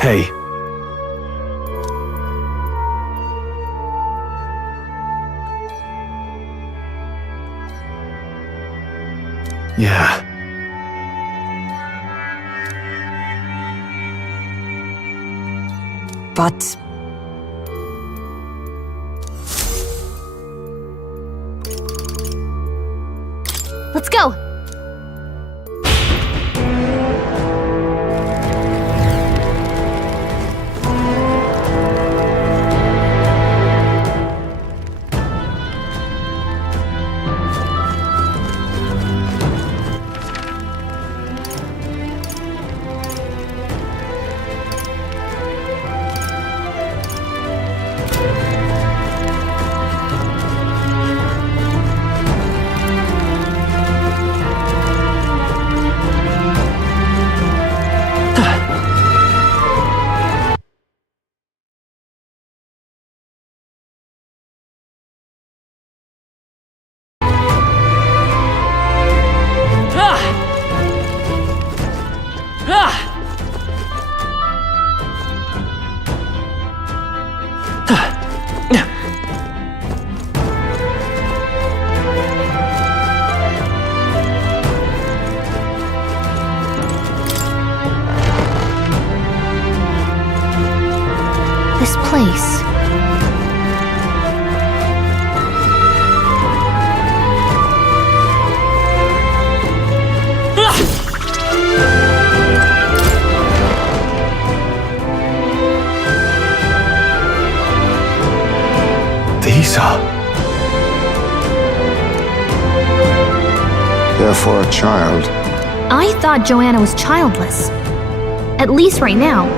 Hey. Yeah. But... Let's go! This place. These are... They're for a child. I thought Joanna was childless. At least right now.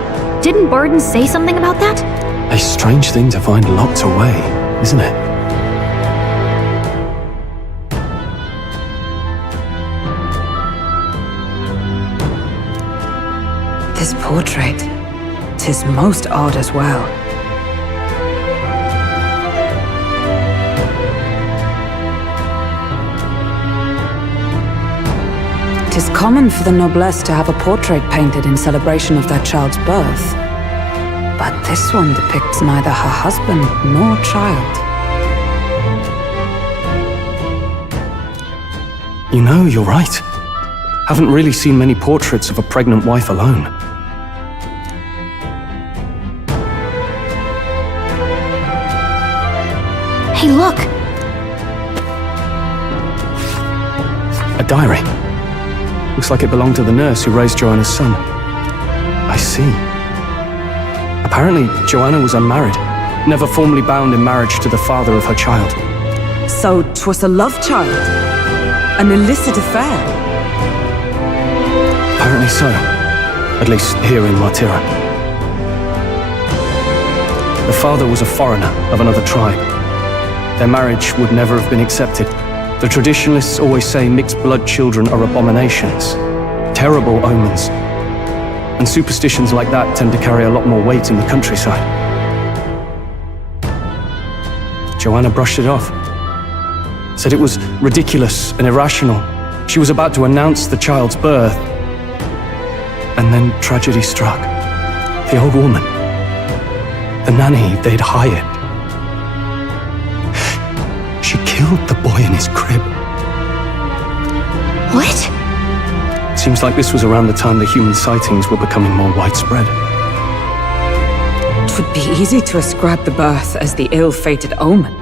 Didn't Barden say something about that? A strange thing to find locked away, isn't it? this portrait, 'tis most odd as well. 'Tis common for the noblesse to have a portrait painted in celebration of their child's birth. But this one depicts neither her husband nor child. You know, you're right. Haven't really seen many portraits of a pregnant wife alone. Hey, look! A diary. Looks like it belonged to the nurse who raised Joanna's son. I see. Apparently, Joanna was unmarried, never formally bound in marriage to the father of her child. So 'twas a love child? An illicit affair? Apparently so. At least here in Martira. The father was a foreigner of another tribe. Their marriage would never have been accepted. The traditionalists always say mixed blood children are abominations, terrible omens. And superstitions like that tend to carry a lot more weight in the countryside. Joanna brushed it off. Said it was ridiculous and irrational. She was about to announce the child's birth. And then tragedy struck. The old woman, the nanny they'd hired. She killed the boy in his crib. What? Seems like this was around the time the human sightings were becoming more widespread. It would be easy to ascribe the birth as the ill-fated omen.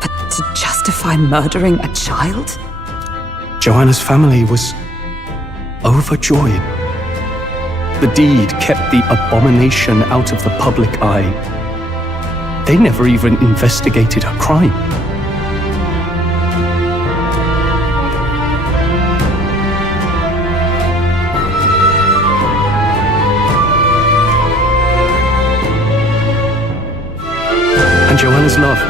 But to justify murdering a child? Joanna's family was overjoyed. The deed kept the abomination out of the public eye. They never even investigated her crime. And Joanna's love,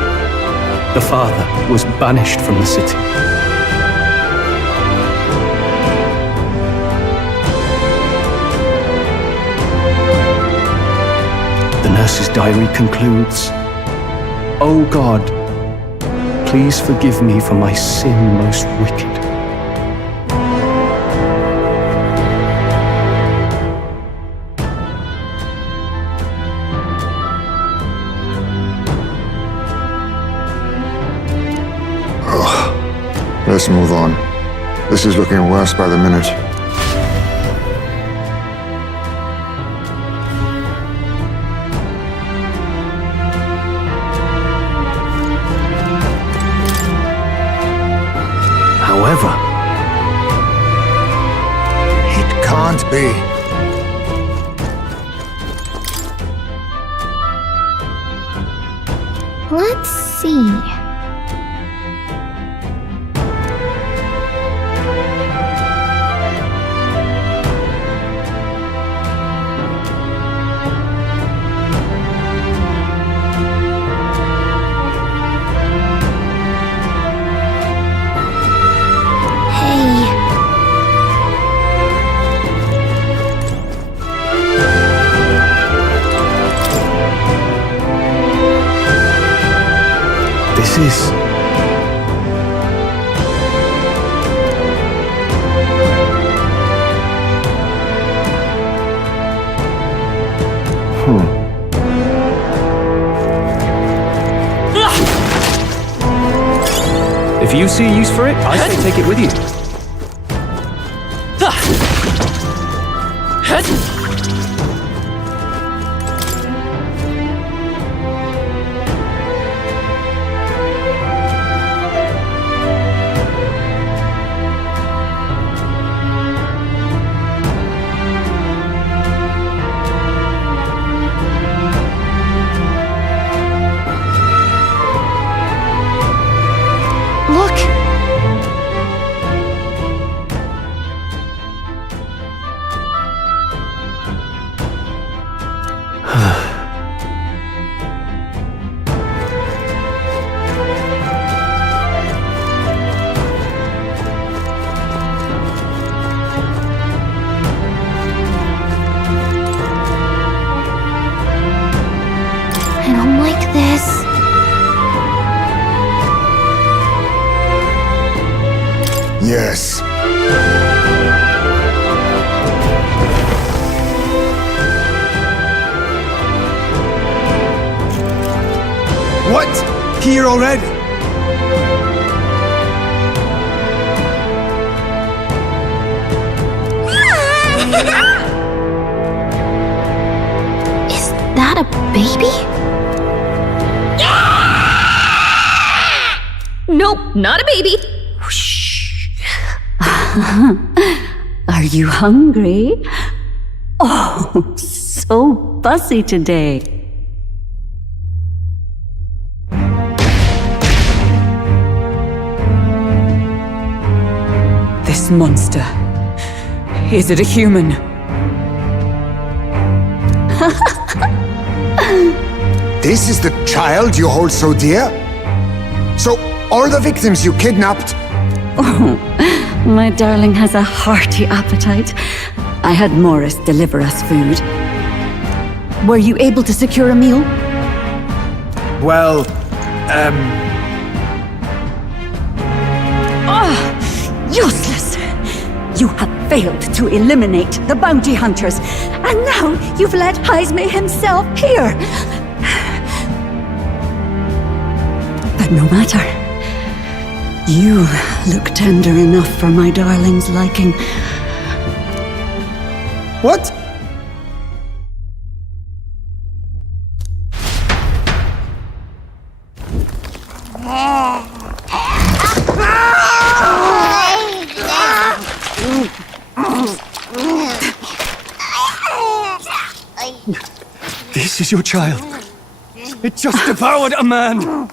the father, was banished from the city. The nurse's diary concludes, "O God, please forgive me for my sin most wicked." Let's move on. This is looking worse by the minute. However, It can't be. Let's see. Hey. this is... If you see a use for it, I say take it with you. Look. I don't like this. Yes. What? Here already? Is that a baby? Nope, not a baby. Are you hungry? Oh, so fussy today. This monster. Is it a human? This is the child you hold so dear? So, all the victims you kidnapped? My darling has a hearty appetite. I had Morris deliver us food. Were you able to secure a meal? Well, Useless! You have failed to eliminate the bounty hunters, and now you've led Heisme himself here. But no matter. You look tender enough for my darling's liking. what? This is your child. It just devoured a man.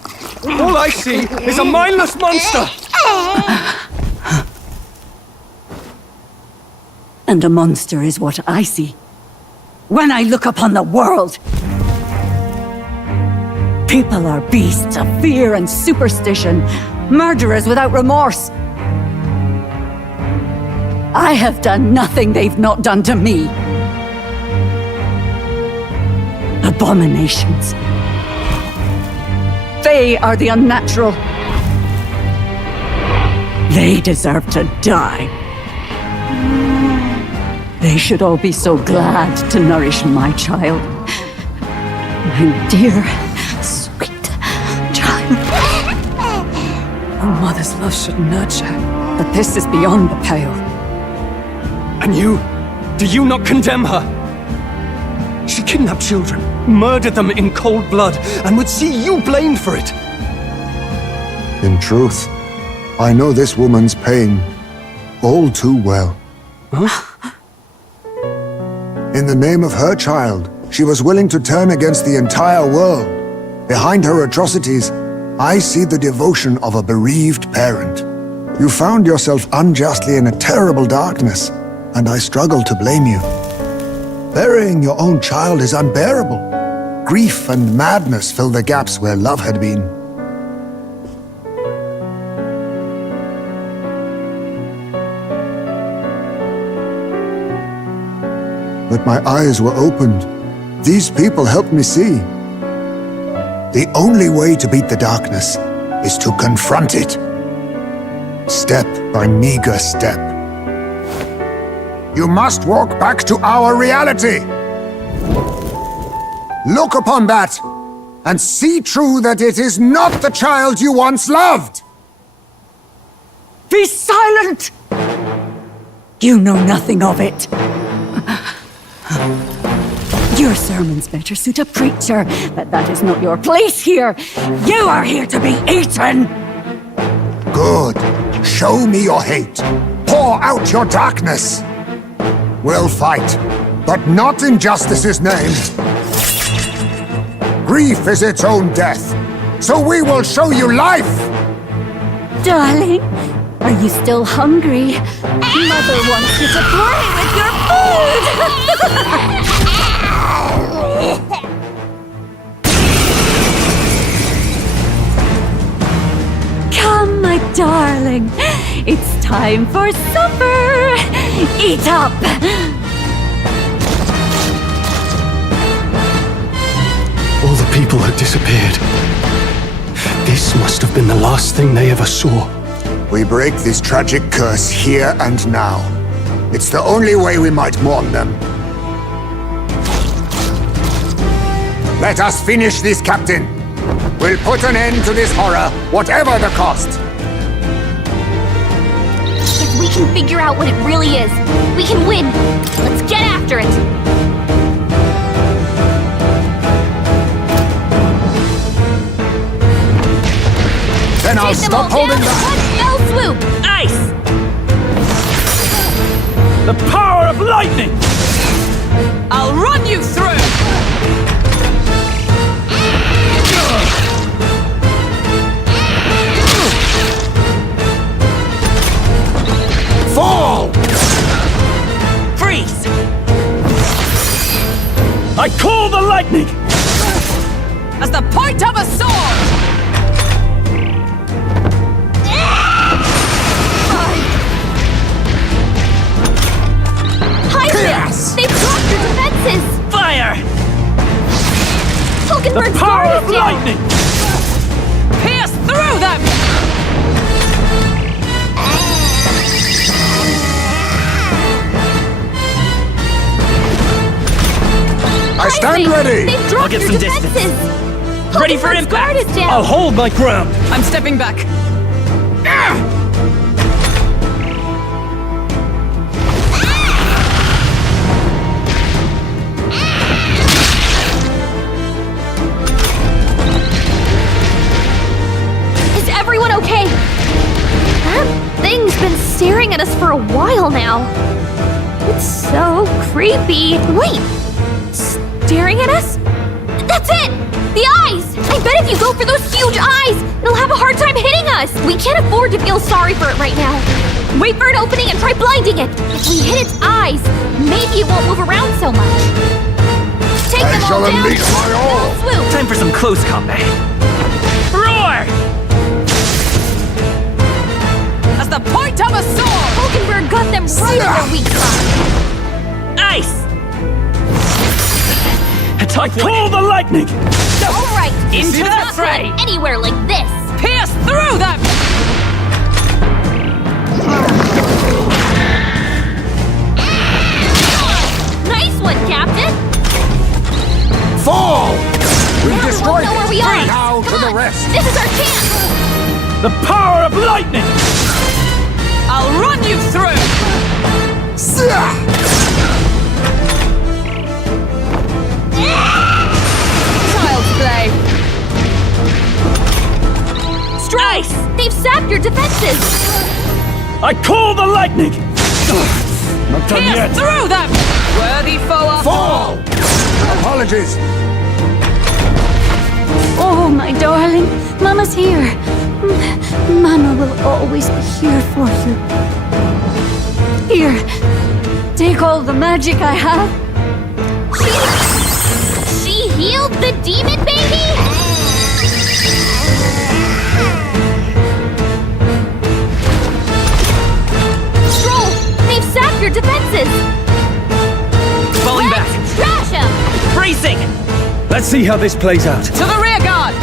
All I see is a mindless monster. And a monster is what I see when I look upon the world. People are beasts of fear and superstition, murderers without remorse. I have done nothing they've not done to me. Abominations. They are the unnatural. They deserve to die. They should all be so glad to nourish my child. My dear, sweet child. A mother's love should nurture, but this is beyond the pale. And you? Do you not condemn her? She kidnapped children, murdered them in cold blood, and would see you blamed for it. In truth, I know this woman's pain all too well. In the name of her child, she was willing to turn against the entire world. Behind her atrocities, I see the devotion of a bereaved parent. You found yourself unjustly in a terrible darkness, and I struggle to blame you. Burying your own child is unbearable. Grief and madness fill the gaps where love had been. But my eyes were opened. These people helped me see. The only way to beat the darkness is to confront it. Step by meager step. You must walk back to our reality. Look upon that and see true that it is not the child you once loved. Be silent! You know nothing of it. Your sermons better suit a preacher, but that is not your place here. You are here to be eaten! Good. Show me your hate. Pour out your darkness. We'll fight, but not in justice's name. Grief is its own death, so we will show you life! Darling, are you still hungry? Mother wants you to play with your food! Come, my darling. It's time for supper. Eat up. All the people had disappeared. This must have been the last thing they ever saw. We break this tragic curse here and now. It's the only way we might mourn them. Let us finish this, Captain. We'll put an end to this horror, whatever the cost. If we can figure out what it really is, we can win. Let's get after it. Then I'll Take them stop all holding down in back. one fell swoop. Ice! The power of lightning! I'll run you through! Fall! Freeze! I call the lightning! As the point of a sword! Yes! They've dropped your defenses! Fire! Hulkenberg's Power guard of is down! lightning! Pierce through them! I stand Isaac, ready! They've dropped get your some distance. defenses! Ready for Hulkenberg's guard impact! is down! I'll hold my ground! I'm stepping back. Is everyone okay? That thing's been staring at us for a while now. It's so creepy. Wait, staring at us? That's it! The eyes! I bet if you go for those huge eyes, it'll have a hard time hitting us. We can't afford to feel sorry for it right now. Wait for an opening and try blinding it. If we hit its eyes, maybe it won't move around so much. Take I them all shall down. unleash my all. Swoop. Time for some close combat. Roar! As the point of a sword! Hulkenberg got them right on their weak spot. Ice! I call the lightning! All right, Into it's the not fray. going anywhere like this. Pierce through them! Nice one, Captain. Fall! We've Now we destroyed won't know where we it. are. Now to Come the on, rest. this is our chance. The power of lightning! I'll run you through! Child's play. Nice! They've sapped your defenses! I call the lightning! Not done Pierce yet! through them! Worthy foe of Fall! Apologies. Oh, my darling. Mama's here. Mama will always be here for you. Here, take all the magic I have. She healed the demon baby? Stroll! They've sapped your defenses! Falling back! Let's trash them! Bracing! Let's see how this plays out. To the rear guard!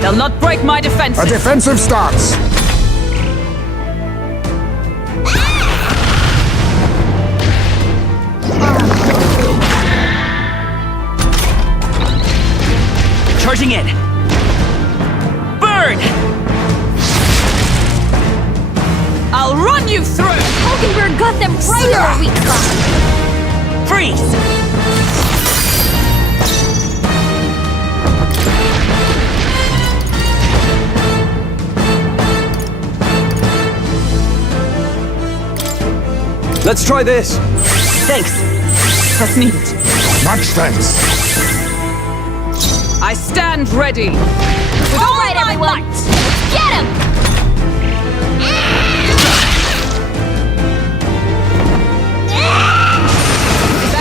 They'll not break my defenses. A defensive stance. Charging in! Burn! I'll run you through! Hulkenberg got them right in their weak spot! Freeze! Let's try this! Thanks. That's needed. Much thanks. I stand ready. With All right, everyone! Let's get him!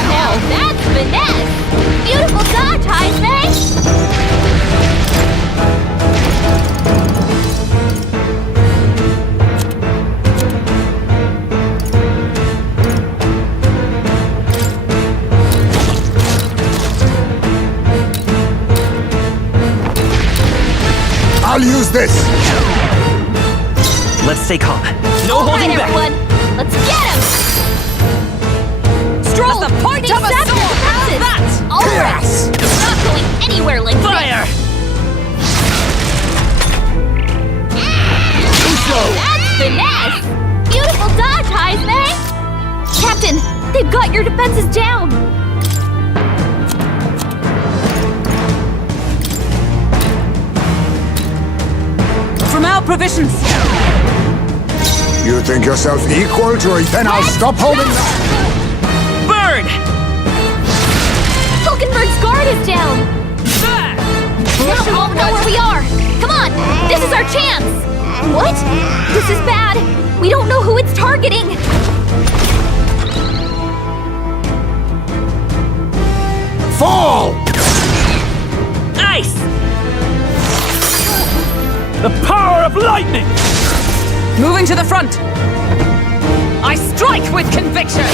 Now that's finesse! Beautiful dodge, Heisman! I'll use this. Let's stay calm. No All right, holding back! everyone! Let's get him! Stroll the point They of a sapped sword! your defenses! That! All right! Yes. It's not going anywhere like Fire! this! That's finesse! Beautiful dodge, Heisman! Captain, they've got your defenses down! From our provisions! You think yourself equal to a... Then I'll stop holding back. Burn! Hulkenberg's guard is down! Now we won't know where we are! Come on! This is our chance! What? This is bad! We don't know who it's targeting! Fall! Ice! The power of lightning! Moving to the front! I strike with conviction!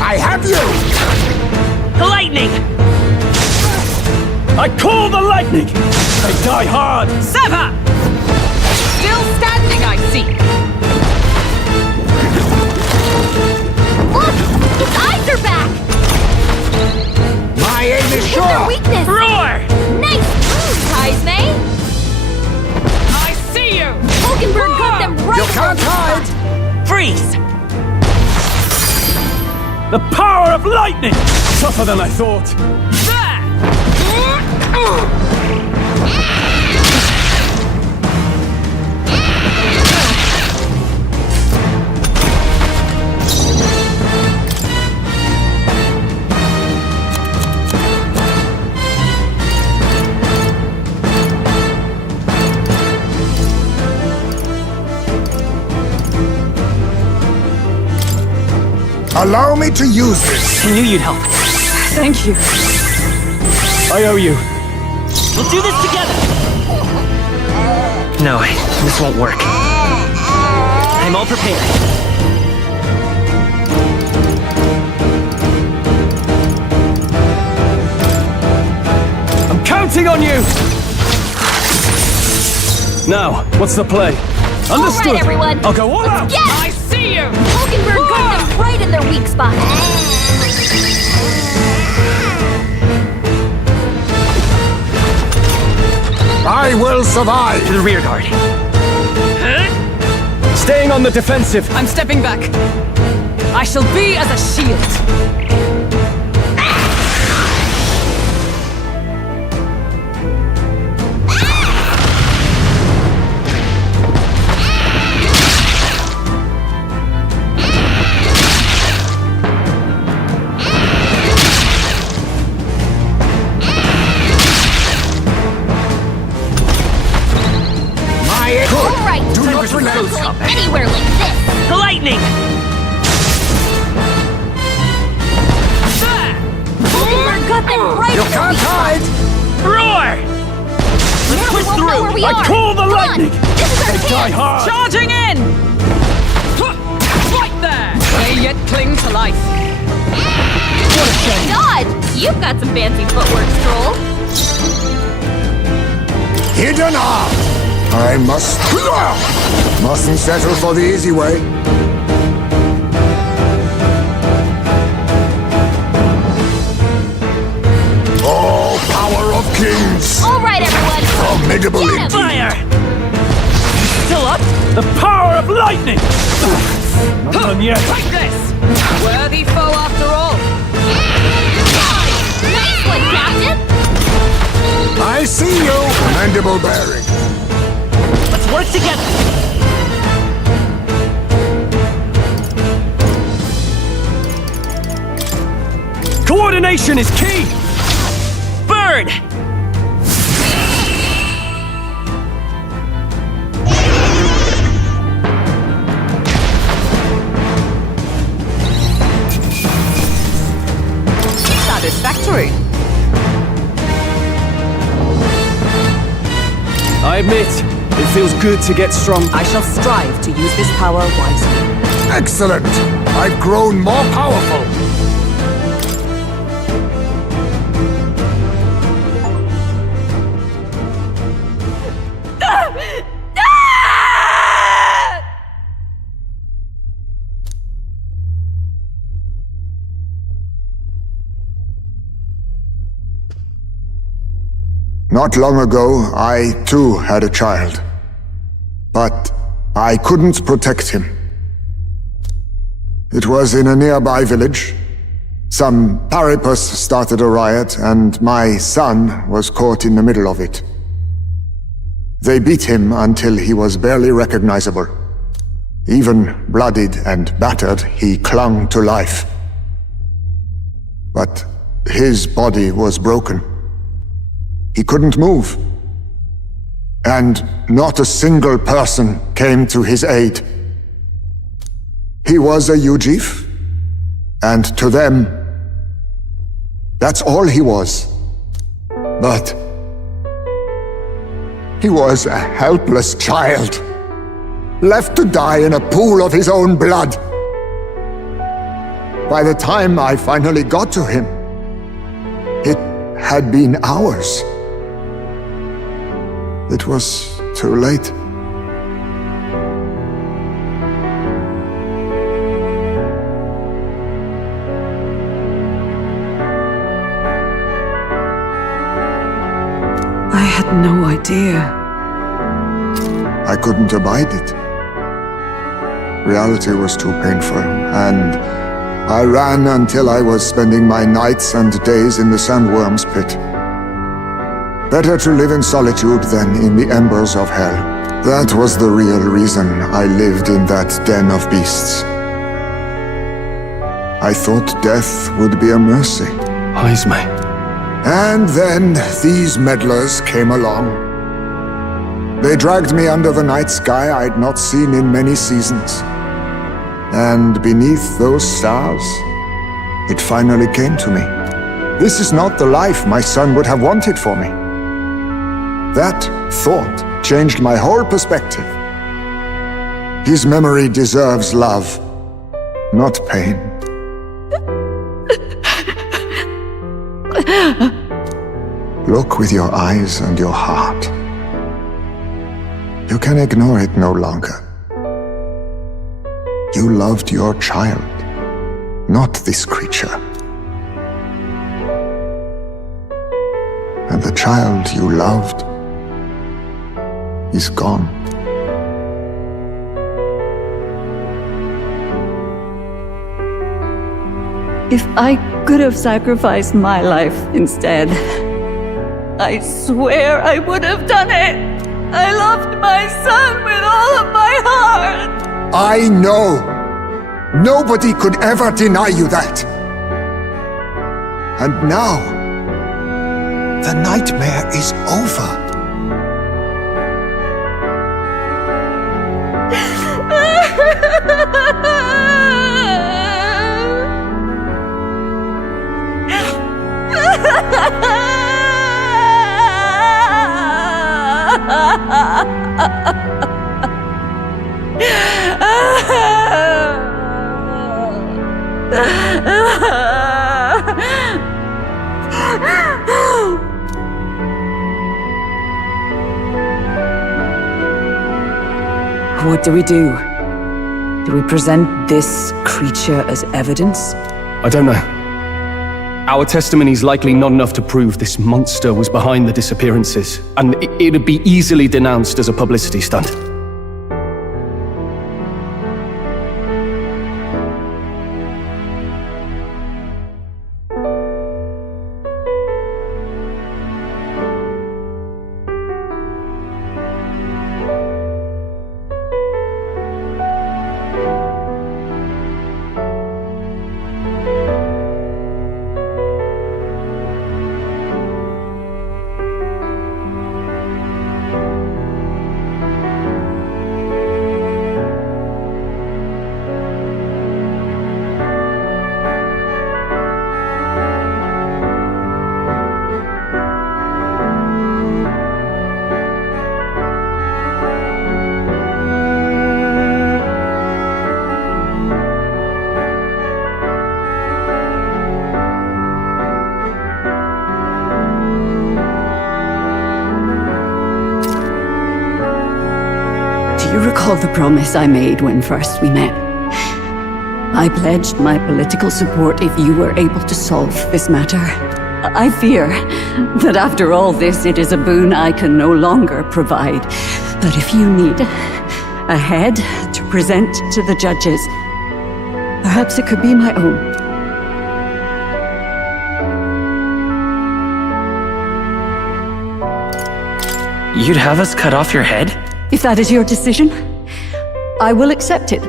I have you! The lightning! I call the lightning! They die hard! Sever! Still standing, I see! Look! Its eyes are back! My aim is Their sure! weakness! Roar! Nice move, Heisman! I see you! Hulkenberg got them right You in can't their weak hide! Freeze! The power of lightning! Tougher than I thought. Allow me to use this. I knew you'd help. Thank you. I owe you. We'll do this together! No, this won't work. I'm all prepared. I'm counting on you! Now, what's the play? Understood! All right, everyone. I'll go all out! Get I see Hulkenberg got them right in their weak spot. I will survive! To the rear guard. Staying on the defensive. I'm stepping back. I shall be as a shield. All right, Do not don't relent. circle anywhere like this. Lightning! Hulkenberg got them right in their Can't weak spot. hide! Roar! Now we push won't know through. where we I are. call the Come on, lightning. This is our Die chance. hard! Charging in! Right there! They yet cling to life. God, you've got some fancy footwork, Stroll. Hidden arm! I mustn't settle for the easy way. Oh, power of kings! All right, everyone. Formidable Get 'em. indeed. Fire! Still up? The power of lightning! Not done yet. Take this! Worthy foe after all. Nice one, Captain. I see you! Commendable bearing. Let's work together. Coordination is key! Burn! Satisfactory. I admit, it feels good to get strong. I shall strive to use this power wisely. Excellent! I've grown more powerful. Not long ago, I too had a child. But I couldn't protect him. It was in a nearby village. Some Paripus started a riot, and my son was caught in the middle of it. They beat him until he was barely recognizable. Even bloodied and battered, he clung to life. But his body was broken. He couldn't move. And not a single person came to his aid. He was a Ujif, and to them, that's all he was. But he was a helpless child, left to die in a pool of his own blood. By the time I finally got to him, it had been hours. It was too late. I had no idea. I couldn't abide it. Reality was too painful, and I ran until I was spending my nights and days in the sandworm's pit. Better to live in solitude than in the embers of hell. That was the real reason I lived in that den of beasts. I thought death would be a mercy. Ismay. And then these meddlers came along. They dragged me under the night sky I'd not seen in many seasons. And beneath those stars, it finally came to me. This is not the life my son would have wanted for me. That thought changed my whole perspective. His memory deserves love, not pain. Look with your eyes and your heart. You can ignore it no longer. You loved your child, not this creature. And the child you loved is gone. If I could have sacrificed my life instead, I swear I would have done it. I loved my son with all of my heart. I know. Nobody could ever deny you that. And now, the nightmare is over. What do we do? Do we present this creature as evidence? I don't know. Our testimony's likely not enough to prove this monster was behind the disappearances, and it'd be easily denounced as a publicity stunt. You recall the promise I made when first we met? I pledged my political support if you were able to solve this matter. I fear that after all this, it is a boon I can no longer provide. But if you need a head to present to the judges, perhaps it could be my own. You'd have us cut off your head? If that is your decision, I will accept it.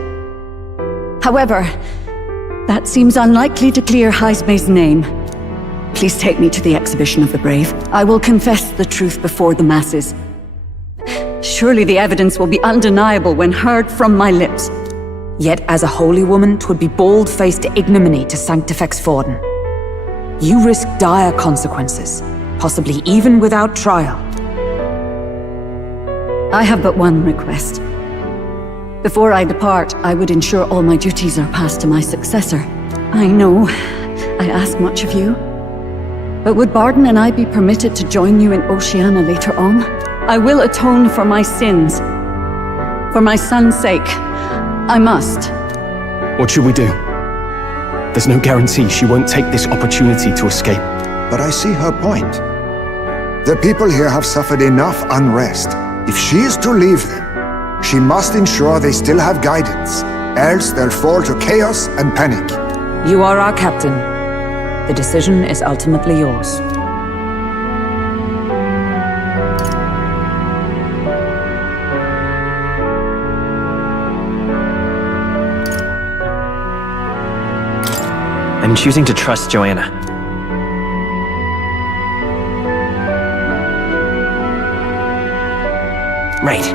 However, that seems unlikely to clear Heisme's name. Please take me to the Exhibition of the Brave. I will confess the truth before the masses. Surely the evidence will be undeniable when heard from my lips. Yet as a holy woman, 'twould be bold-faced ignominy to sanctifex Forden. You risk dire consequences, possibly even without trial. I have but one request. Before I depart, I would ensure all my duties are passed to my successor. I know I ask much of you, but would Barden and I be permitted to join you in Oceania later on? I will atone for my sins. For my son's sake, I must. What should we do? There's no guarantee she won't take this opportunity to escape. But I see her point. The people here have suffered enough unrest. If she is to leave them, she must ensure they still have guidance, else they'll fall to chaos and panic. You are our captain. The decision is ultimately yours. I'm choosing to trust Joanna. Right.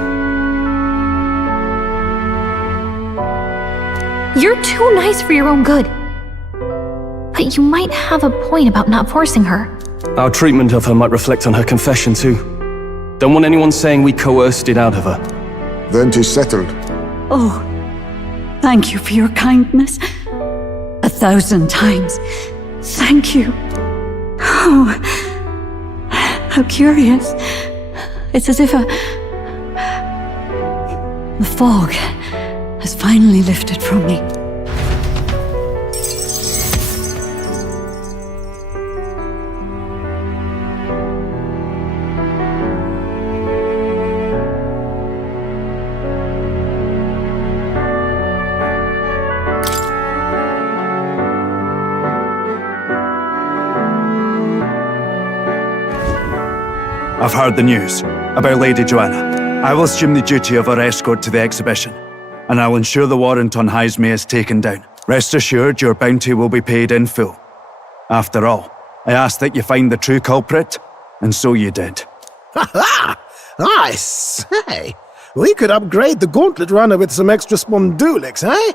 You're too nice for your own good. But you might have a point about not forcing her. Our treatment of her might reflect on her confession too. Don't want anyone saying we coerced it out of her. Then 'tis settled. Oh, thank you for your kindness. 1,000 times. Thank you. Oh, how curious. It's as if the fog has finally lifted from me. I've heard the news about Lady Joanna. I will assume the duty of her escort to the exhibition, and I will ensure the warrant on Hyzme is taken down. Rest assured, your bounty will be paid in full. After all, I asked that you find the true culprit, and so you did. Ha! I say, we could upgrade the Gauntlet Runner with some extra Spondulics, eh?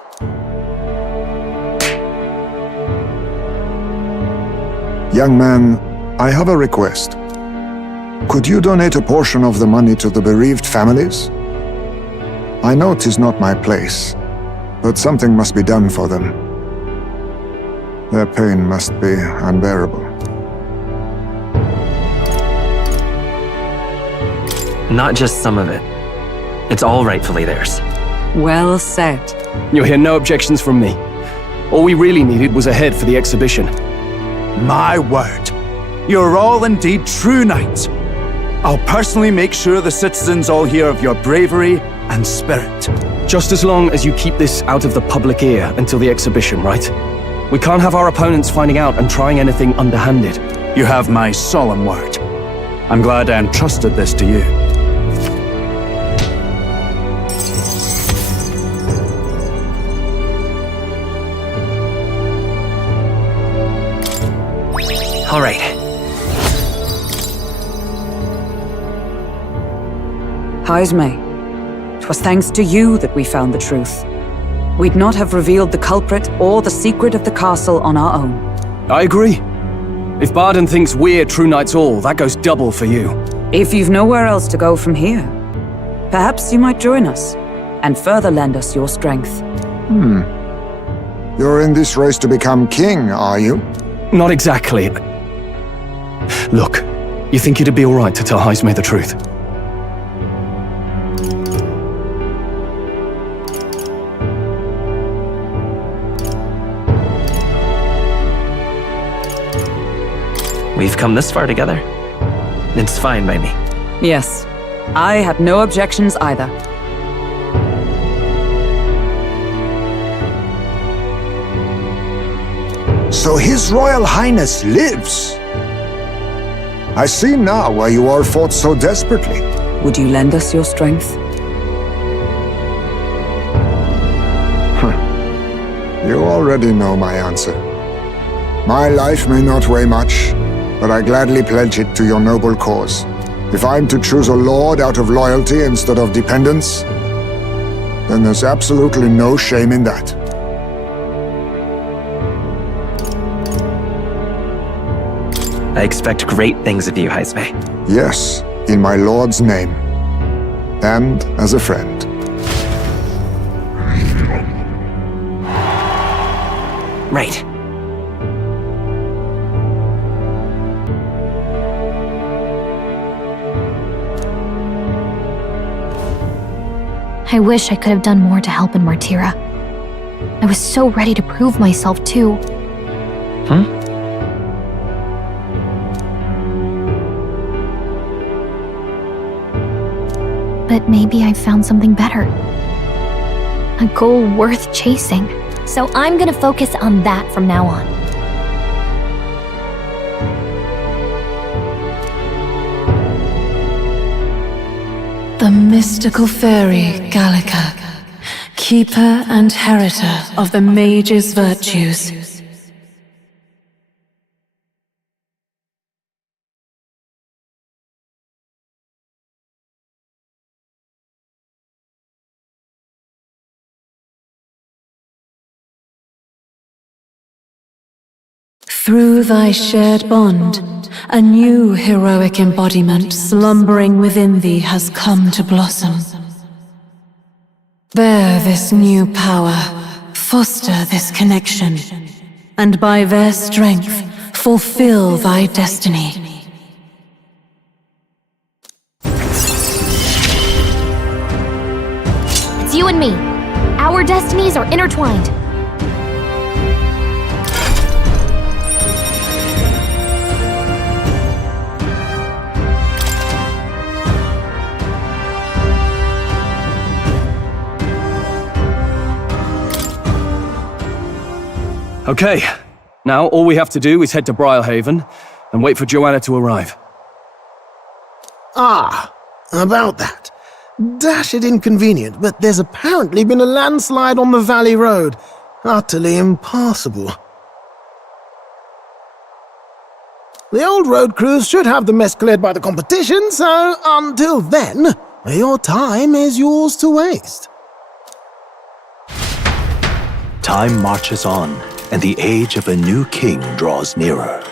Young man, I have a request. Could you donate a portion of the money to the bereaved families? I know 'tis not my place, but something must be done for them. Their pain must be unbearable. Not just some of it. It's all rightfully theirs. Well said. You'll hear no objections from me. All we really needed was a head for the exhibition. My word, you're all indeed true knights. I'll personally make sure the citizens all hear of your bravery and spirit. Just as long as you keep this out of the public ear until the exhibition, right? We can't have our opponents finding out and trying anything underhanded. You have my solemn word. I'm glad I entrusted this to you. All right. Hyzme, 'twas thanks to you that we found the truth. We'd not have revealed the culprit or the secret of the castle on our own. I agree. If Barden thinks we're true knights all, that goes double for you. If you've nowhere else to go from here, perhaps you might join us and further lend us your strength. You're in this race to become king, are you? Not exactly. Look, you think it'd be all right to tell Hyzme the truth? We've come this far together. It's fine by me. Yes, I have no objections either. So His Royal Highness lives. I see now why you all fought so desperately. Would you lend us your strength? You already know my answer. My life may not weigh much, but I gladly pledge it to your noble cause. If I'm to choose a lord out of loyalty instead of dependence, then there's absolutely no shame in that. I expect great things of you, Hyzme. Yes, in my lord's name. And as a friend. Right. I wish I could have done more to help in Martira. I was so ready to prove myself, too. But maybe I found something better. A goal worth chasing. So I'm gonna focus on that from now on. The mystical fairy, Gallica, keeper and heritor of the mage's virtues. Through thy shared bond, a new heroic embodiment slumbering within thee has come to blossom. Bear this new power, foster this connection, and by their strength, fulfill thy destiny. It's you and me. Our stories are intertwined. Okay, now all we have to do is head to Briarhaven and wait for Joanna to arrive. Ah, about that. Dashed inconvenient, but there's apparently been a landslide on the Valley Road. Utterly impassable. The old road crews should have the mess cleared by the competition, so until then, your time is yours to waste. Time marches on, and the age of a new king draws nearer.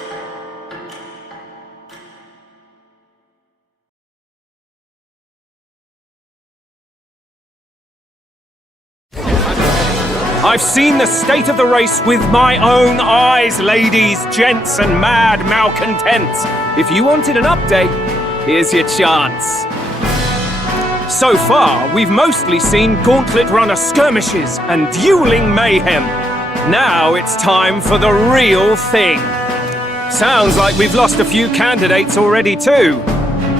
I've seen the state of the race with my own eyes, ladies, gents, and mad malcontents. If you wanted an update, here's your chance. So far, we've mostly seen Gauntlet Runner skirmishes and dueling mayhem. Now it's time for the real thing. Sounds like we've lost a few candidates already too.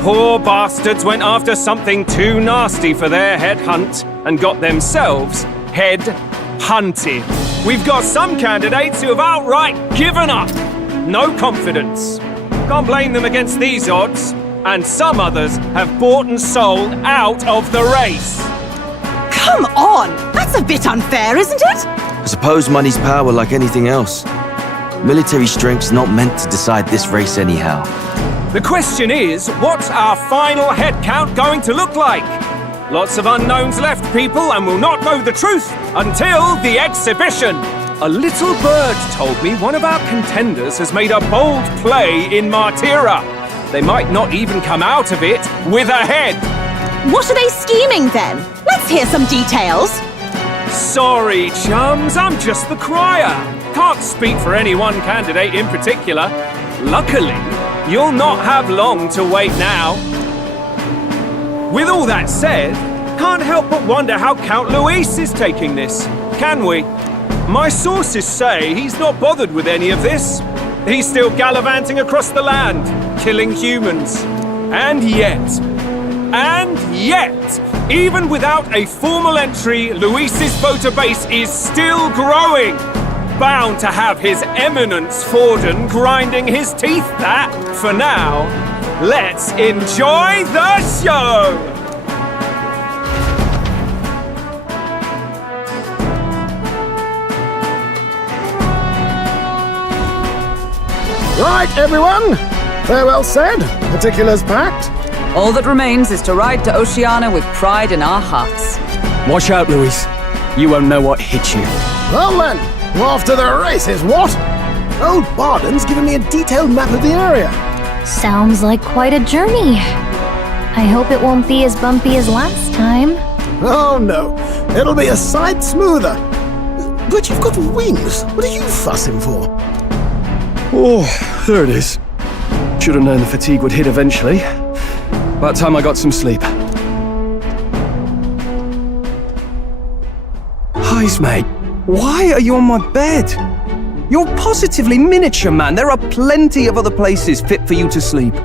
Poor bastards went after something too nasty for their head hunt and got themselves head hunted. We've got some candidates who have outright given up. No confidence. Can't blame them against these odds. And some others have bought and sold out of the race. Come on! That's a bit unfair, isn't it? I suppose money's power like anything else. Military strength's not meant to decide this race anyhow. The question is, what's our final head count going to look like? Lots of unknowns left, people, and we'll not know the truth until the exhibition. A little bird told me one of our contenders has made a bold play in Martira. They might not even come out of it with a head. What are they scheming then? Let's hear some details. Sorry, chums, I'm just the crier. Can't speak for any one candidate in particular. Luckily, you'll not have long to wait now. With all that said, can't help but wonder how Count Luis is taking this, can we? My sources say he's not bothered with any of this. He's still gallivanting across the land, killing humans. And yet, even without a formal entry, Luis's voter base is still growing. Bound to have His Eminence Forden grinding his teeth, that, for now. Let's enjoy the show! Right, everyone. Farewell said, particulars packed. All that remains is to ride to Oceania with pride in our hearts. Watch out, Luis. You won't know what hit you. Well then, off to the races, what? Old Barden's given me a detailed map of the area. Sounds like quite a journey. I hope it won't be as bumpy as last time. Oh no, it'll be a sight smoother. But you've got wings. What are you fussing for? Oh, there it is. Should have known the fatigue would hit eventually. About time I got some sleep. Heis, mate. Why are you on my bed? You're positively miniature, man. There are plenty of other places fit for you to sleep.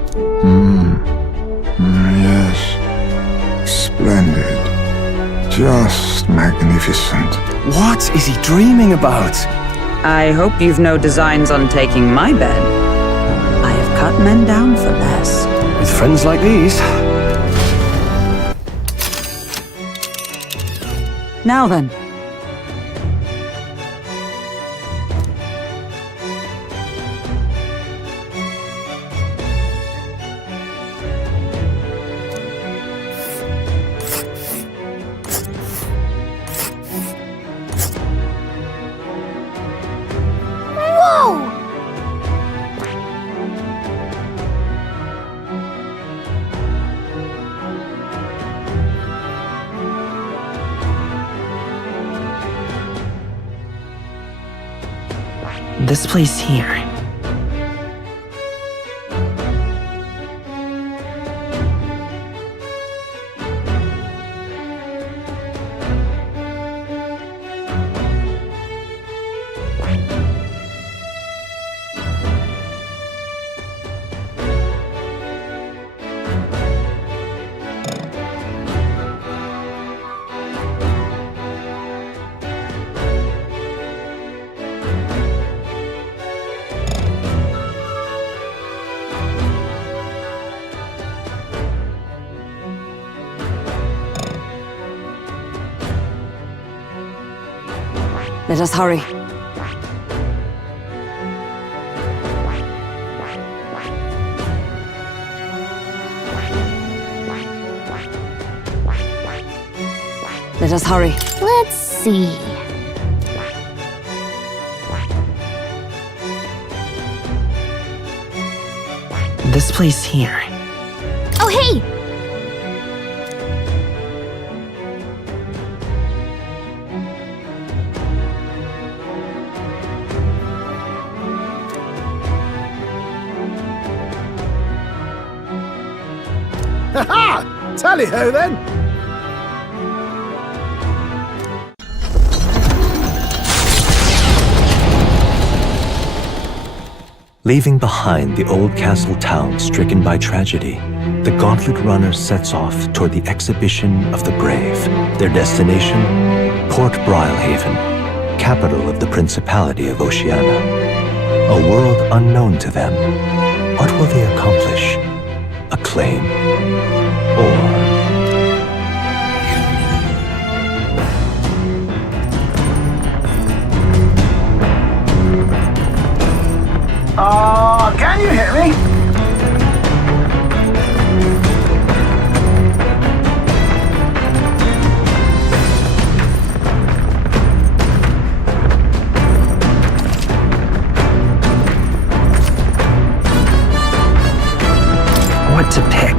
Yes. Splendid. Just magnificent. What is he dreaming about? I hope you've no designs on taking my bed. I have cut men down for less. With friends like these. Now then. This place here. Let us hurry. Let us hurry. Let's see. This place here. Oh, hey! Ha-ha! Tally-ho then! Leaving behind the old castle town stricken by tragedy, the Gauntlet Runner sets off toward the Exhibition of the Brave. Their destination? Port Brilehaven, capital of the Principality of Oceania. A world unknown to them. What will they accomplish? Acclaim? Or... Can you hear me? What to pick?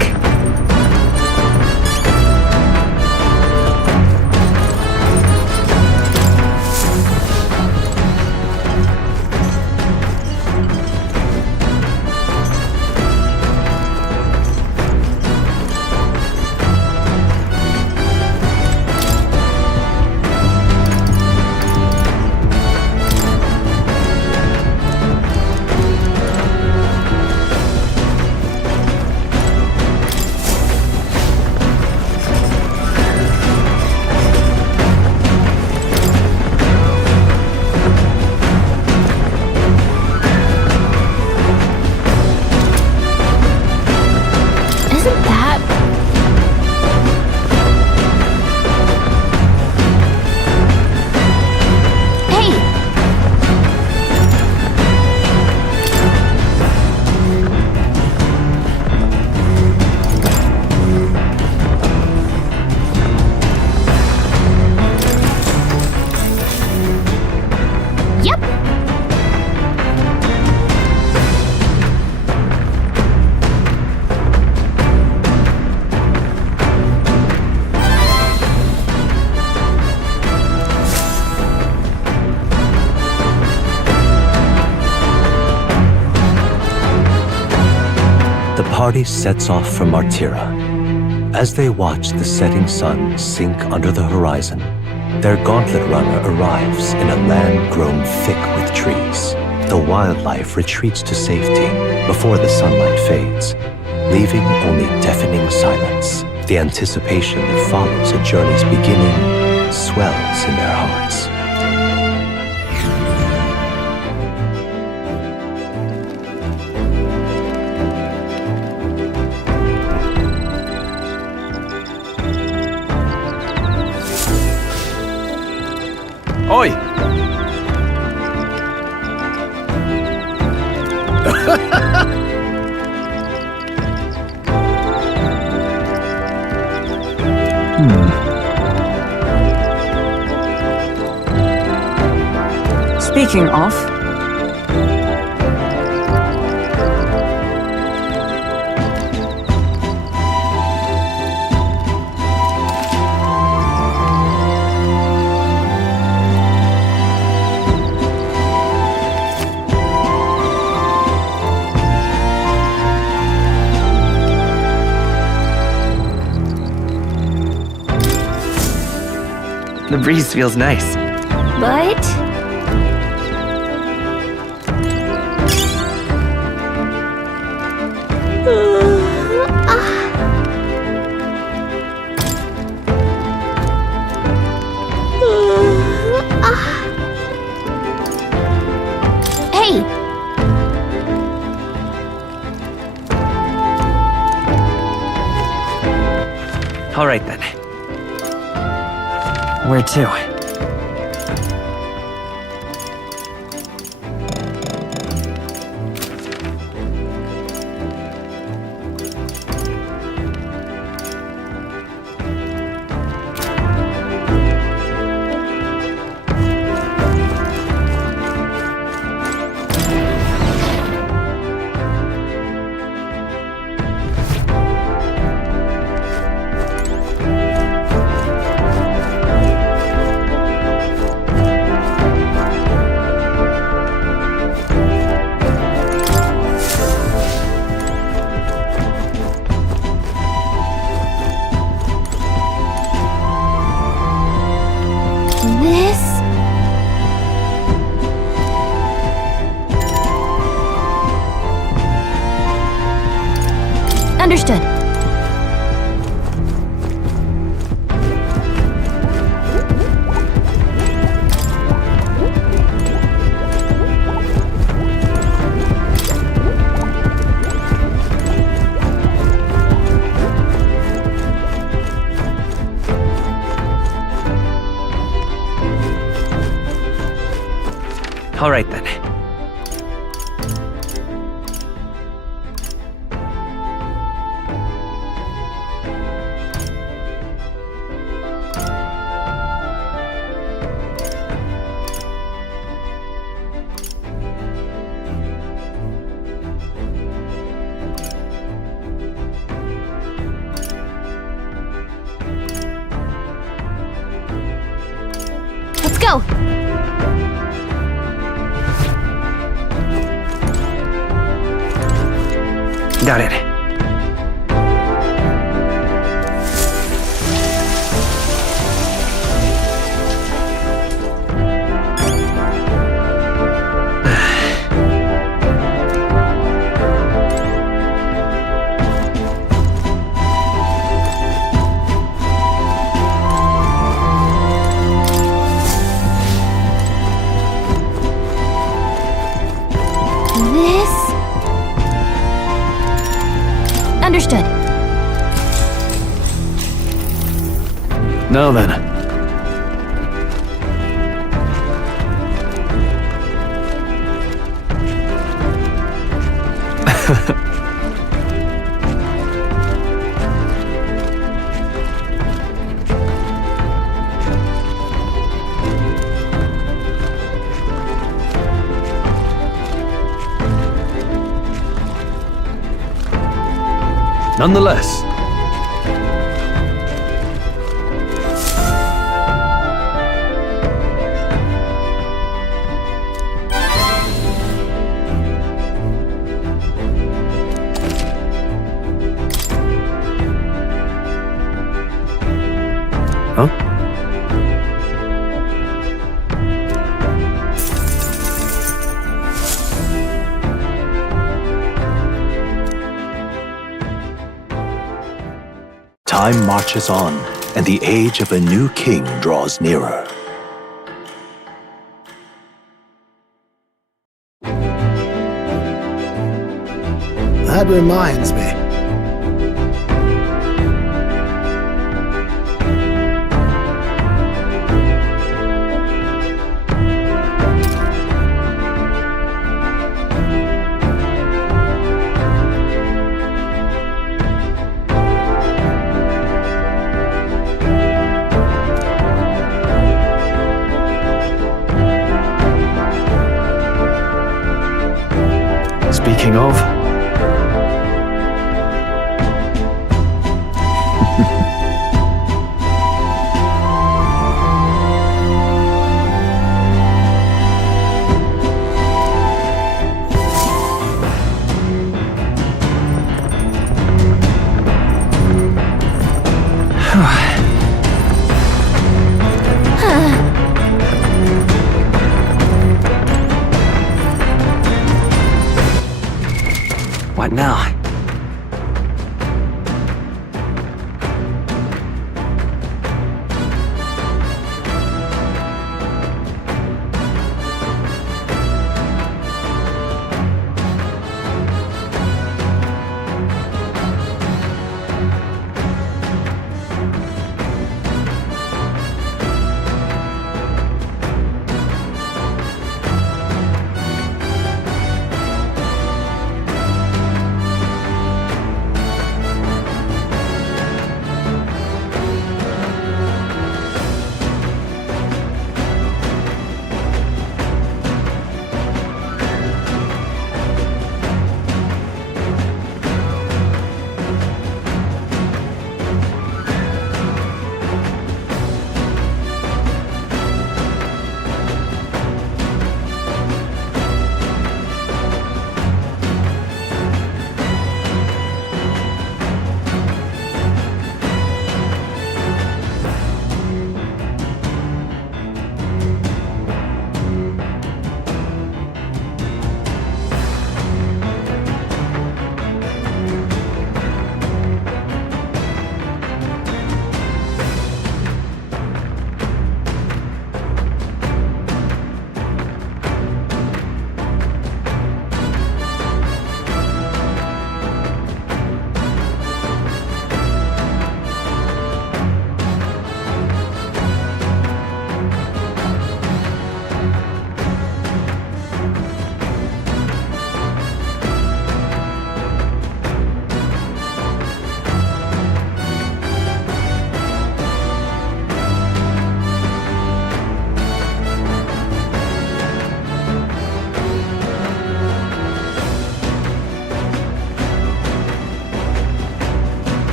The party sets off for Martira. As they watch the setting sun sink under the horizon, their Gauntlet Runner arrives in a land grown thick with trees. The wildlife retreats to safety before the sunlight fades, leaving only deafening silence. The anticipation that follows a journey's beginning swells in their hearts. Oi! Speaking of... The breeze feels nice. But... Hey! All right then. Where to? Understood. All right then. Let's go! Got it. This... Understood. Now then. Nonetheless, Time marches on, and the age of a new king draws nearer. That reminds me. speaking of, What now?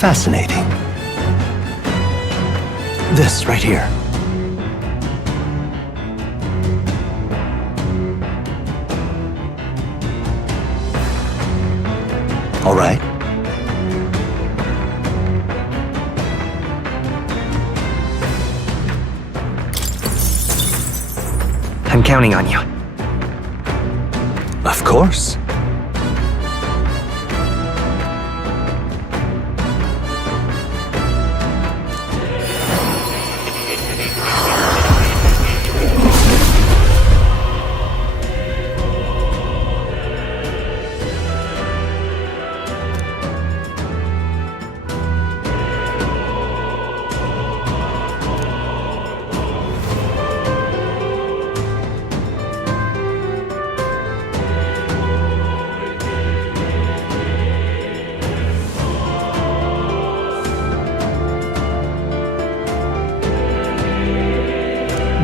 Fascinating. This right here. All right. I'm counting on you. Of course.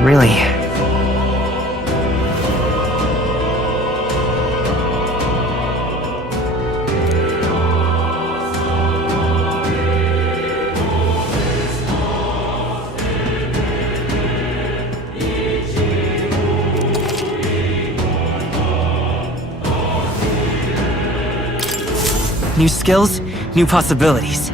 Really? New skills, new possibilities.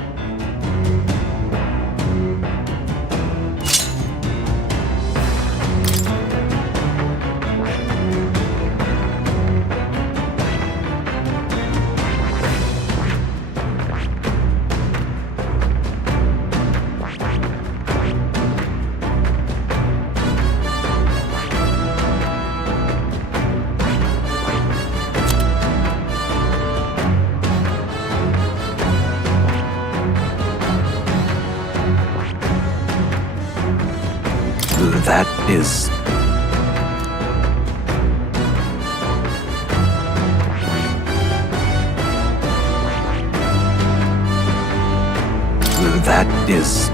That is... That is...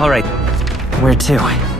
Alright. Where to?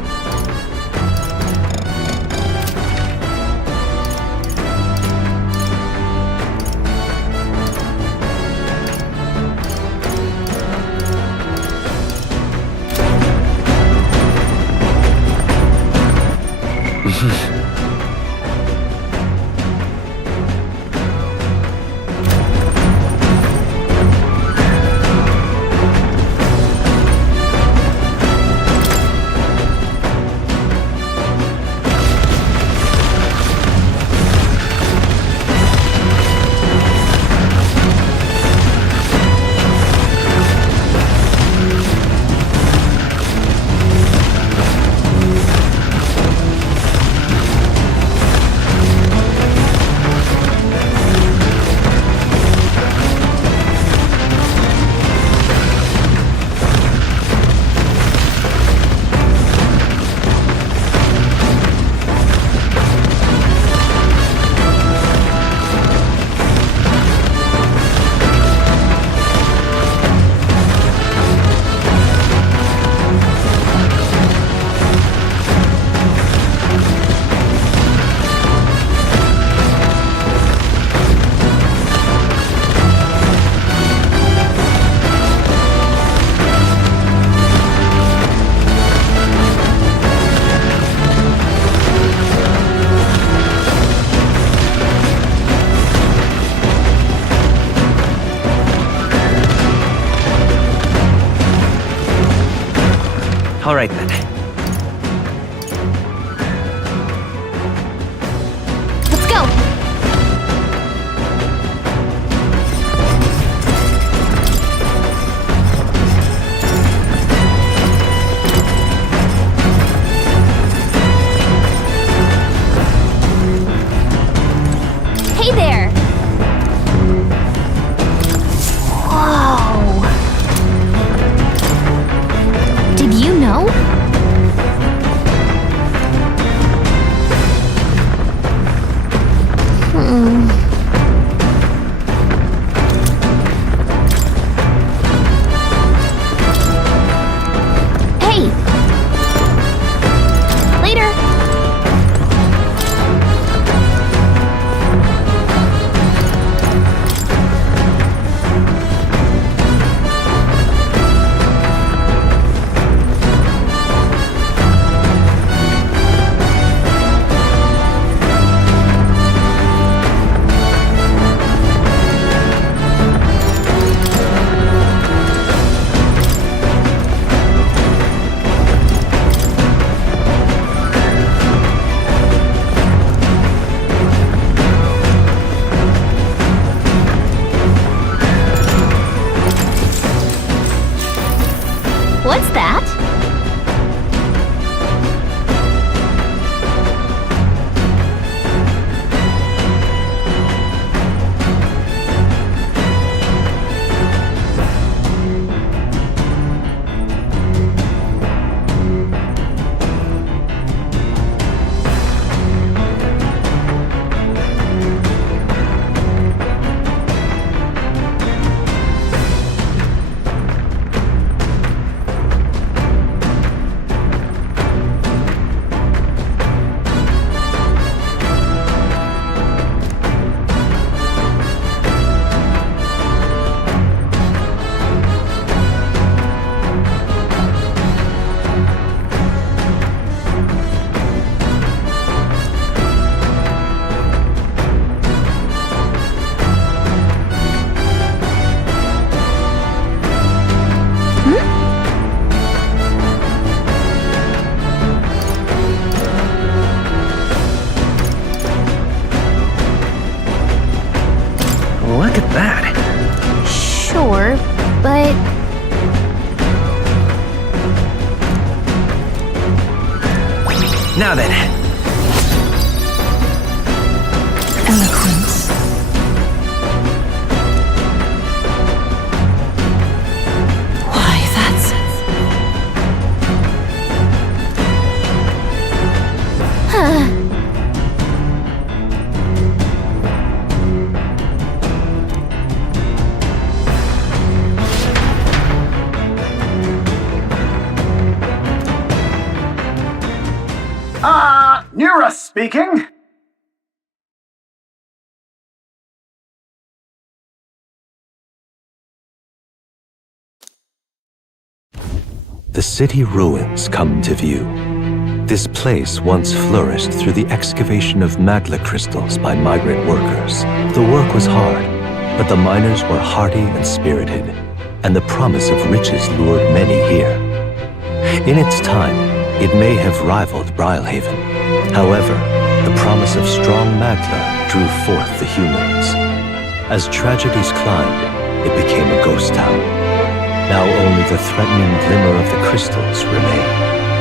Alright then. Let's go! Hey there! Whoa! Did you know? Hey! Later! What's that? Look at that. Sure, but... Now then. Eloquence. Why, that's... Huh. speaking. The city ruins come to view. This place once flourished through the excavation of magla crystals by migrant workers. The work was hard, but the miners were hardy and spirited, and the promise of riches lured many here. In its time, it may have rivaled Brilhaven. However, the promise of strong magla drew forth the humans. As tragedies climbed, it became a ghost town. Now only the threatening glimmer of the crystals remain,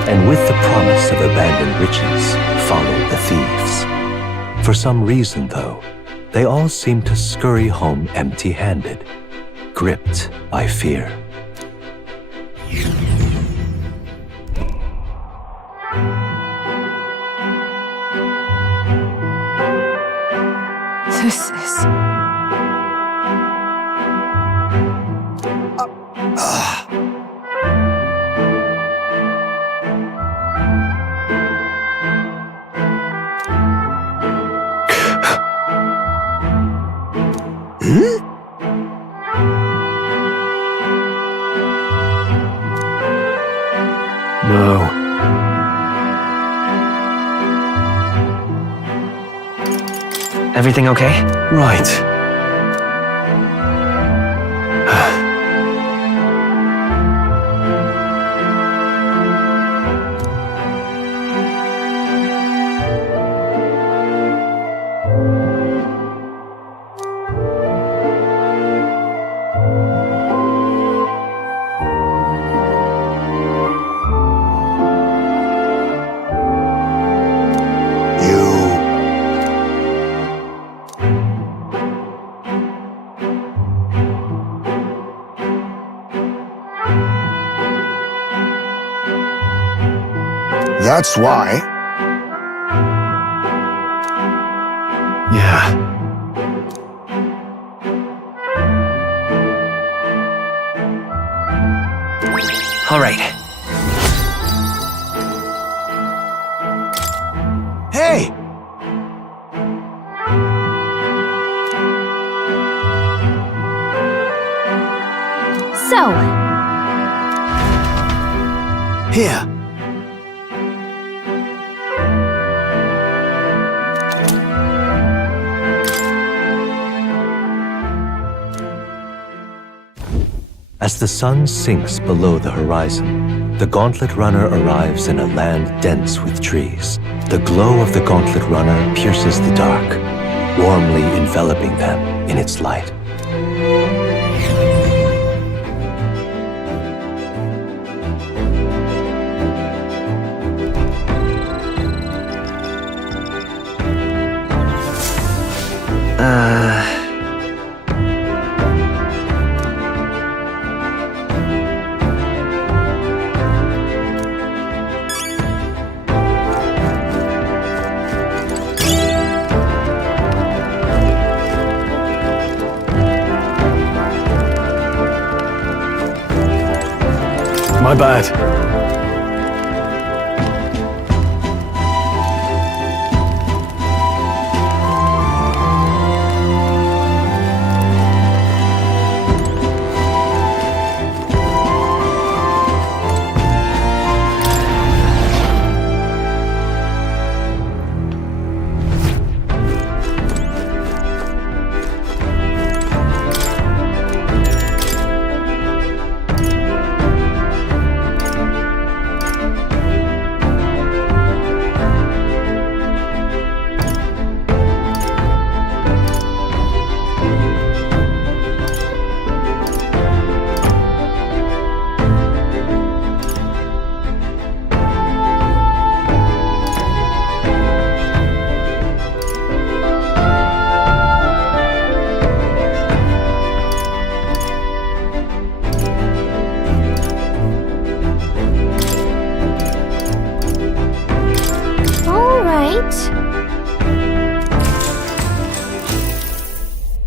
and with the promise of abandoned riches followed the thieves. For some reason, though, they all seem to scurry home empty-handed, gripped by fear. This is... No. Everything okay? Right. That's why. Yeah. All right. Hey! So, Here. As the sun sinks below the horizon, the Gauntlet Runner arrives in a land dense with trees. The glow of the Gauntlet Runner pierces the dark, warmly enveloping them in its light. My bad.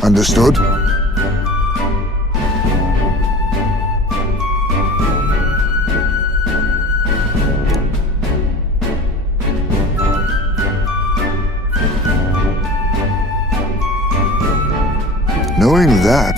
Understood? that.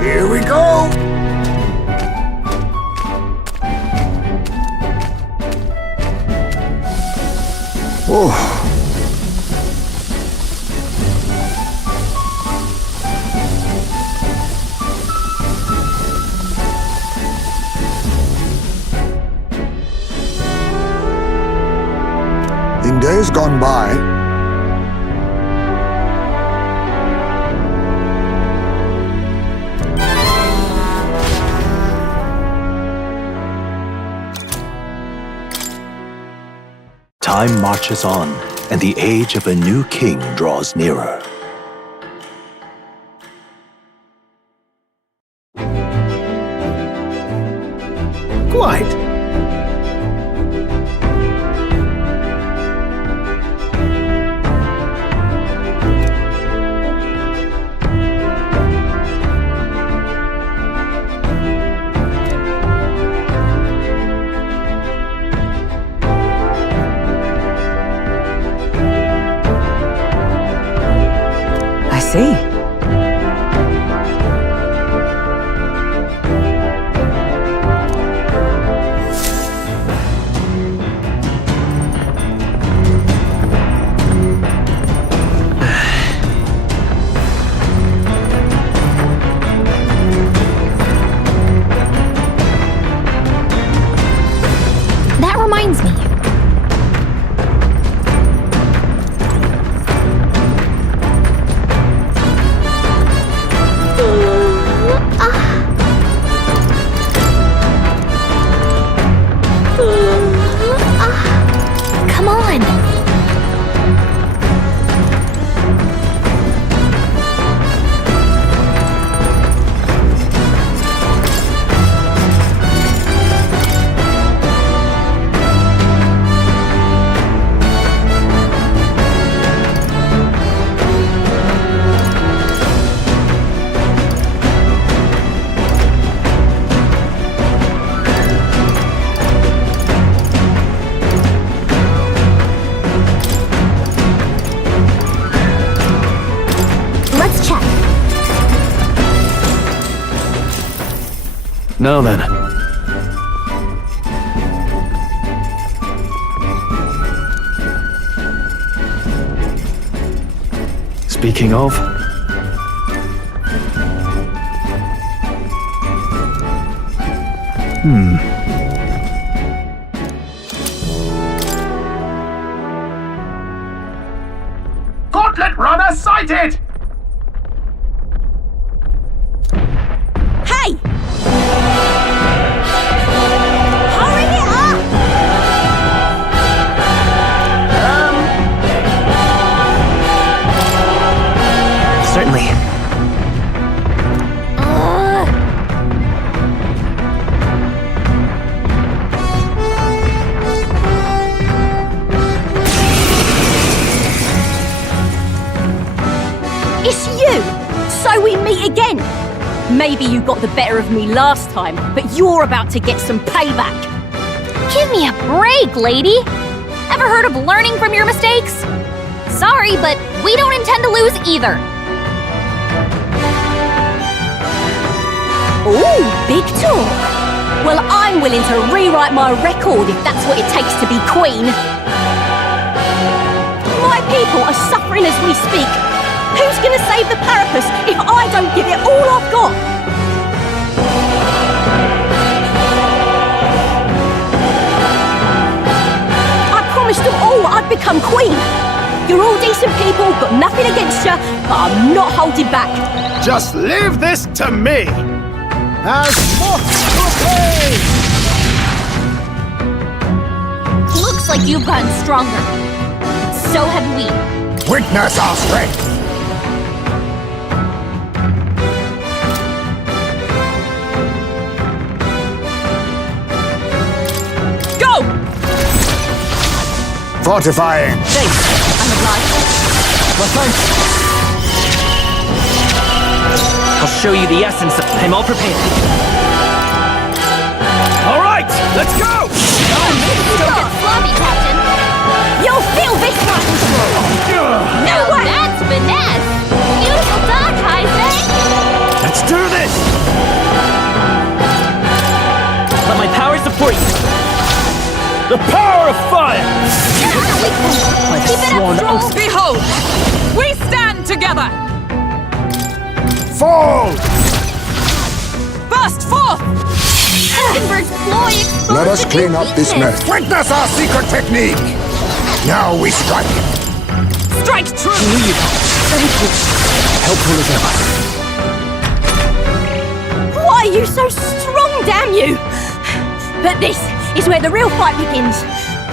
Here we go! Oh. In days gone by, time marches on, and the age of a new king draws nearer. Quite. I see. That reminds me. Come on. Let's check. Now then. Speaking of, Gauntlet runner sighted! Hey! Hurry it up! Certainly. It's you! So we meet again! Maybe you got the better of me last time, but you're about to get some payback. Give me a break, lady. Ever heard of learning from your mistakes? Sorry, but we don't intend to lose either. Ooh, big talk. Well, I'm willing to rewrite my record if that's what it takes to be queen. My people are suffering as we speak. Who's gonna save the Parapus if I don't give it all I've got? I promised them all I'd become queen. You're all decent people, got nothing against you, but I'm not holding back. Just leave this to me. As moth to pay. Looks like you've gotten stronger. So have we. witness our strength. Go! Fortifying. Thanks. I'm obliged. thanks. I'll show you the essence of... I'm all prepared. All right, let's go! Don't get sloppy, Captain. You'll feel this one! No way! That's finesse! Beautiful dog, Heise! Let's do this! Let my power support you. The power of fire! Keep it up, Stroll! Behold! We stand together! Fall! Burst forth! Eskenberg's ploy exposed Let us the clean up this weakness. mess. Witness our secret technique! Now we strike. Strike true! Helpful as ever. Why are you so strong, damn you? But this is where the real fight begins.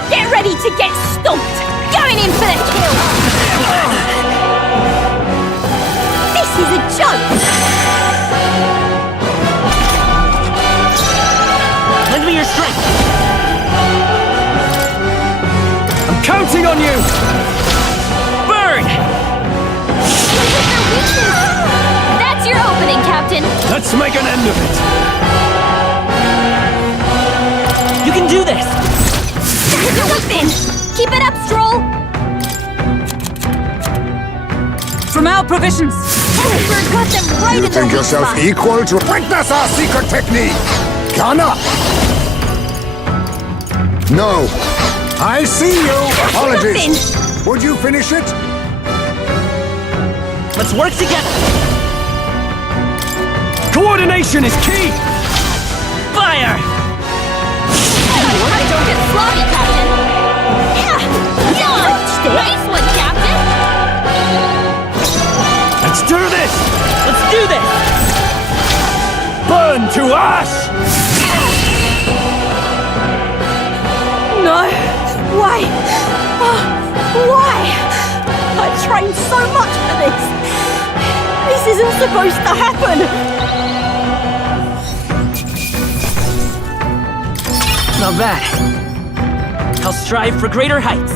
Get ready to get stomped! Going in for the kill! This is a joke! Lend me your strength. I'm counting on you! Burn! That's your opening, Captain. Let's make an end of it! You can do this! Something. Keep it up, Stroll. From our provisions! Eskenberg got them right You in their think weak yourself spot. equal to witness our secret technique? Gun up! No. I see you. Apologies. Would you finish it? Let's work together! Coordination is key! Fire! Don't get sloppy, Captain. Nice one, Captain. Let's do this! Let's do this! Burn to ash! No! Why? Oh, why? I trained so much for this! This isn't supposed to happen! Not bad. I'll strive for greater heights.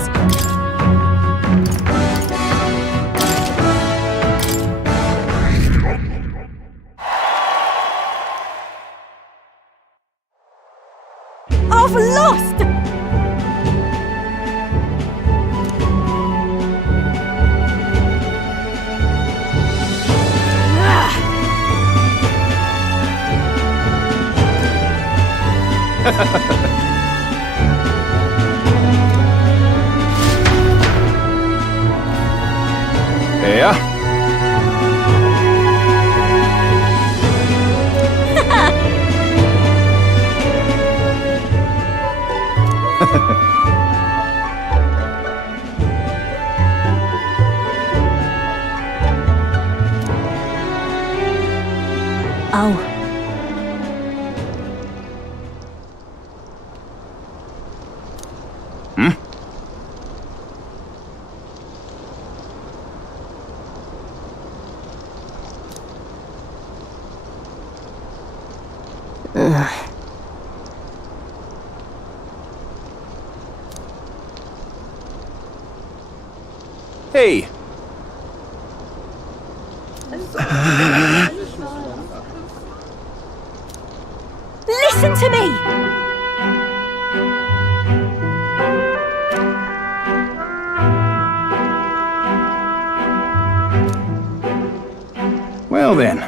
I've lost! Yeah? Oh. Hey! Listen to me! Well then.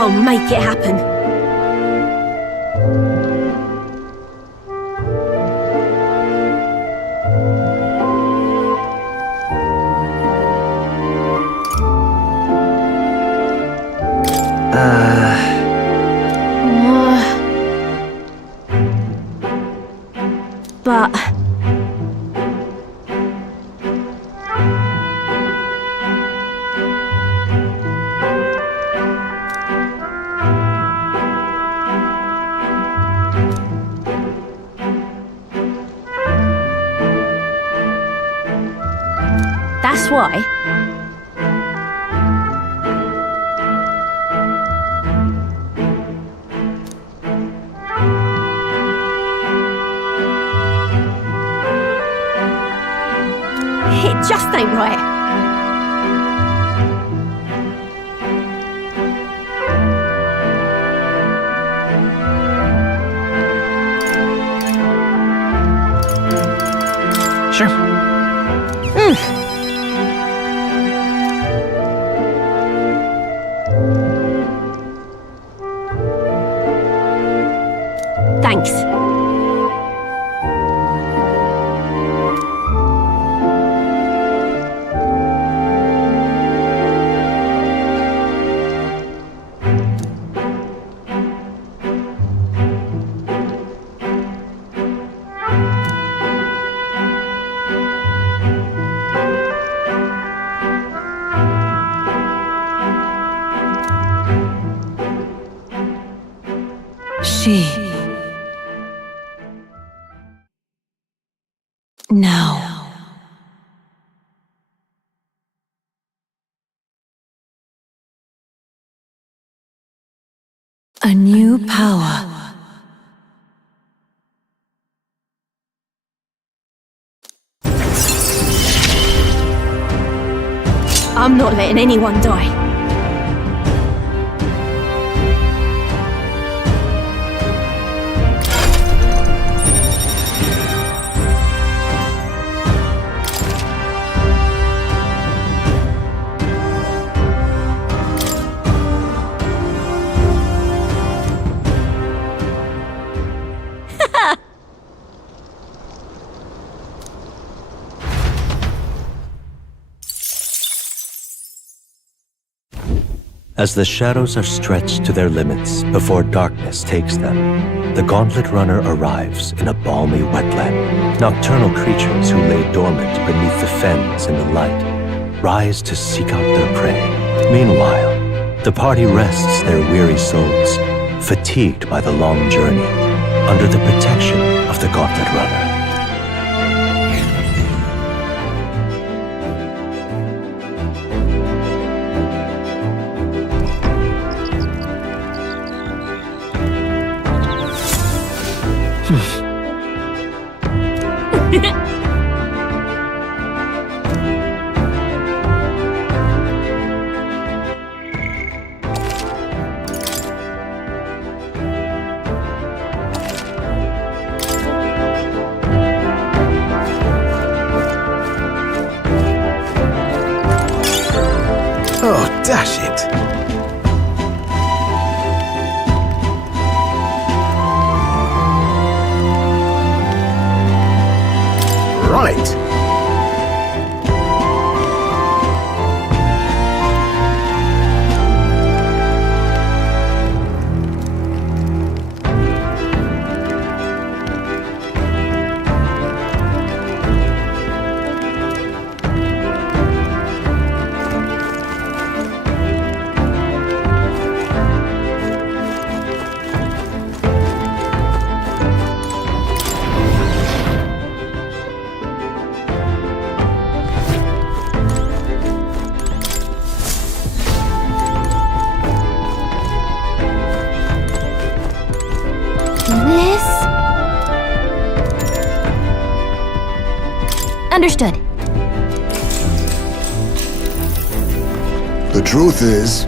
I'll make it happen. But That's why. It just ain't right. Sure. Thanks. She. Now. A new power. I'm not letting anyone die. As the shadows are stretched to their limits before darkness takes them, the Gauntlet Runner arrives in a balmy wetland. Nocturnal creatures who lay dormant beneath the fens in the light rise to seek out their prey. Meanwhile, the party rests their weary souls, fatigued by the long journey, under the protection of the Gauntlet Runner. Oh, dash it. Right. Understood. The truth is,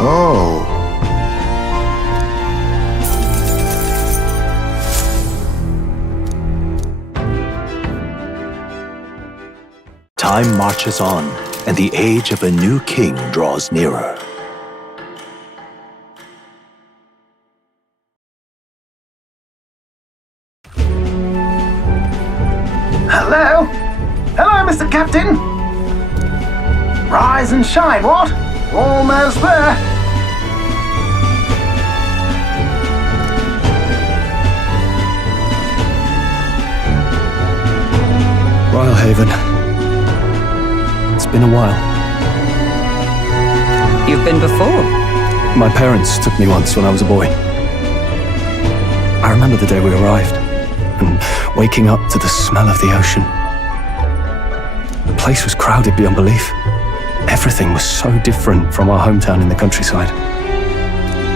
oh. Time marches on, and the age of a new king draws nearer. Rise and shine, what? Almost there. Rhylehaven. It's been a while. You've been before? My parents took me once when I was a boy. I remember the day we arrived, and waking up to the smell of the ocean. The place was crowded beyond belief. Everything was so different from our hometown in the countryside.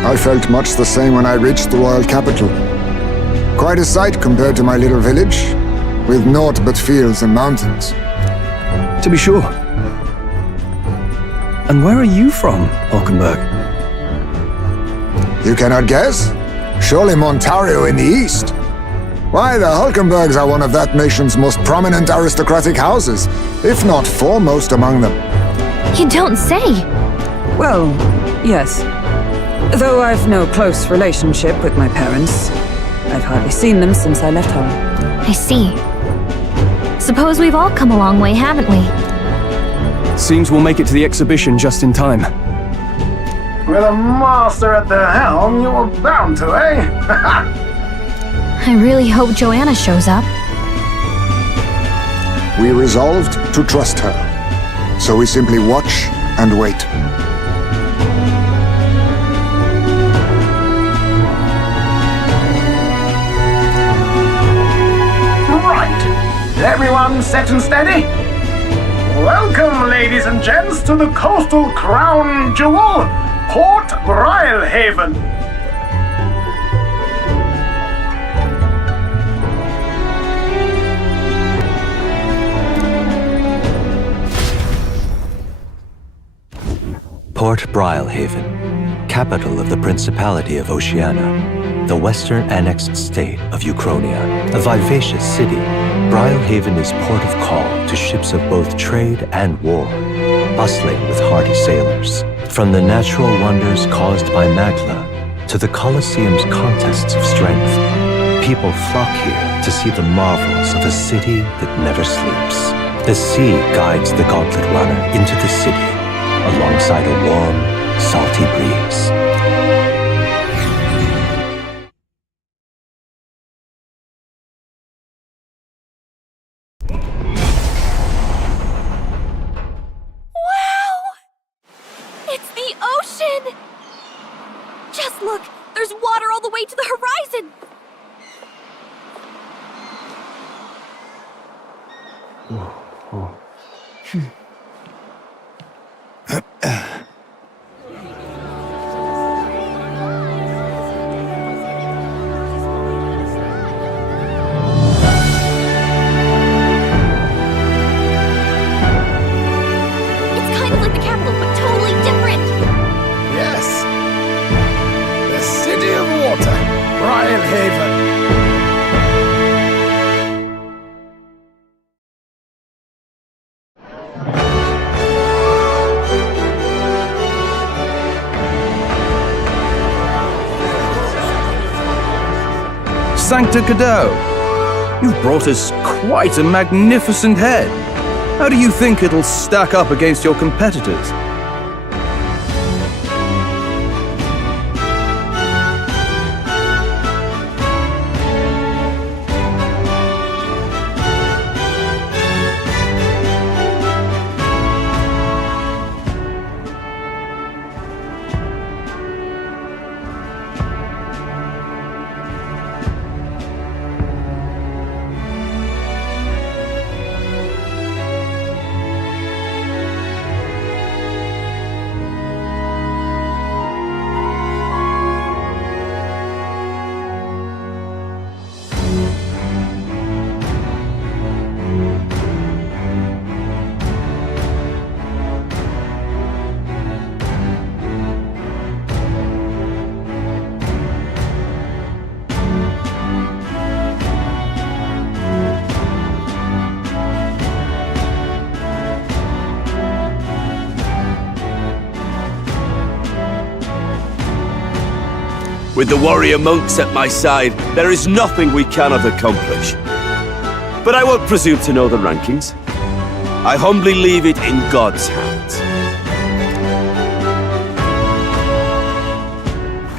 I felt much the same when I reached the royal capital. Quite a sight compared to my little village, with naught but fields and mountains. To be sure. And where are you from, Hulkenberg? You cannot guess? Surely Montario in the east. Why, the Hulkenbergs are one of that nation's most prominent aristocratic houses, if not foremost among them. You don't say. Well, yes. Though I've no close relationship with my parents, I've hardly seen them since I left home. I see. Suppose we've all come a long way, haven't we? Seems we'll make it to the exhibition just in time. With a master at the helm, you're bound to, eh? I really hope Joanna shows up. We resolved to trust her, so we simply watch and wait. Right. Everyone set and steady? Welcome, ladies and gents, to the coastal crown jewel, Port Rhylehaven. Port Rhylehaven, capital of the Principality of Oceania, the western annexed state of Uchronia. A vivacious city, Rhylehaven is port of call to ships of both trade and war, bustling with hardy sailors. From the natural wonders caused by Magla to the Colosseum's contests of strength, people flock here to see the marvels of a city that never sleeps. The sea guides the gauntlet runner into the city, alongside a warm, salty breeze. It's the ocean! Just look! There's water all the way to the horizon! It's kind of like the capital, but totally different! Yes. The city of water, Rhylehaven. Sancta Cadeau, you've brought us quite a magnificent head. How do you think it'll stack up against your competitors? With the warrior monks at my side, there is nothing we cannot accomplish. But I won't presume to know the rankings. I humbly leave it in God's hands. guards.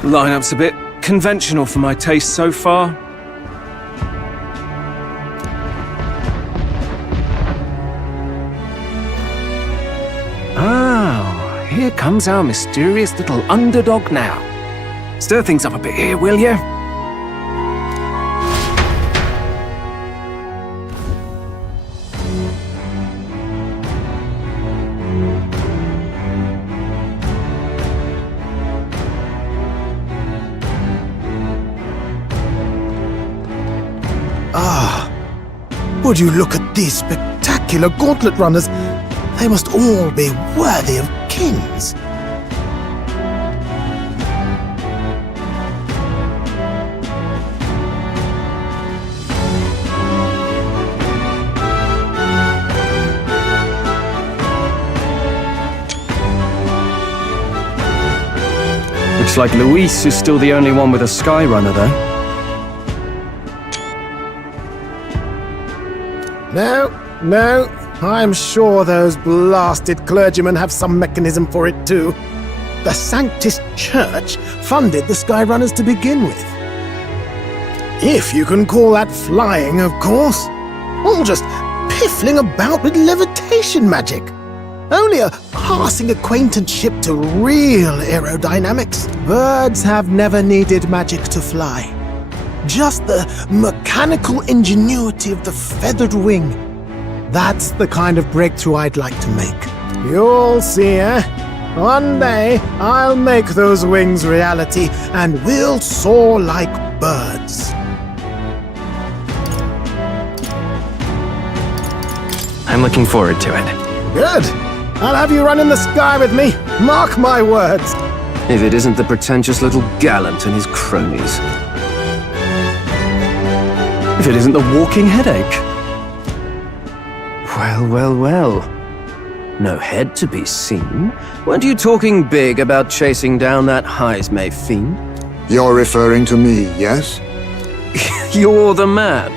Lineup's a bit conventional for my taste so far. Oh, here comes our mysterious little underdog now. Stir things up a bit here, will you? Would you look at these spectacular gauntlet runners? They must all be worthy of kings. Looks like Luis is still the only one with a Skyrunner, though. No, I'm sure those blasted clergymen have some mechanism for it too. The Sanctus Church funded the Skyrunners to begin with. If you can call that flying, of course. All just piffling about with levitation magic. Only a passing acquaintanceship to real aerodynamics. Birds have never needed magic to fly. Just the mechanical ingenuity of the feathered wing. That's the kind of breakthrough I'd like to make. You'll see, eh? One day, I'll make those wings reality, and we'll soar like birds. I'm looking forward to it. Good. I'll have you run in the sky with me. Mark my words. If it isn't the pretentious little gallant and his cronies. If it isn't the walking headache. Well. No head to be seen. Weren't you talking big about chasing down that Heismay fiend? You're referring to me, yes? You're the man.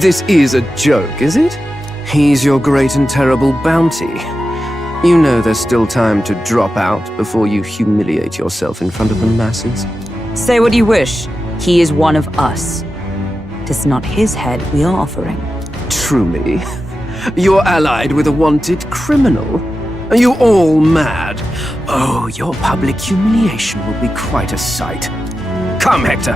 This is a joke, is it? He's your great and terrible bounty. You know there's still time to drop out before you humiliate yourself in front of the masses. Say what you wish. He is one of us. Tis not his head we are offering. Truly? You're allied with a wanted criminal? Are you all mad? Oh, your public humiliation will be quite a sight. Come, Hector.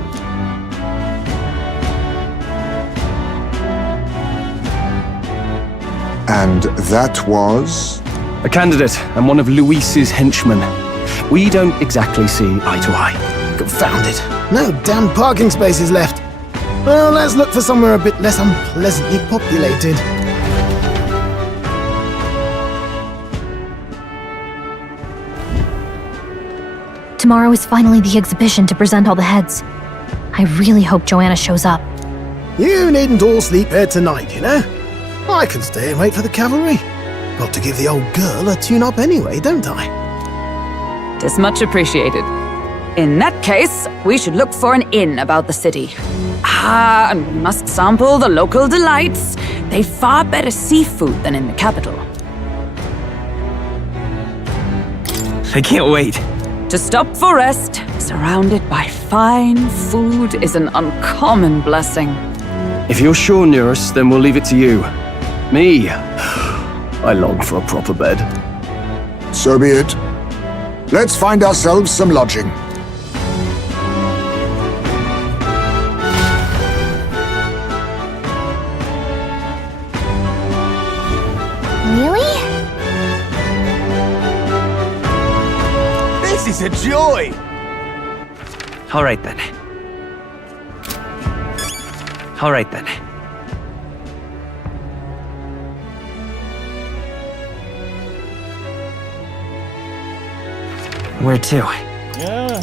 And that was? A candidate and one of Luis's henchmen. We don't exactly see eye to eye. Confound it. No damn parking spaces left. Well, let's look for somewhere a bit less unpleasantly populated. Tomorrow is finally the exhibition to present all the heads. I really hope Joanna shows up. You needn't all sleep here tonight, you know? I can stay and wait for the cavalry. Got to give the old girl a tune-up anyway, don't I? Tis much appreciated. In that case, we should look for an inn about the city. And we must sample the local delights. They've far better seafood than in the capital. I can't wait. To stop for rest, surrounded by fine food, is an uncommon blessing. If you're sure, Nearest, then we'll leave it to you. Me, I long for a proper bed. So be it. Let's find ourselves some lodging. Really? This is a joy! All right then. Where to? Yeah.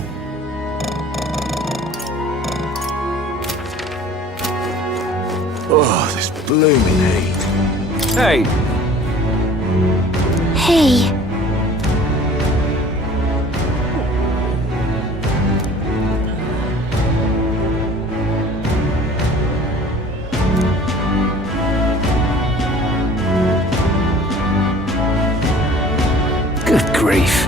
Oh, this blooming heat. Hey. Hey. Good grief.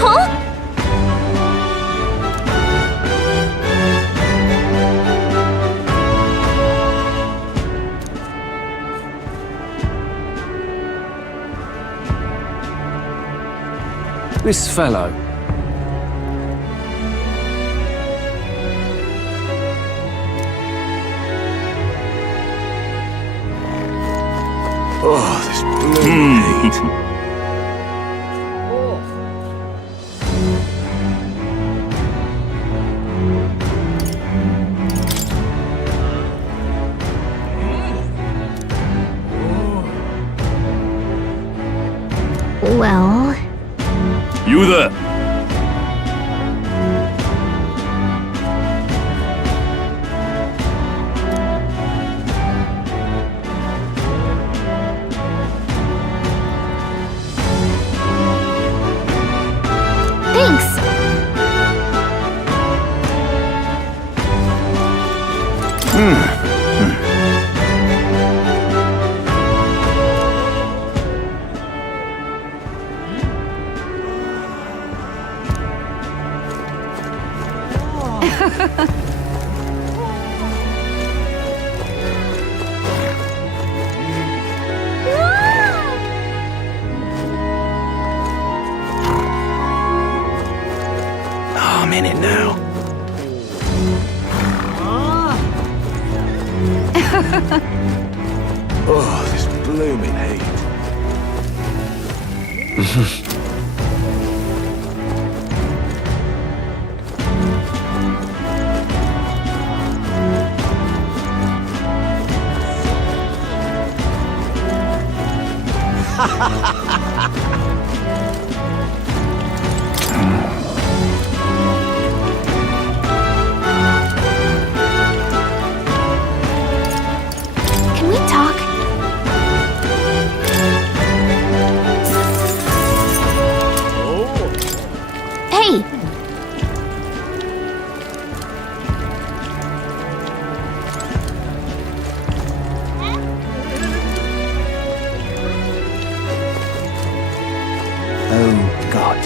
Huh? This fellow. Oh, this blooming heat. Well... You there? Thanks! Oh, I'm in it now. Oh, this blooming heat. Can we talk? Hey! Oh, God.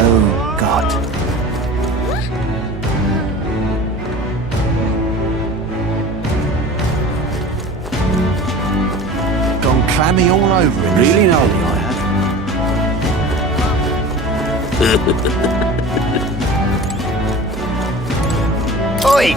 Oh, God. Gone clammy all over it. Really now? I have. Oi!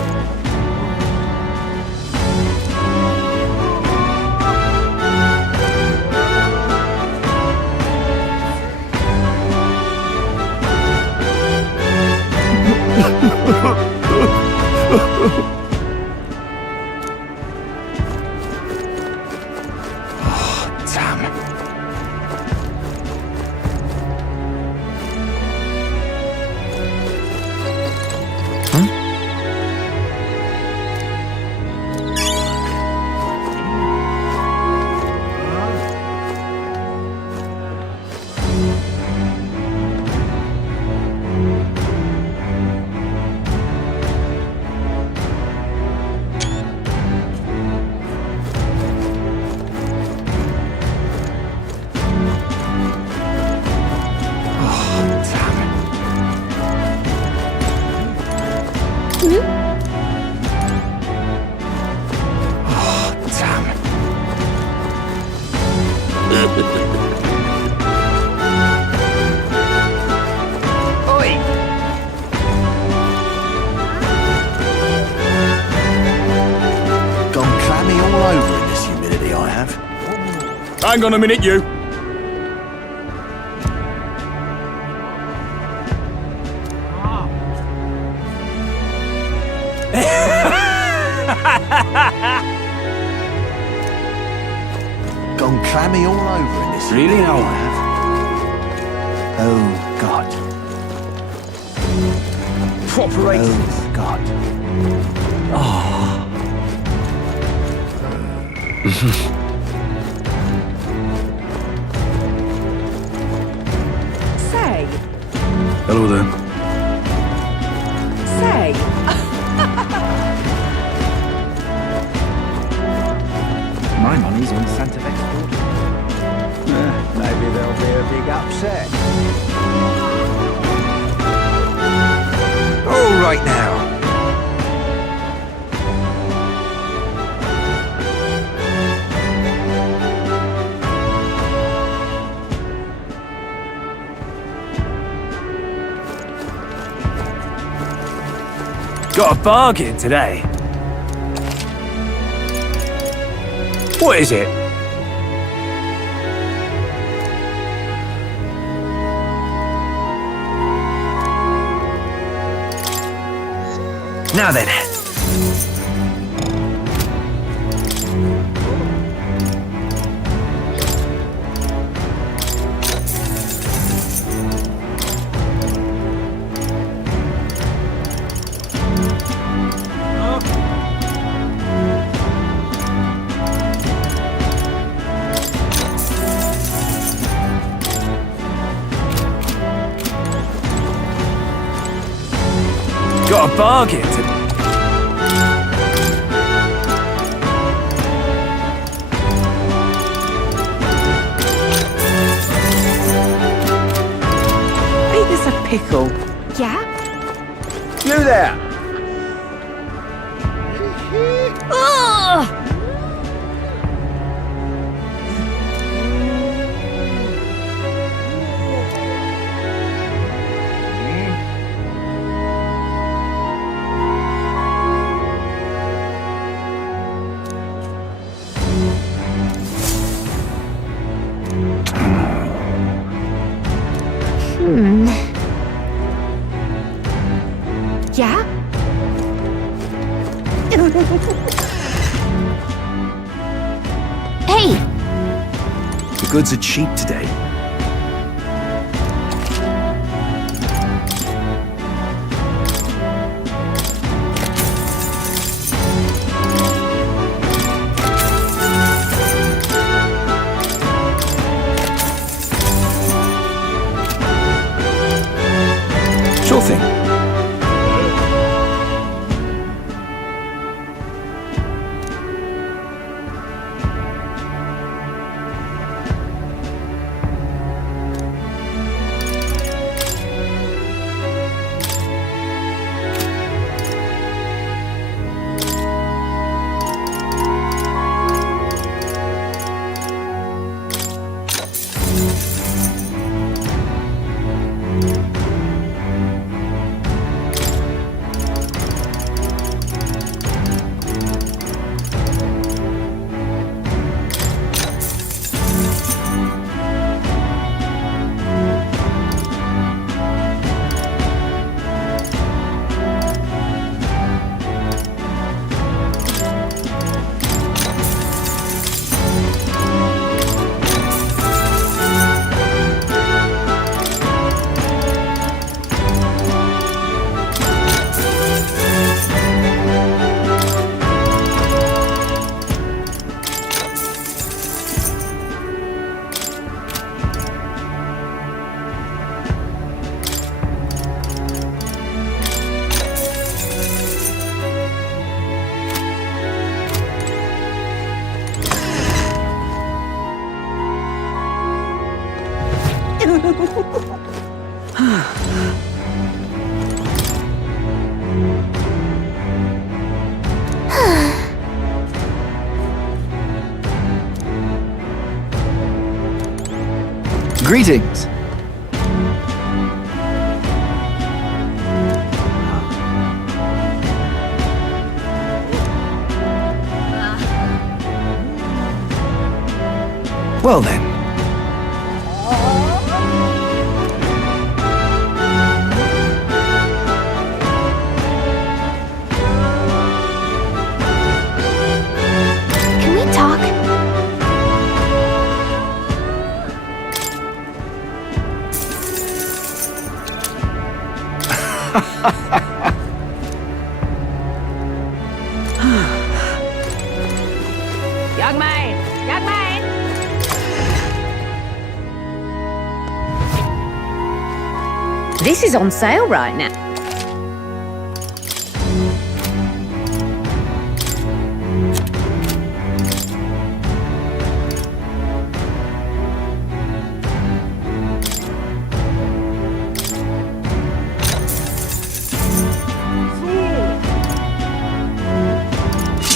Gone clammy all over in this humidity, I have. Hang on a minute, you. Gone clammy all over in this Really humidity, now? I have. Oh, God. Proper Oh, God. Say, Hello there. say. My money's on Santa Fe Export. Maybe there'll be a big upset. All right now. Got a bargain today. What is it? Now then. Got a bargain today. Ain't this a pickle? Yeah? You there! Ugh! Yeah? Hey! The goods are cheap today. Sure thing. Greetings. Well then. Can we talk? Young man! Young man! This is on sale right now.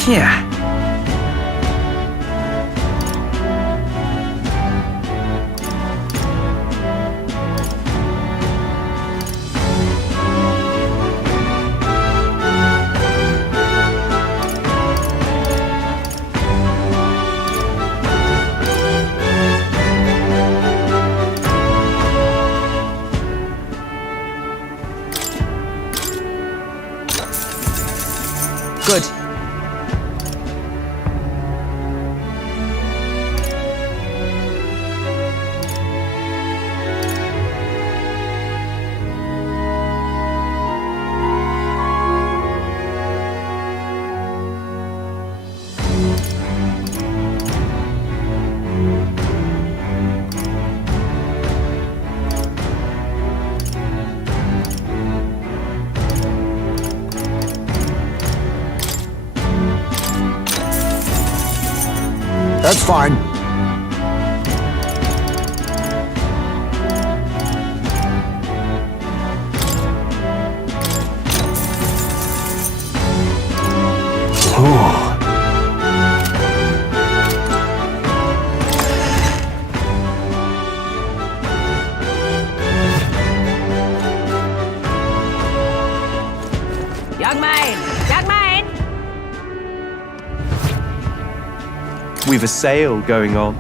Yeah. Good. That's fine. Young man! Young man! We've a sale going on.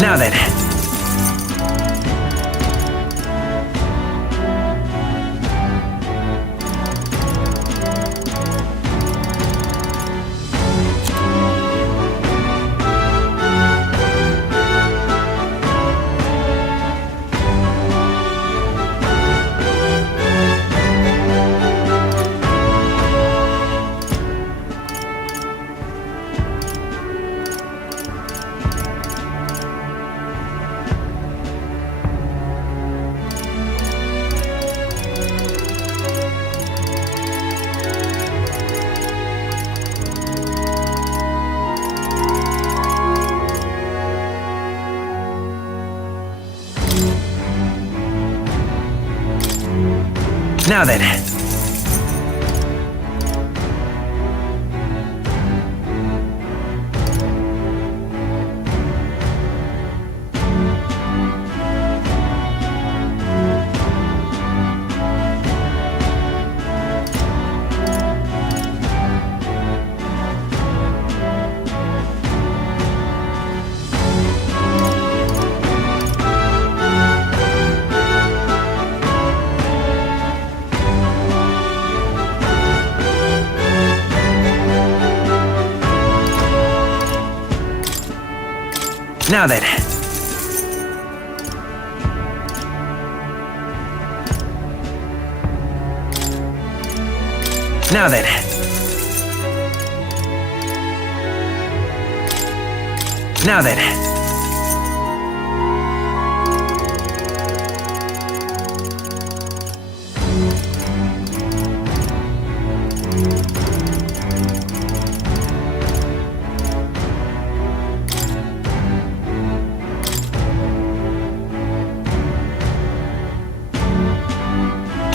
Now then. Now then. Now then. Now then. Now then.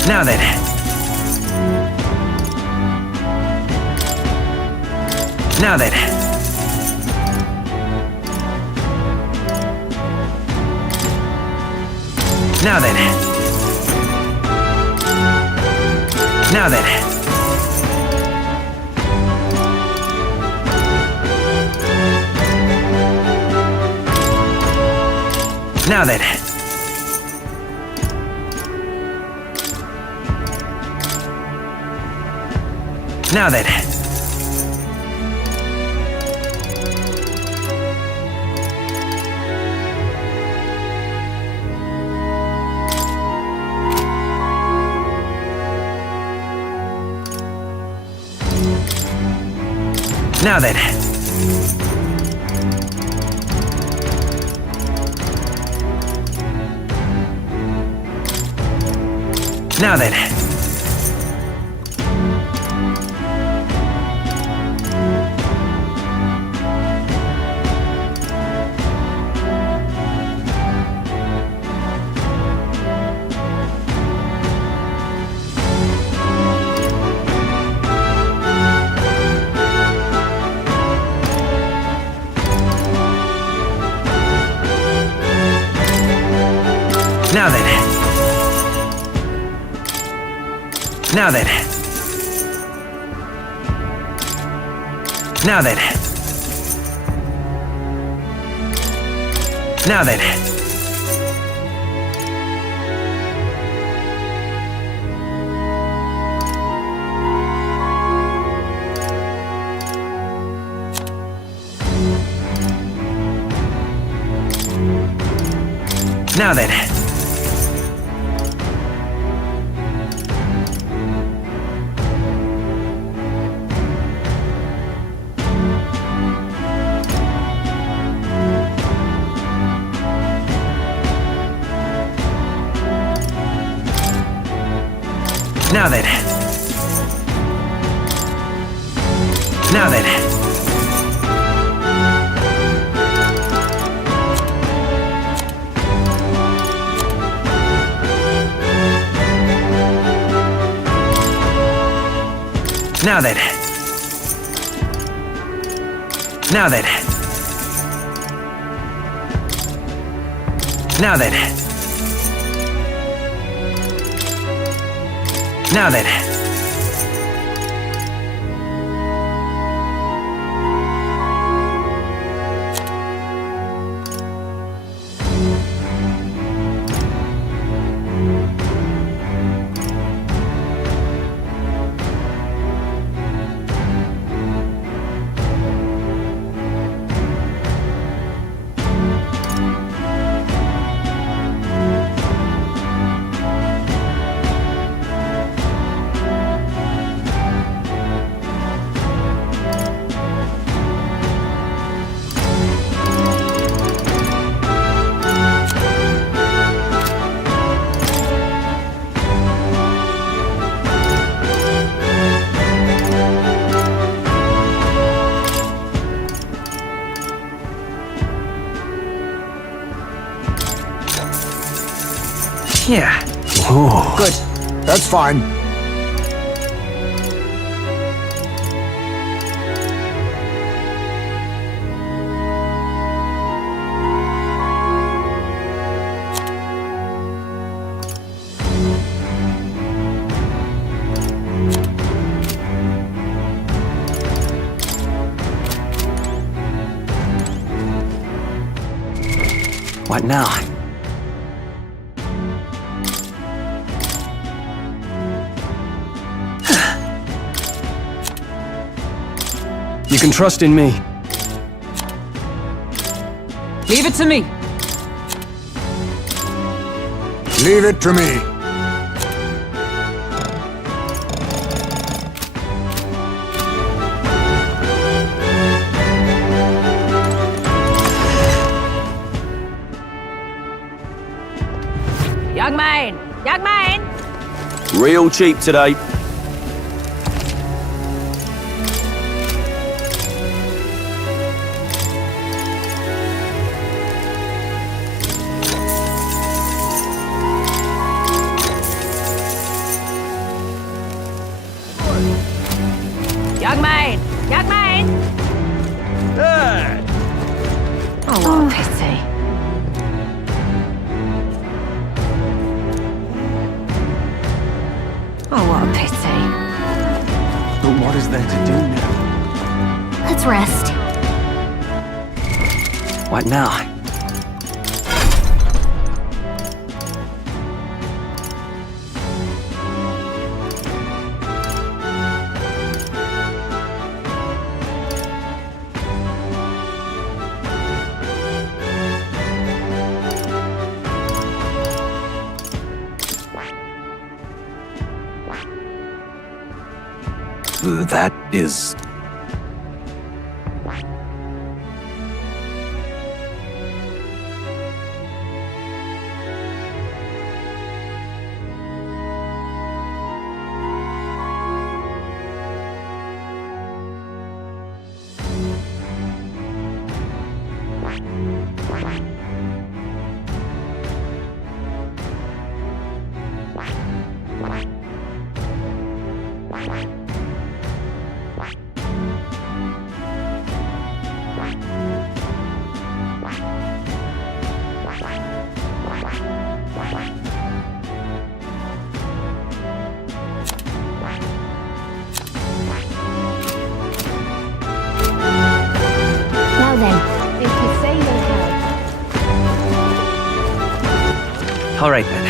Now then. Now then. Now then. Now then. Now then. Now then. Now then. Now then. Now then. Now then. Now then. Now then. Now then. Now then. Now then. Now then. Now then. Now then. Now then. Yeah. Oh. Good. That's fine. What now? You can trust in me. Leave it to me. Leave it to me. Young man! Young man! Real cheap today. Young man! Young man! Oh, what a pity. Oh, what a pity. But what is there to do now? Let's rest. What now? That is... Now then, if you say you'll help. All right then.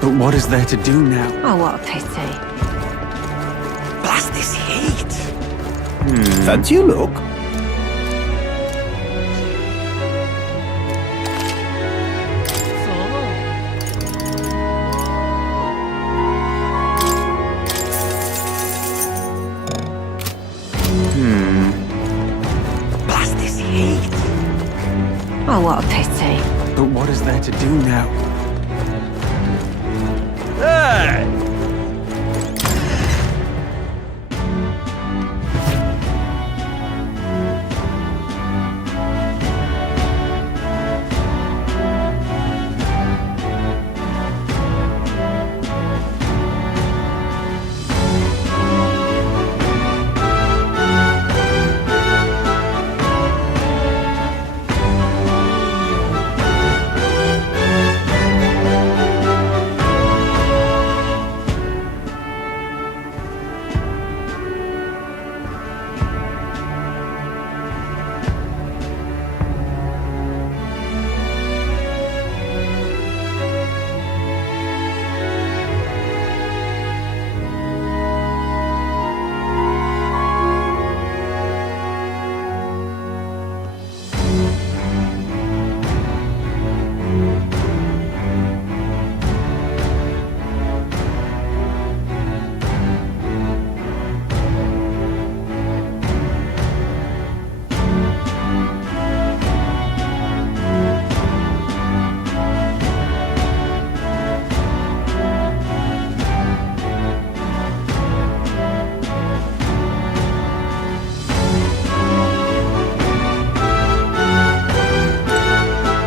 But what is there to do now? Oh, what a pity. Blast this heat! Fancy a look? Blast this heat! Oh, what a pity. But what is there to do now?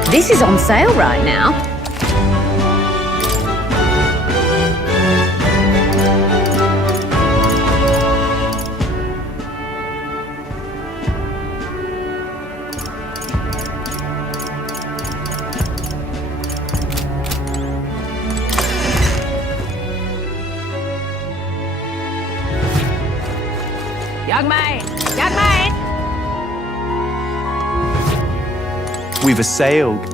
This is on sale right now. Young man! Young man! We've assailed.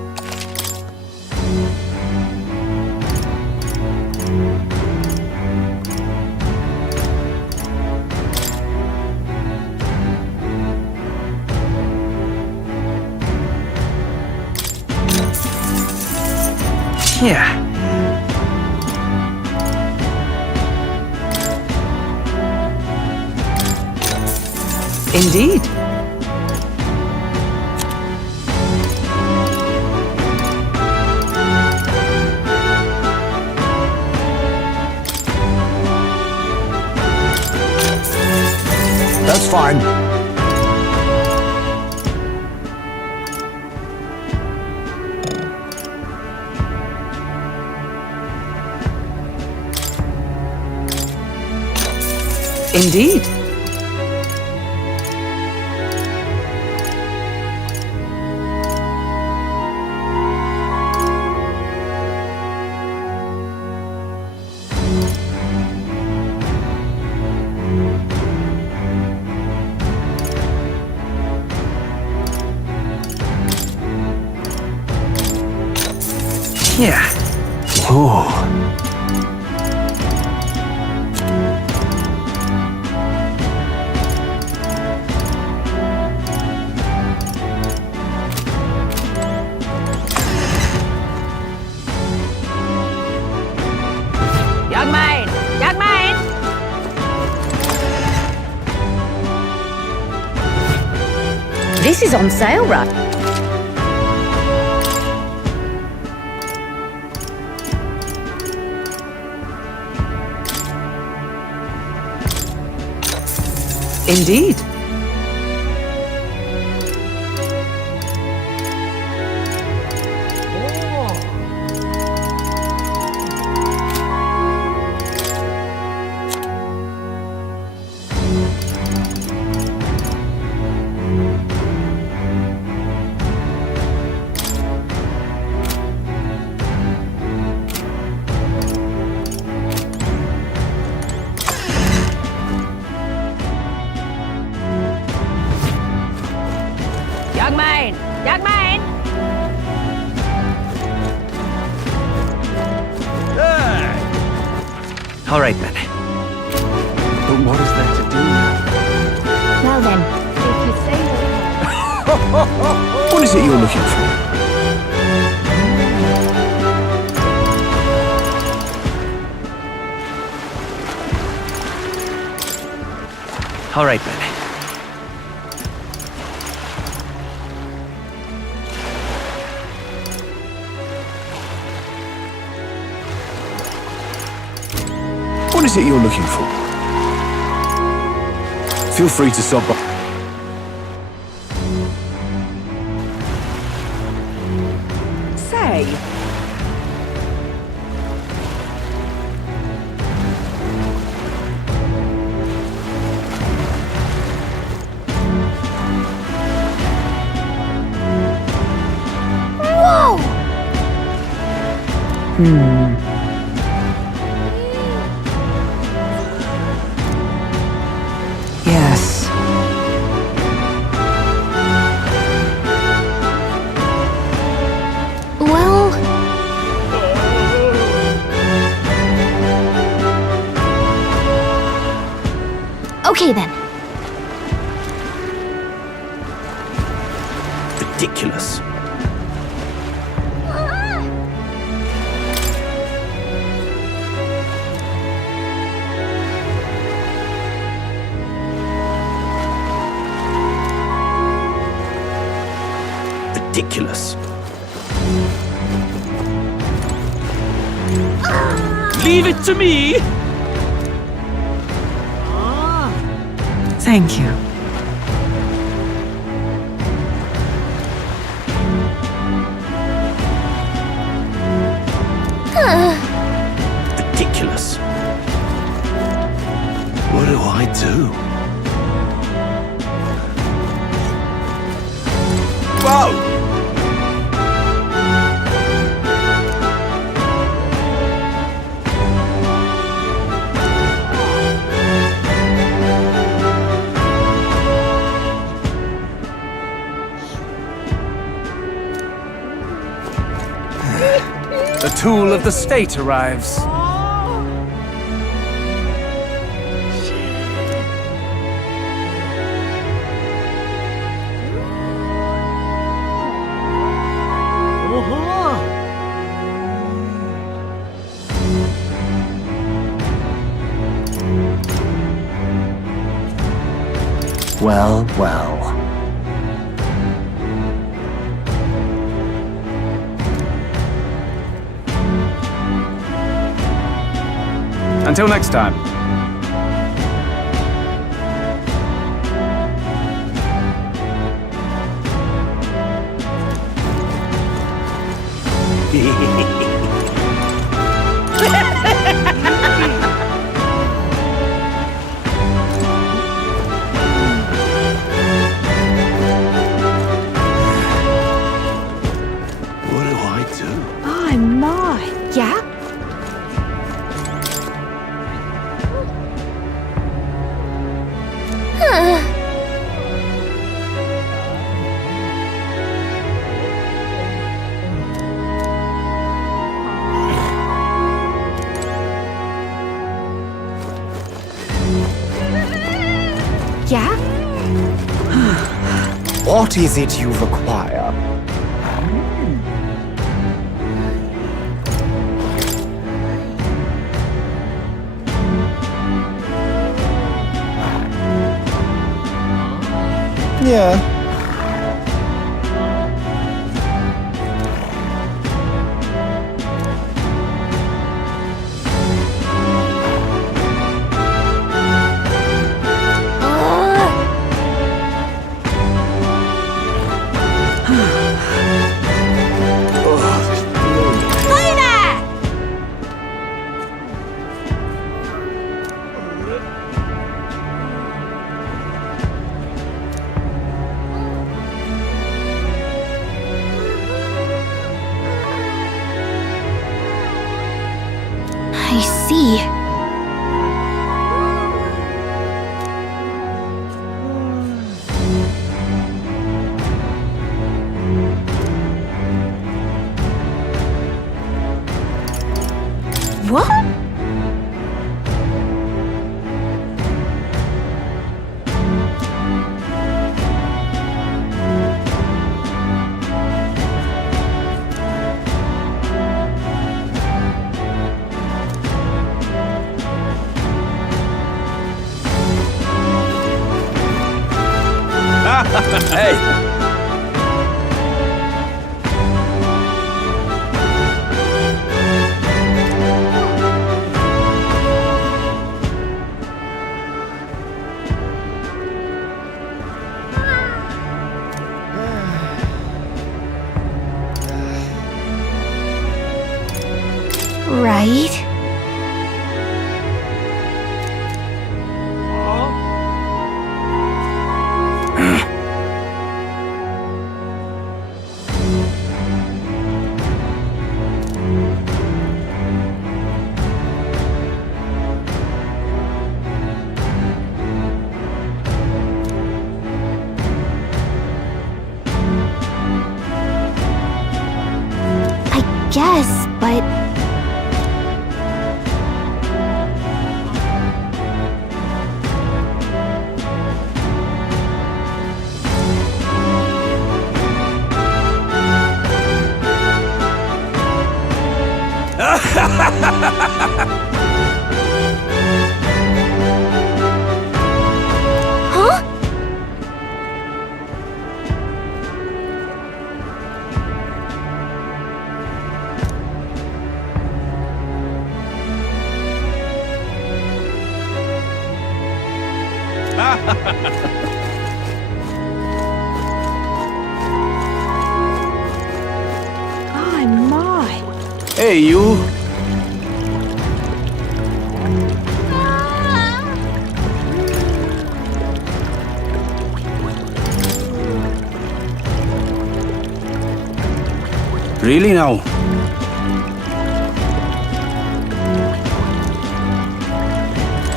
Yeah. Indeed. That's fine. Indeed. Yeah. Oh. This is on sale, right? Indeed. Young man! Young man! All right, then. But what is there to do now? Well then, if you say What is it you're looking for? All right, then. What is it you're looking for? Feel free to stop by. Say. Whoa! Yes. Well... Okay then. Ridiculous. Ridiculous. Leave it to me! Thank you. Ridiculous. What do I do? Whoa! The tool of the state arrives. Well, well. Until next time. What do I do? Oh my! Yeah? Yeah? What is it you require? Yeah. I see. What? Hey! Right. I guess, but... Huh? Oh my. Hey, you! Really now?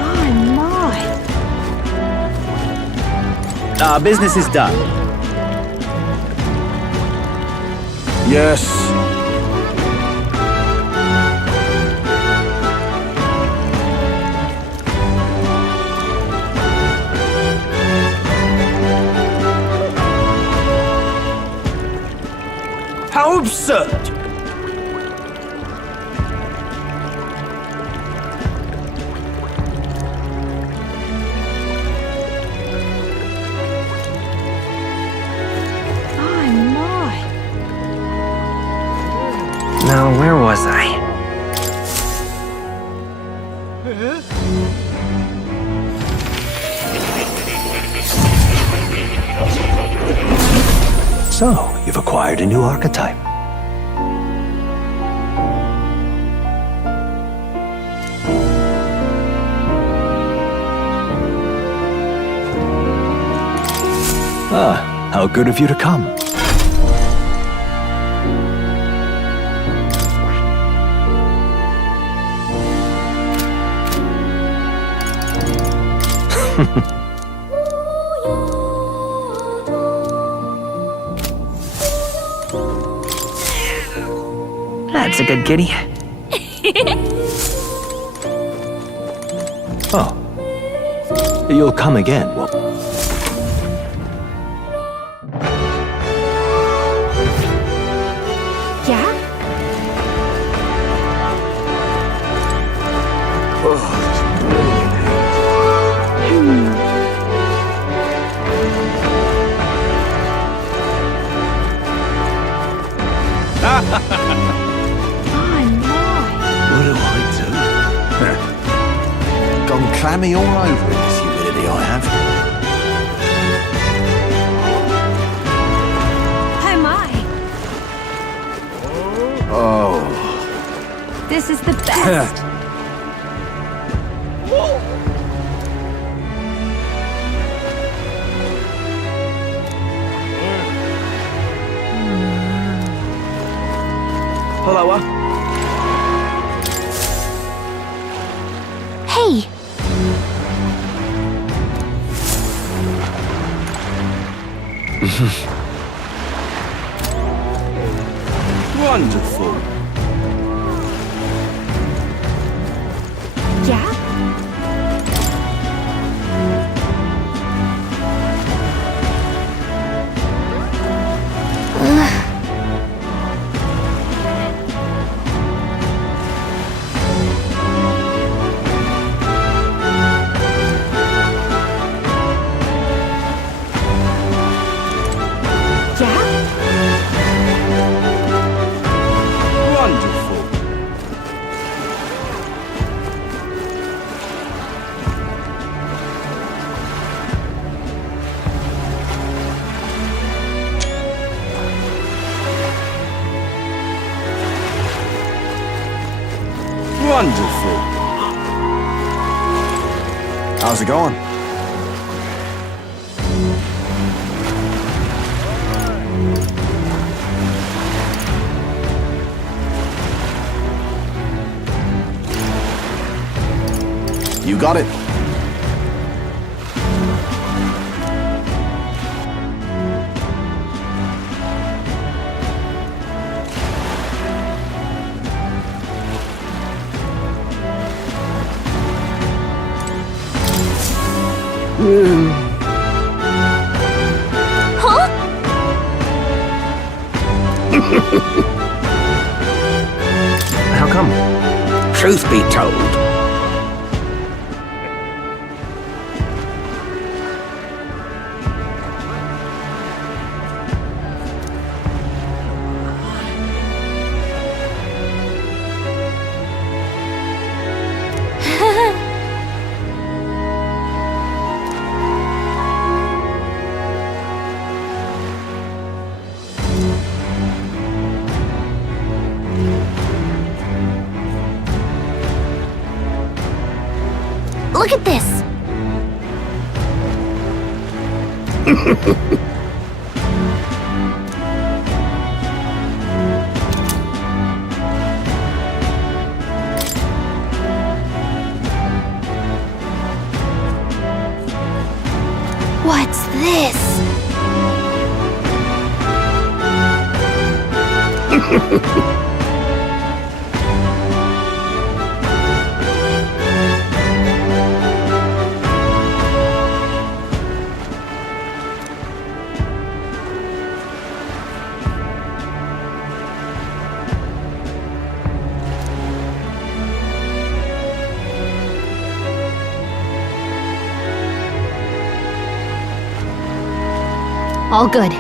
Oh my. Our business is done. Yes. How absurd! Oh my. Now, where was I? So, you've acquired a new archetype. Ah, how good of you to come. That's a good kitty. Oh. You'll come again, won't you? Yeah? What do I do? Gone clammy all over in this humidity I have. Oh my. Oh. This is the best. Hello. Yeah? Wonderful. How's it going? You got it. Huh? How come? Truth be told. Look at this! What's this? All good.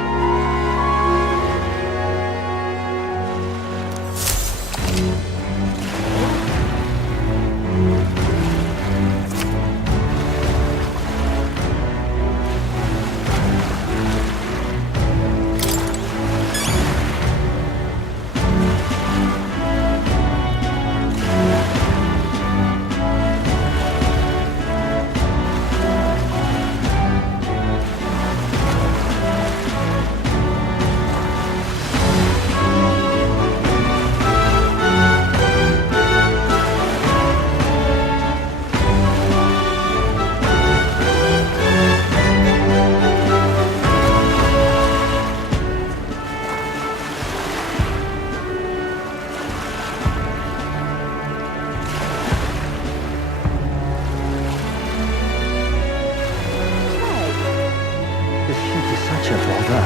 Such a bother.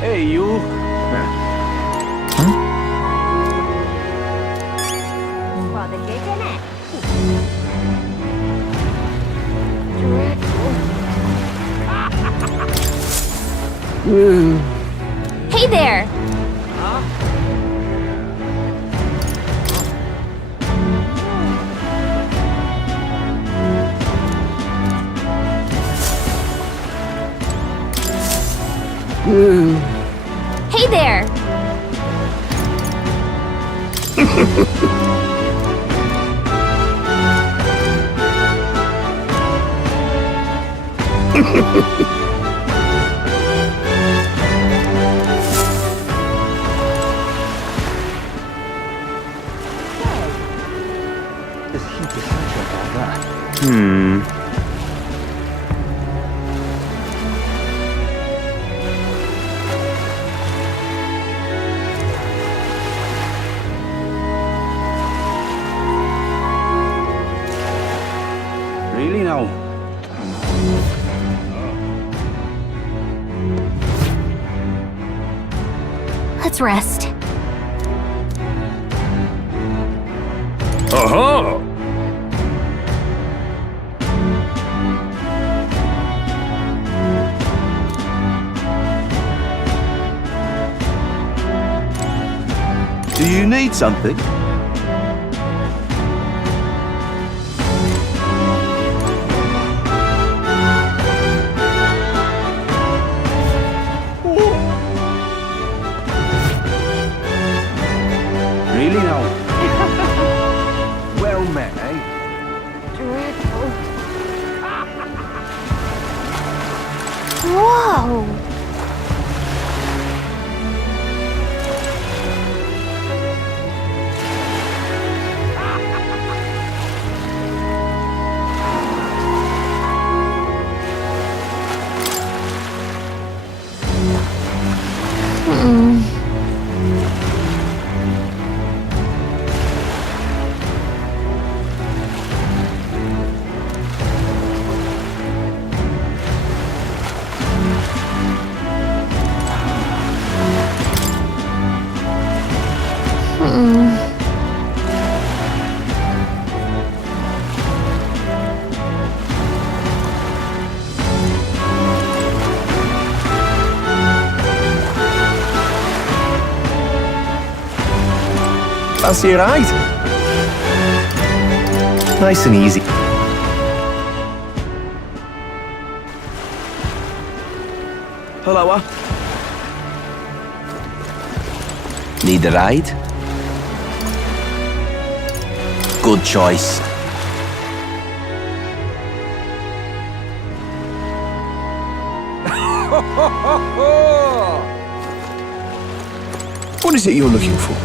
Hey, you. Hey there! Hey there! This heat is such a bother. now. Let's rest. Aha! Do you need something? Really now? Well met, eh? Whoa! Fancy a ride? Nice and easy. Hello. Need a ride? Good choice. What is it you're looking for?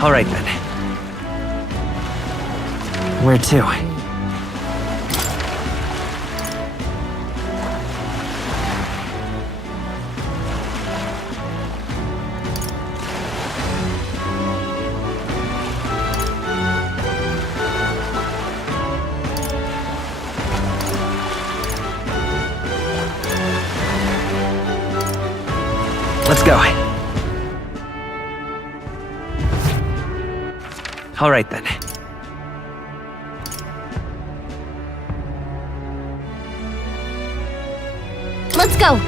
All right, then. Where to? Let's go. All right, then. Let's go!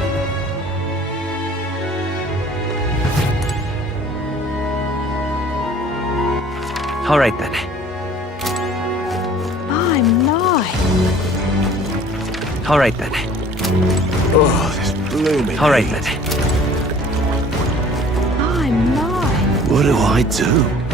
All right, then. I'm not. All right, then. Oh, this blooming All right, heat. then. I'm not. What do I do?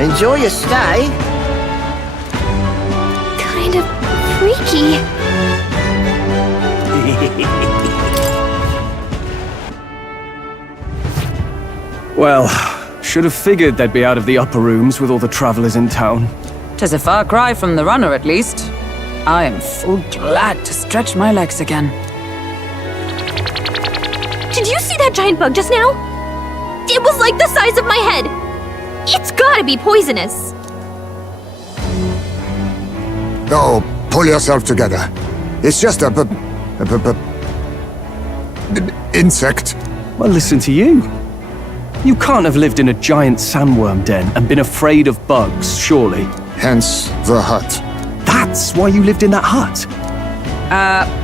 Enjoy your stay. Kind of freaky. Well, should have figured they'd be out of the upper rooms with all the travelers in town. 'Tis a far cry from the runner, at least. I am full glad to stretch my legs again. Did you see that giant bug just now? It was like the size of my head. It's gotta be poisonous. Oh, pull yourself together. It's just a insect. Well, listen to you. You can't have lived in a giant sandworm den and been afraid of bugs, surely. Hence the hut. That's why you lived in that hut.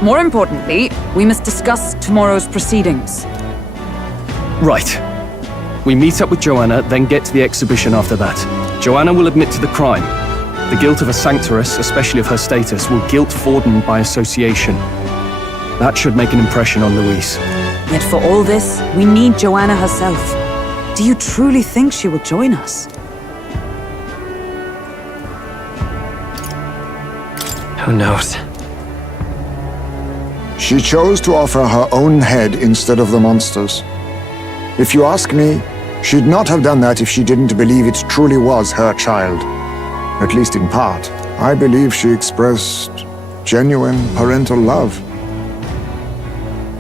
More importantly, we must discuss tomorrow's proceedings. Right. We meet up with Joanna, then get to the exhibition after that. Joanna will admit to the crime. The guilt of a sanctoress, especially of her status, will guilt Forden by association. That should make an impression on Louise. Yet for all this, we need Joanna herself. Do you truly think she will join us? Who knows? She chose to offer her own head instead of the monster's. If you ask me, she'd not have done that if she didn't believe it truly was her child. At least in part. I believe she expressed genuine parental love.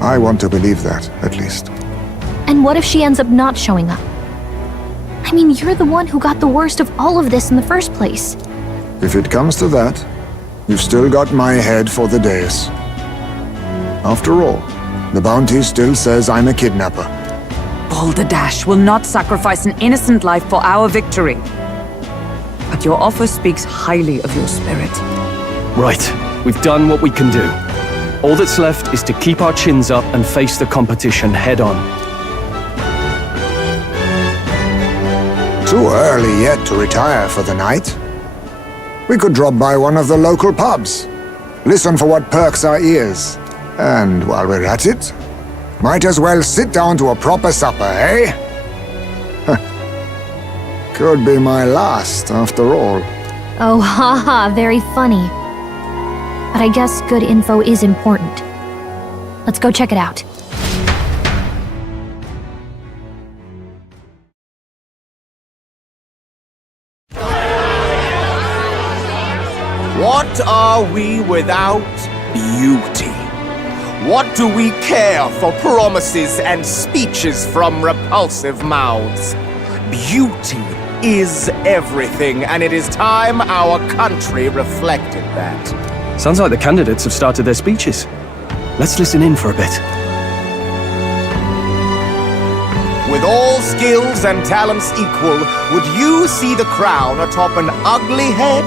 I want to believe that, at least. And what if she ends up not showing up? I mean, you're the one who got the worst of all of this in the first place. If it comes to that, you've still got my head for the dais. After all, the bounty still says I'm a kidnapper. Balderdash will not sacrifice an innocent life for our victory. But your offer speaks highly of your spirit. Right, we've done what we can do. All that's left is to keep our chins up and face the competition head on. Too early yet to retire for the night. We could drop by one of the local pubs. Listen for what perks our ears. And while we're at it, might as well sit down to a proper supper, eh? Could be my last, after all. Oh, haha, very funny. But I guess good info is important. Let's go check it out. What are we without beauty? What do we care for promises and speeches from repulsive mouths? Beauty is everything, and it is time our country reflected that. Sounds like the candidates have started their speeches. Let's listen in for a bit. With all skills and talents equal, would you see the crown atop an ugly head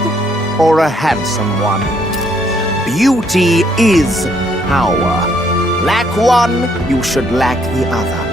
or a handsome one? Beauty is power. Lack one, you should lack the other.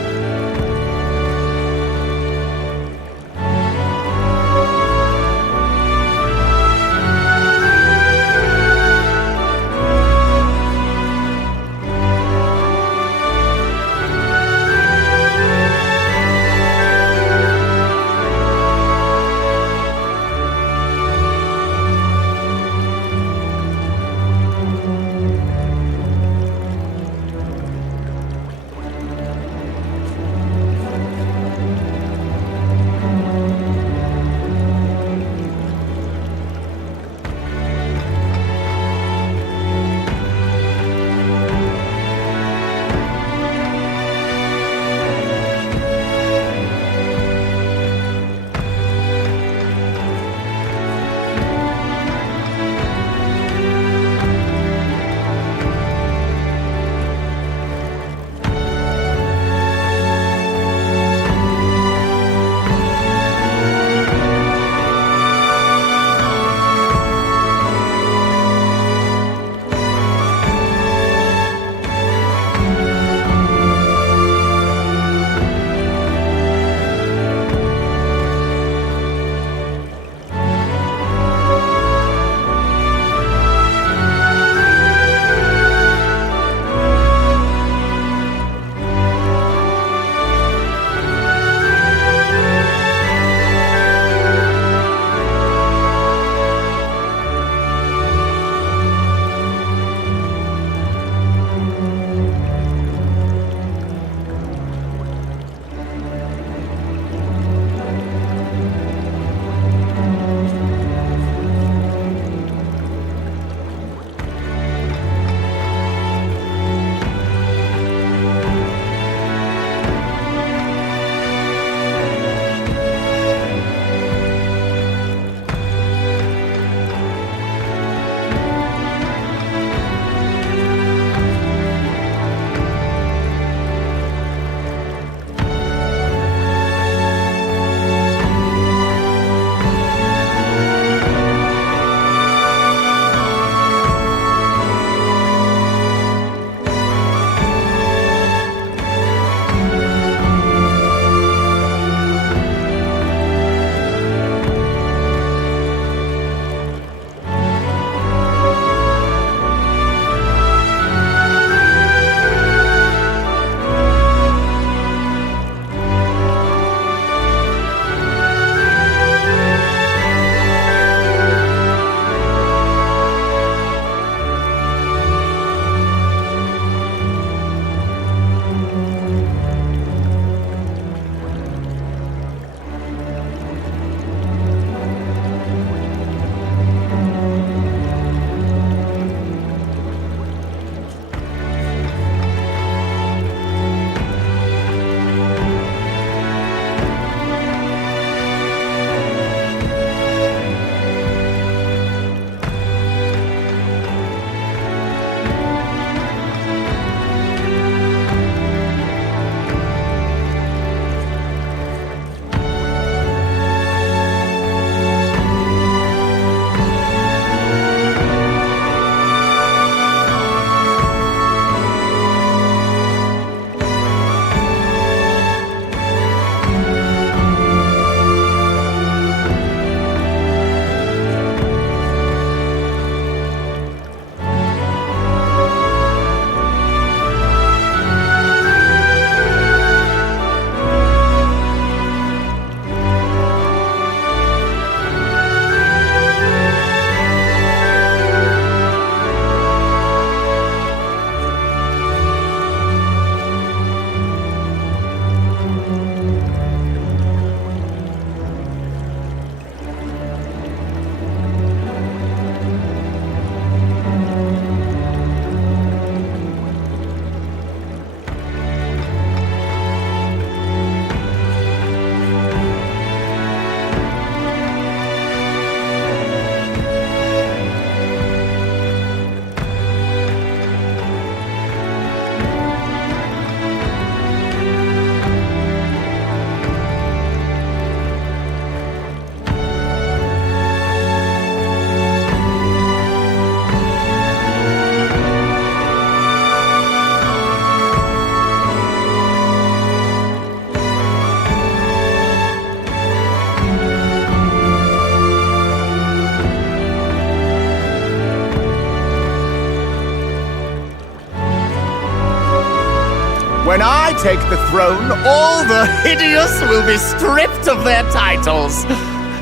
When I take the throne, all the hideous will be stripped of their titles.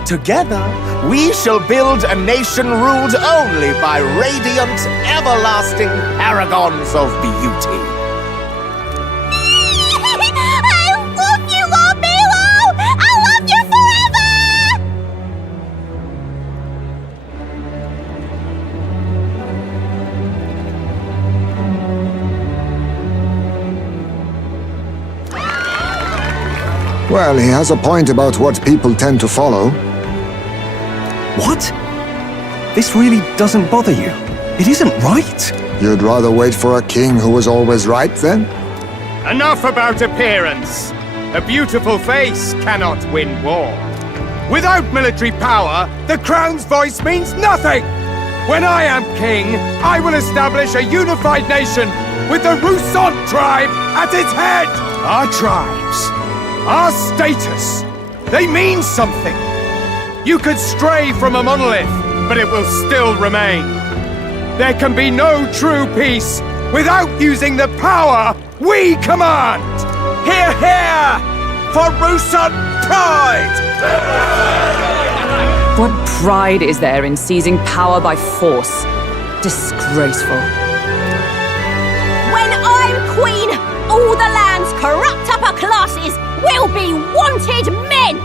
Together, we shall build a nation ruled only by radiant, everlasting paragons of beauty. I love you, Lord Milo! I love you forever! Well, he has a point about what people tend to follow. What? This really doesn't bother you? It isn't right? You'd rather wait for a king who was always right, then? Enough about appearance. A beautiful face cannot win war. Without military power, the crown's voice means nothing! When I am king, I will establish a unified nation with the Roussan tribe at its head! Our tribes, our status, they mean something. You could stray from a monolith, but it will still remain. There can be no true peace without using the power we command! Hear, hear! For Roussan pride! What pride is there in seizing power by force? Disgraceful. When I'm queen, all the land's corrupt upper classes will be wanted men!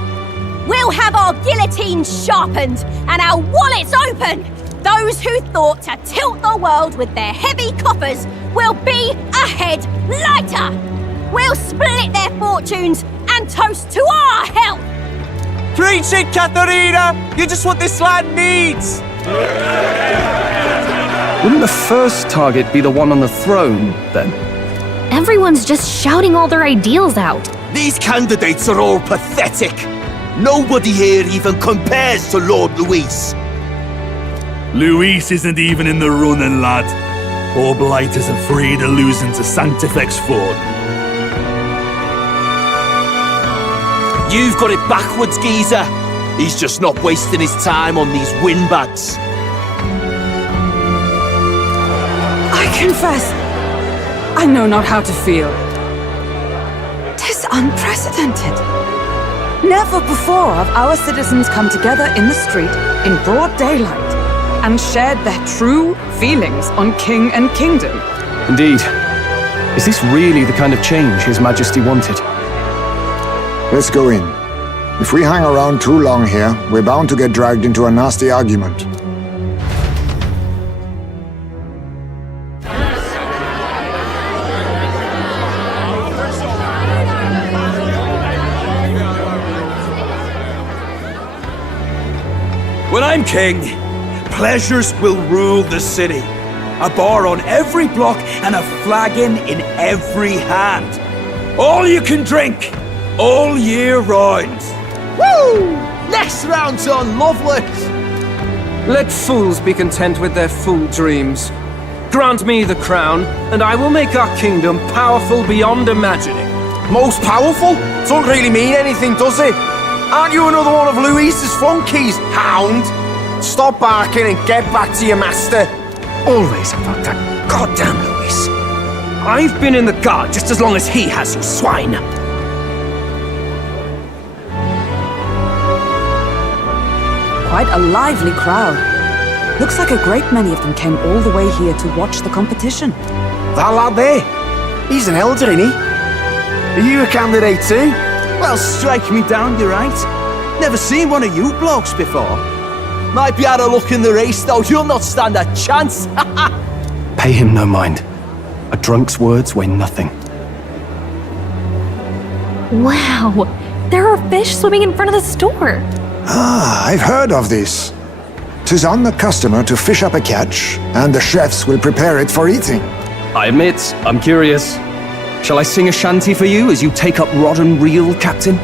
We'll have our guillotines sharpened and our wallets open! Those who thought to tilt the world with their heavy coffers will be a head lighter! We'll split their fortunes and toast to our health! Preach it, Katharina! You're just what this land needs! Wouldn't the first target be the one on the throne, then? Everyone's just shouting all their ideals out. These candidates are all pathetic. Nobody here even compares to Lord Luis. Luis isn't even in the running, lad. All blighters are afraid of losing to Sanctifex Ford. You've got it backwards, geezer. He's just not wasting his time on these windbags. I confess, I know not how to feel. 'Tis unprecedented. Never before have our citizens come together in the street in broad daylight and shared their true feelings on king and kingdom. Indeed. Is this really the kind of change His Majesty wanted? Let's go in. If we hang around too long here, we're bound to get dragged into a nasty argument. When I'm king, pleasures will rule the city. A bar on every block and a flagon in every hand. All you can drink, all year round. Woo! Next round's on, lovely! Let fools be content with their fool dreams. Grant me the crown, and I will make our kingdom powerful beyond imagining. Most powerful? Don't really mean anything, does it? Aren't you another one of Luis's flunkies, hound? Stop barking and get back to your master. Always about that goddamn Luis. I've been in the guard just as long as he has, you swine. Quite a lively crowd. Looks like a great many of them came all the way here to watch the competition. That lad there, he's an elder, isn't he? Are you a candidate too? Well, strike me down, you're right. Never seen one of you blokes before. Might be out of luck in the race, though. You'll not stand a chance. Pay him no mind. A drunk's words weigh nothing. Wow, there are fish swimming in front of the store. Ah, I've heard of this. 'Tis on the customer to fish up a catch, and the chefs will prepare it for eating. I admit, I'm curious. Shall I sing a shanty for you as you take up rod and reel, Captain?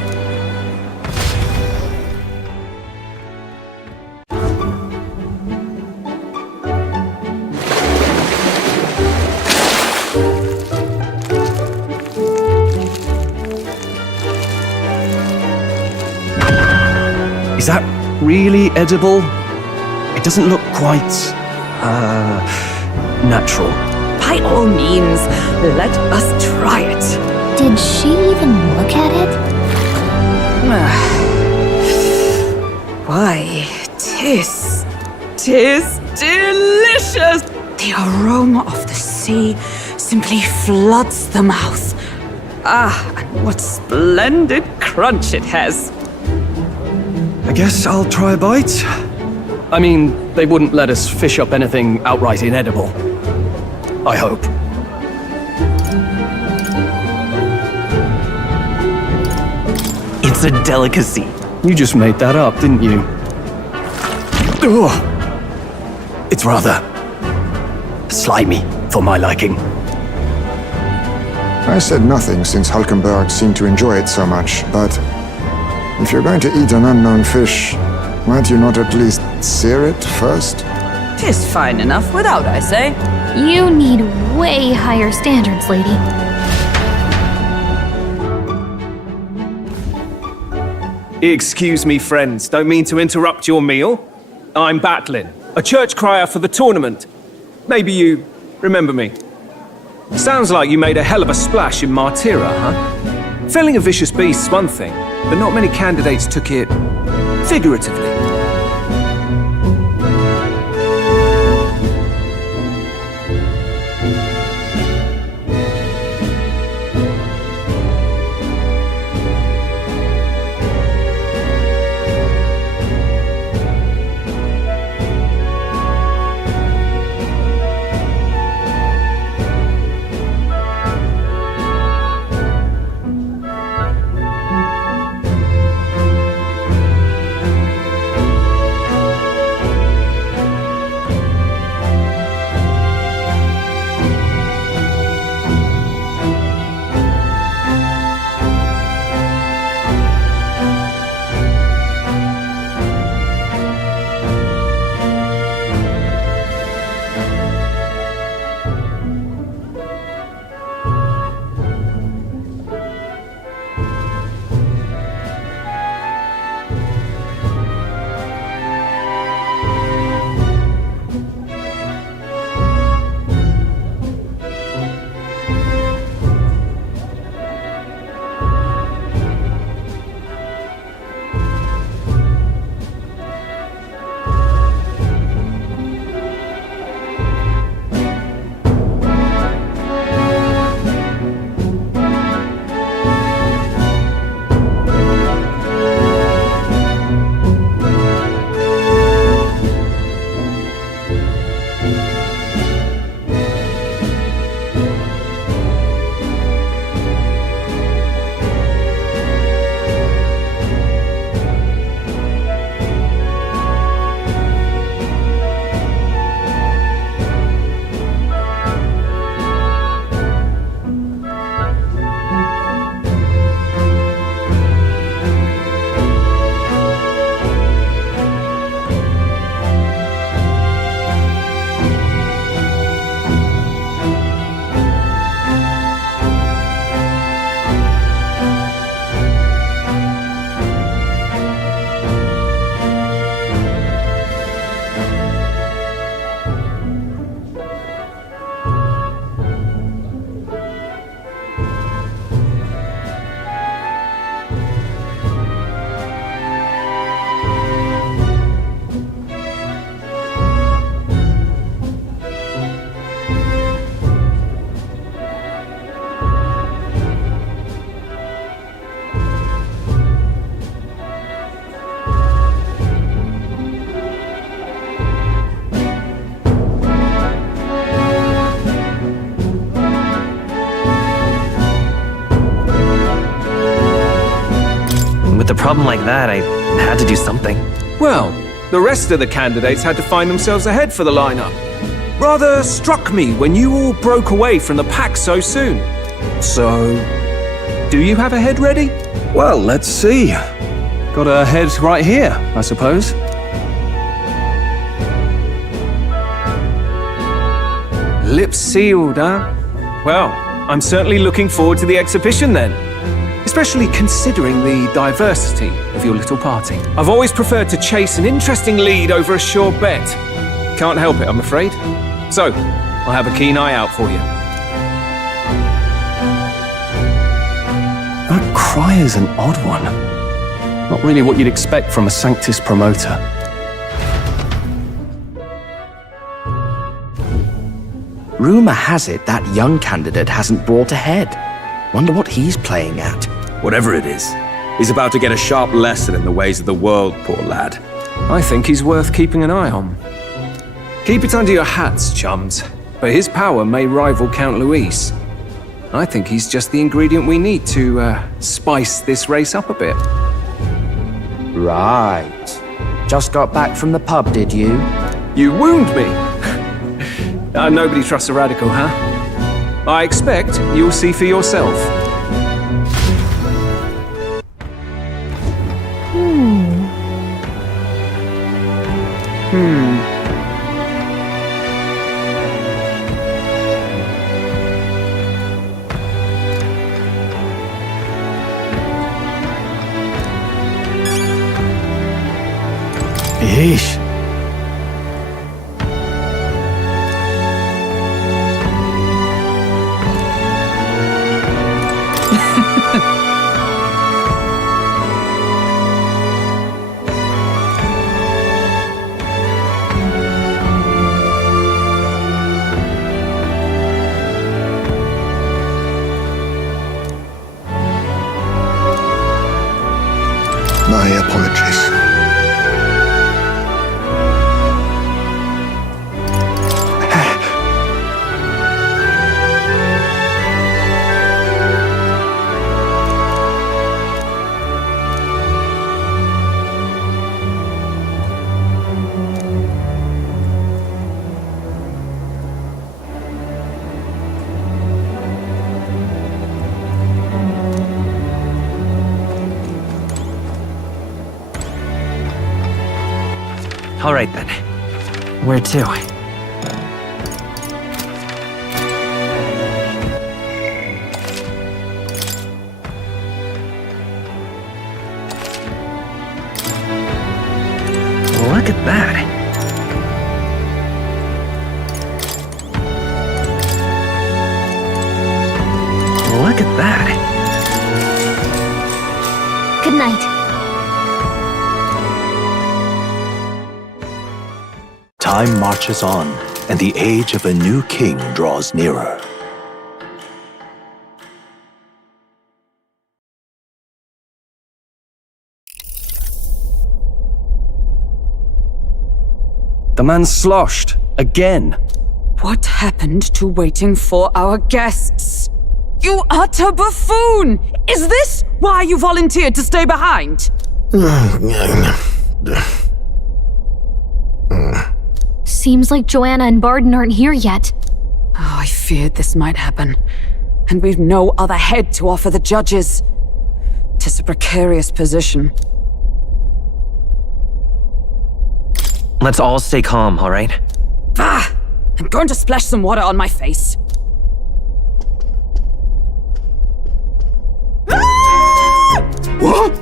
Is that really edible? It doesn't look quite, natural. By all means, let us try it. Did she even look at it? Why, tis delicious! The aroma of the sea simply floods the mouth. Ah, and what splendid crunch it has. I guess I'll try a bite. I mean, they wouldn't let us fish up anything outright inedible. I hope. It's a delicacy. You just made that up, didn't you? Ugh. It's rather slimy for my liking. I said nothing since Hulkenberg seemed to enjoy it so much, but if you're going to eat an unknown fish, might you not at least sear it first? 'Tis fine enough without, I say. You need way higher standards, lady. Excuse me, friends. Don't mean to interrupt your meal. I'm Batlin, a church crier for the tournament. Maybe you remember me. Sounds like you made a hell of a splash in Martira, huh? Felling a vicious beast's one thing, but not many candidates took it figuratively. With a problem like that, I had to do something. Well, the rest of the candidates had to find themselves ahead for the lineup. Rather struck me when you all broke away from the pack so soon. So, do you have a head ready? Well, let's see. Got a head right here, I suppose. Lips sealed, huh? Well, I'm certainly looking forward to the exhibition then. Especially considering the diversity of your little party. I've always preferred to chase an interesting lead over a sure bet. Can't help it, I'm afraid. So, I'll have a keen eye out for you. That cry is an odd one. Not really what you'd expect from a Sanctus promoter. Rumour has it that young candidate hasn't brought ahead. Wonder what he's playing at. Whatever it is, he's about to get a sharp lesson in the ways of the world, poor lad. I think he's worth keeping an eye on. Keep it under your hats, chums, but his power may rival Count Luis. I think he's just the ingredient we need to spice this race up a bit. Right. Just got back from the pub, did you? You wound me! Nobody trusts a radical, huh? I expect you'll see for yourself. Yeesh. My apologies. All right then. Where to? Look at that. Look at that. Good night. Time marches on, and the age of a new king draws nearer. The man sloshed. Again. What happened to waiting for our guests? You utter buffoon! Is this why you volunteered to stay behind? Seems like Joanna and Barden aren't here yet. Oh, I feared this might happen. And we've no other head to offer the judges. 'Tis a precarious position. Let's all stay calm, all right? Ah! I'm going to splash some water on my face. What?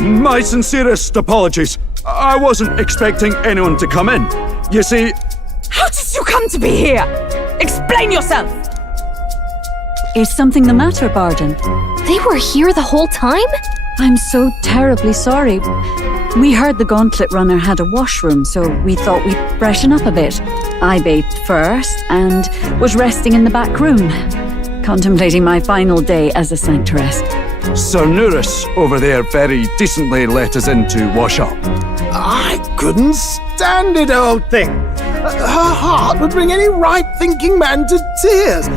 My sincerest apologies. I wasn't expecting anyone to come in. You see... How did you come to be here? Explain yourself! Is something the matter, Barden? They were here the whole time? I'm so terribly sorry. We heard the Gauntlet Runner had a washroom, so we thought we'd freshen up a bit. I bathed first and was resting in the back room, contemplating my final day as a Sanctoress. Sir Nuris over there very decently let us in to wash up. I couldn't stand it, old thing. Her heart would bring any right-thinking man to tears.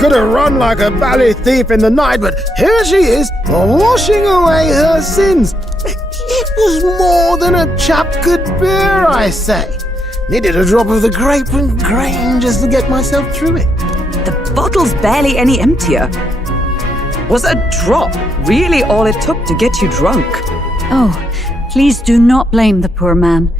Could have run like a bally thief in the night, but here she is, washing away her sins. It was more than a chap could bear, I say. Needed a drop of the grape and grain just to get myself through it. The bottle's barely any emptier. Was a drop really all it took to get you drunk? Oh, please do not blame the poor man.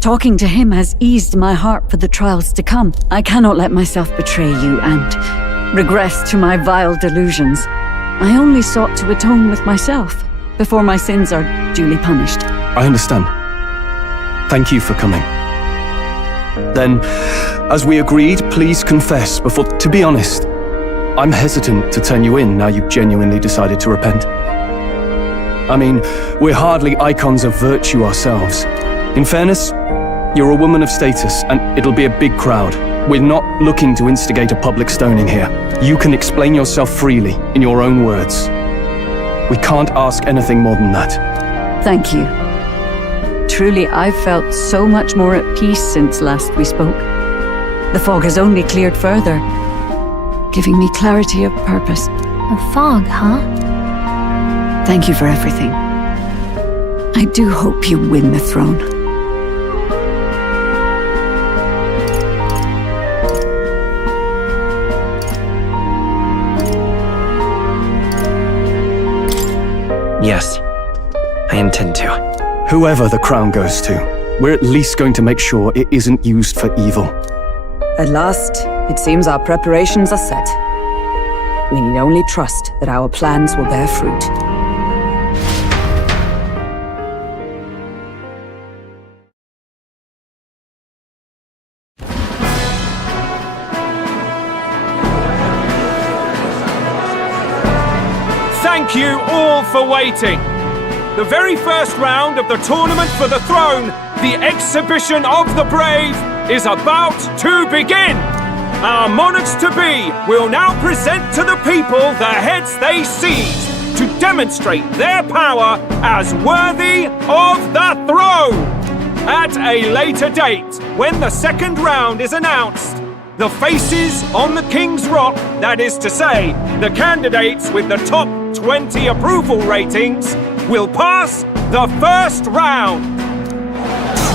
Talking to him has eased my heart for the trials to come. I cannot let myself betray you and regress to my vile delusions. I only sought to atone with myself before my sins are duly punished. I understand. Thank you for coming. Then, as we agreed, please confess before... To be honest, I'm hesitant to turn you in now you've genuinely decided to repent. I mean, we're hardly icons of virtue ourselves. In fairness, you're a woman of status, and it'll be a big crowd. We're not looking to instigate a public stoning here. You can explain yourself freely, in your own words. We can't ask anything more than that. Thank you. Truly, I've felt so much more at peace since last we spoke. The fog has only cleared further, giving me clarity of purpose. The fog, huh? Thank you for everything. I do hope you win the throne. Yes, I intend to. Whoever the crown goes to, we're at least going to make sure it isn't used for evil. At last, it seems our preparations are set. We need only trust that our plans will bear fruit. Thank you all for waiting. The very first round of the Tournament for the Throne, the Exhibition of the Brave, is about to begin. Our monarchs-to-be will now present to the people the heads they seized to demonstrate their power as worthy of the throne. At a later date, when the second round is announced, the faces on the King's Rock, that is to say, the candidates with the top 20 approval ratings, will pass the first round.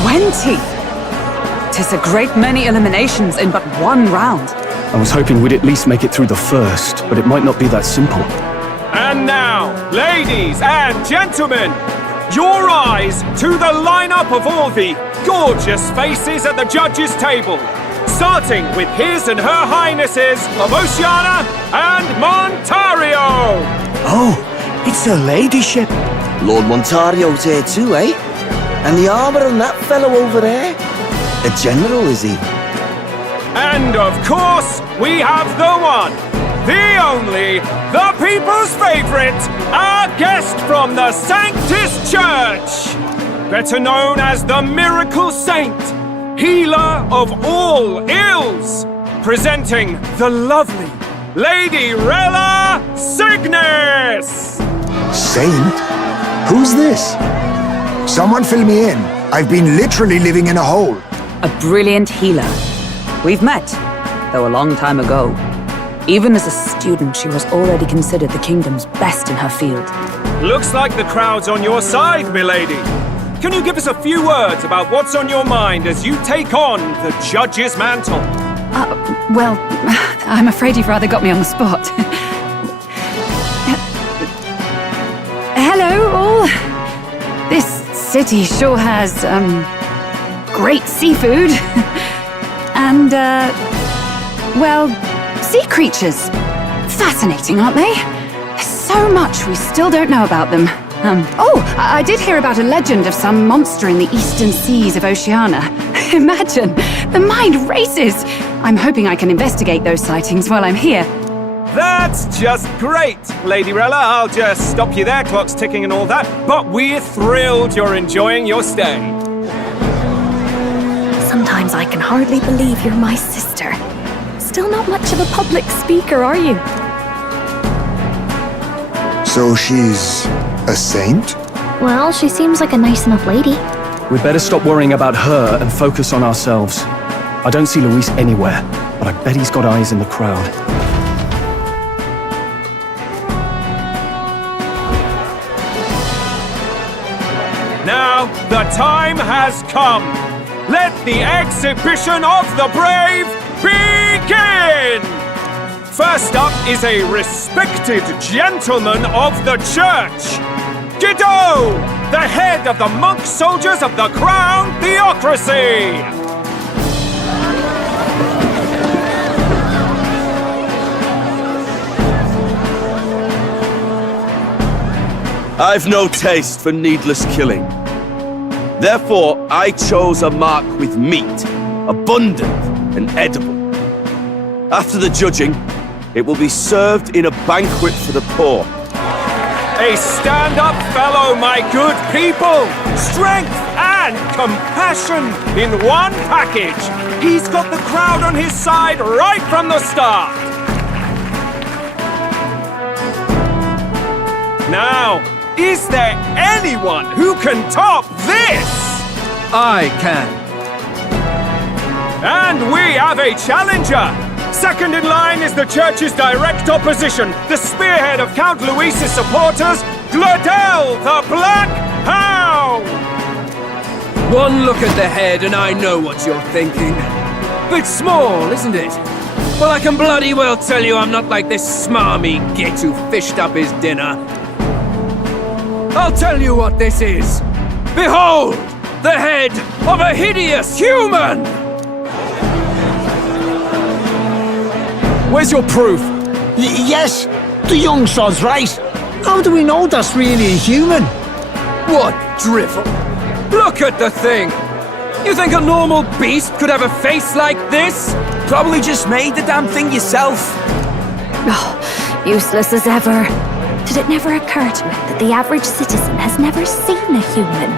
20? 'Tis a great many eliminations in but one round. I was hoping we'd at least make it through the first, but it might not be that simple. And now, ladies and gentlemen, your eyes to the lineup of all the gorgeous faces at the judges' table, starting with His and Her Highnesses of Oceania and Montario. Oh, it's her ladyship. Lord Montario's here too, eh? And the armor on that fellow over there? A general, is he? And of course, we have the one, the only, the people's favorite, our guest from the Sanctus Church, better known as the Miracle Saint, healer of all ills, presenting the lovely Lady Rella Cygnus! Saint? Who's this? Someone fill me in. I've been literally living in a hole. A brilliant healer. We've met, though a long time ago. Even as a student, she was already considered the kingdom's best in her field. Looks like the crowd's on your side, milady. Can you give us a few words about what's on your mind as you take on the judge's mantle? Well, I'm afraid you've rather got me on the spot. Hello, all. This city sure has, great seafood. And, well, sea creatures. Fascinating, aren't they? There's so much we still don't know about them. I did hear about a legend of some monster in the eastern seas of Oceania. Imagine, the mind races. I'm hoping I can investigate those sightings while I'm here. That's just great, Lady Rella. I'll just stop you there, clock's ticking and all that. But we're thrilled you're enjoying your stay. Sometimes I can hardly believe you're my sister. Still not much of a public speaker, are you? So she's a saint? Well, she seems like a nice enough lady. We'd better stop worrying about her and focus on ourselves. I don't see Luis anywhere, but I bet he's got eyes in the crowd. Now, the time has come. Let the exhibition of the brave begin! First up is a respected gentleman of the church, Guido, the head of the monk soldiers of the Crown Theocracy. I've no taste for needless killing. Therefore, I chose a mark with meat, abundant and edible. After the judging, it will be served in a banquet for the poor. A stand-up fellow, my good people! Strength and compassion in one package! He's got the crowd on his side right from the start! Now, is there anyone who can top this? I can. And we have a challenger! Second in line is the church's direct opposition, the spearhead of Count Luis's supporters, Gladel the Black Hound! One look at the head and I know what you're thinking. Bit small, isn't it? Well, I can bloody well tell you I'm not like this smarmy git who fished up his dinner. I'll tell you what this is. Behold, the head of a hideous human! Where's your proof? Yes, the young sod's right. How do we know that's really a human? What drivel? Look at the thing! You think a normal beast could have a face like this? Probably just made the damn thing yourself. Oh, useless as ever. Did it never occur to him that the average citizen has never seen a human?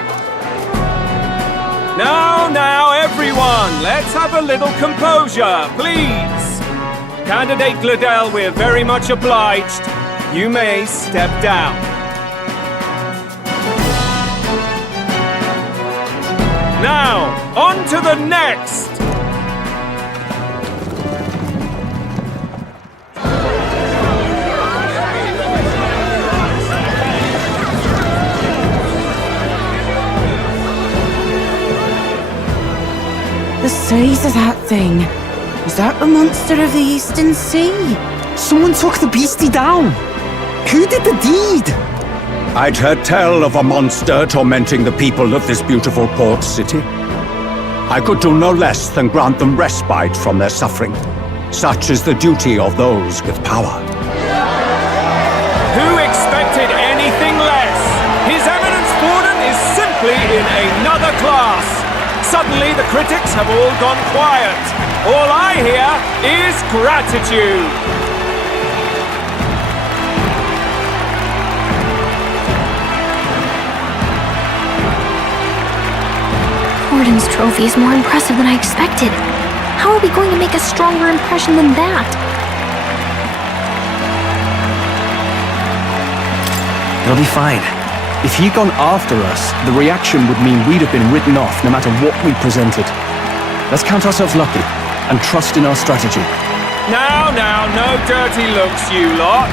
Now, everyone, let's have a little composure, please. Candidate Gladel, we're very much obliged. You may step down. Now, on to the next! The size of that thing. Is that the monster of the Eastern Sea? Someone took the beastie down. Who did the deed? I'd heard tell of a monster tormenting the people of this beautiful port city. I could do no less than grant them respite from their suffering. Such is the duty of those with power. Who expected anything less? His Eminence Borden is simply in another class. Suddenly the critics have all gone quiet. All I hear is gratitude. Borden's trophy is more impressive than I expected. How are we going to make a stronger impression than that? It'll be fine. If he'd gone after us, the reaction would mean we'd have been written off no matter what we presented. Let's count ourselves lucky and trust in our strategy. Now, no dirty looks, you lot.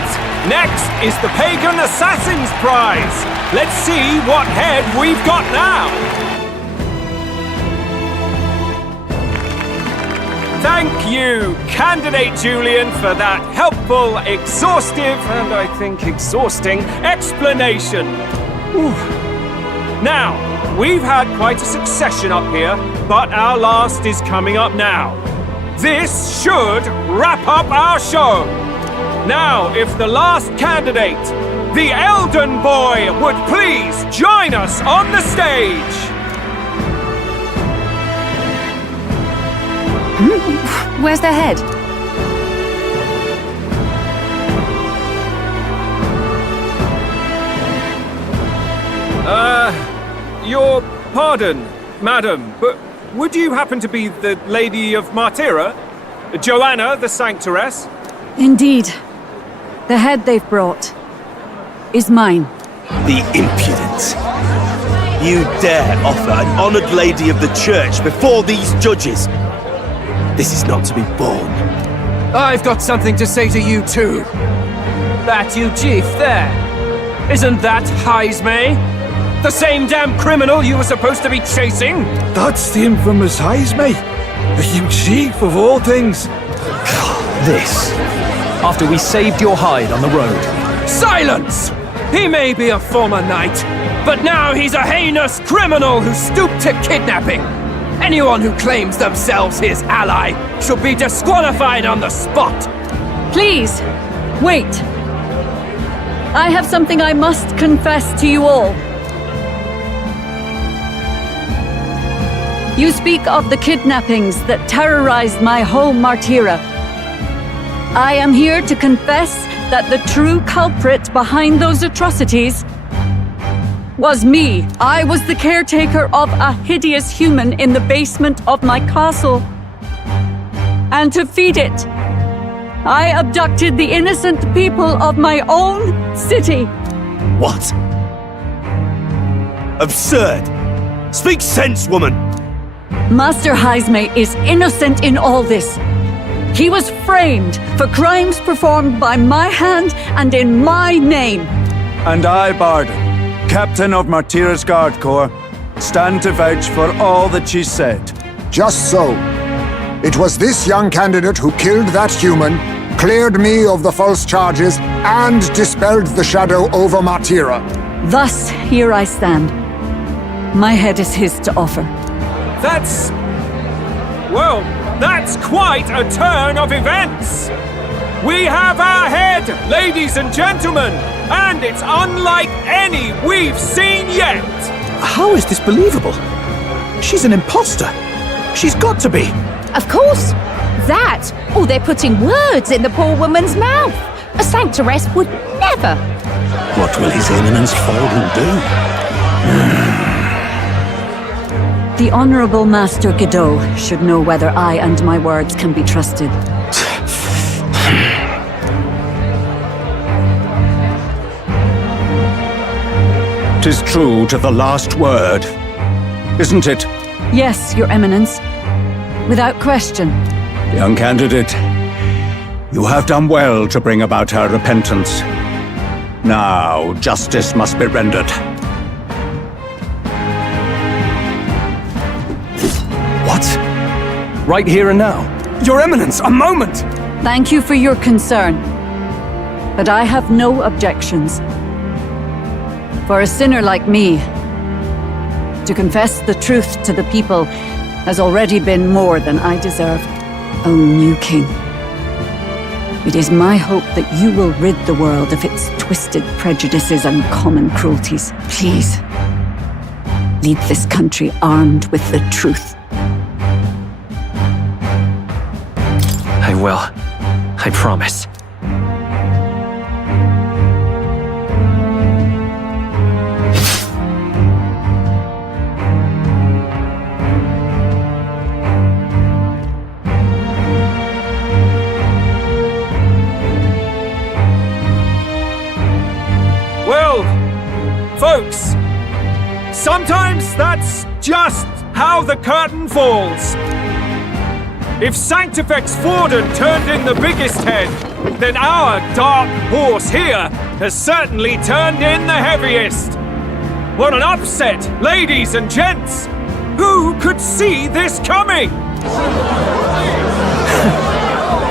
Next is the Pagan Assassin's Prize. Let's see what head we've got now. Thank you, Candidate Julian, for that helpful, exhaustive, and I think exhausting explanation. Whew. Now, we've had quite a succession up here, but our last is coming up now. This should wrap up our show. Now, if the last candidate, the Elden Boy, would please join us on the stage. Where's the head? Your pardon, madam, but would you happen to be the Lady of Martira? Joanna, the Sanctoress? Indeed. The head they've brought is mine. The impudence! You dare offer an honored lady of the church before these judges? This is not to be borne. I've got something to say to you too. That you chief there. Isn't that Heismay? The same damn criminal you were supposed to be chasing? That's the infamous Heismay. The huge chief of all things. This. After we saved your hide on the road. Silence! He may be a former knight, but now he's a heinous criminal who stooped to kidnapping. Anyone who claims themselves his ally should be disqualified on the spot. Please, wait. I have something I must confess to you all. You speak of the kidnappings that terrorized my home, Martira. I am here to confess that the true culprit behind those atrocities was me. I was the caretaker of a hideous human in the basement of my castle. And to feed it, I abducted the innocent people of my own city. What? Absurd! Speak sense, woman! Master Heisme is innocent in all this. He was framed for crimes performed by my hand and in my name. And I, Barden, Captain of Martira's Guard Corps, stand to vouch for all that she said. Just so. It was this young candidate who killed that human, cleared me of the false charges, and dispelled the shadow over Martira. Thus, here I stand. My head is his to offer. That's quite a turn of events! We have our head, ladies and gentlemen, and it's unlike any we've seen yet! How is this believable? She's an imposter. She's got to be. Of course. That, or they're putting words in the poor woman's mouth. A sanctoress would never. What will His Eminence Forden do? The Honorable Master Godot should know whether I and my words can be trusted. 'Tis true to the last word, isn't it? Yes, Your Eminence. Without question. Young candidate, you have done well to bring about her repentance. Now, justice must be rendered. What? Right here and now? Your Eminence, a moment! Thank you for your concern. But I have no objections. For a sinner like me, to confess the truth to the people has already been more than I deserve. O new king, it is my hope that you will rid the world of its twisted prejudices and common cruelties. Please, lead this country armed with the truth. I will. I promise. Well, folks, sometimes that's just how the curtain falls. If Sanctifex Forden turned in the biggest head, then our dark horse here has certainly turned in the heaviest. What an upset, ladies and gents! Who could see this coming?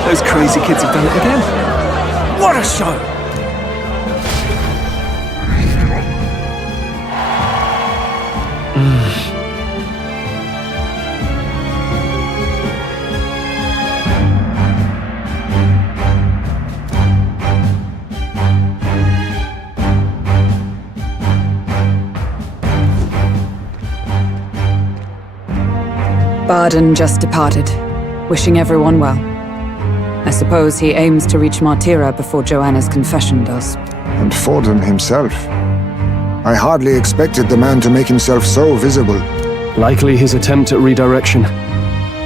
Those crazy kids have done it again. What a show! Barden just departed, wishing everyone well. I suppose he aims to reach Martira before Joanna's confession does. And Forden himself. I hardly expected the man to make himself so visible. Likely his attempt at redirection.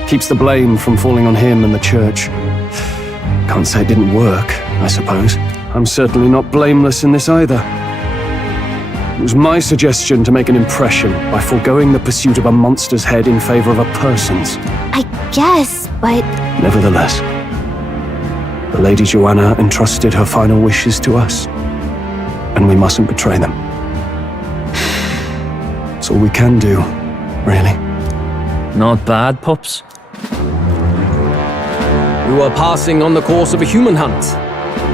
Keeps the blame from falling on him and the church. Can't say it didn't work, I suppose. I'm certainly not blameless in this either. It was my suggestion to make an impression by foregoing the pursuit of a monster's head in favor of a person's. I guess, but... Nevertheless, the Lady Joanna entrusted her final wishes to us, and we mustn't betray them. It's all we can do, really. Not bad, pups. We were passing on the course of a human hunt.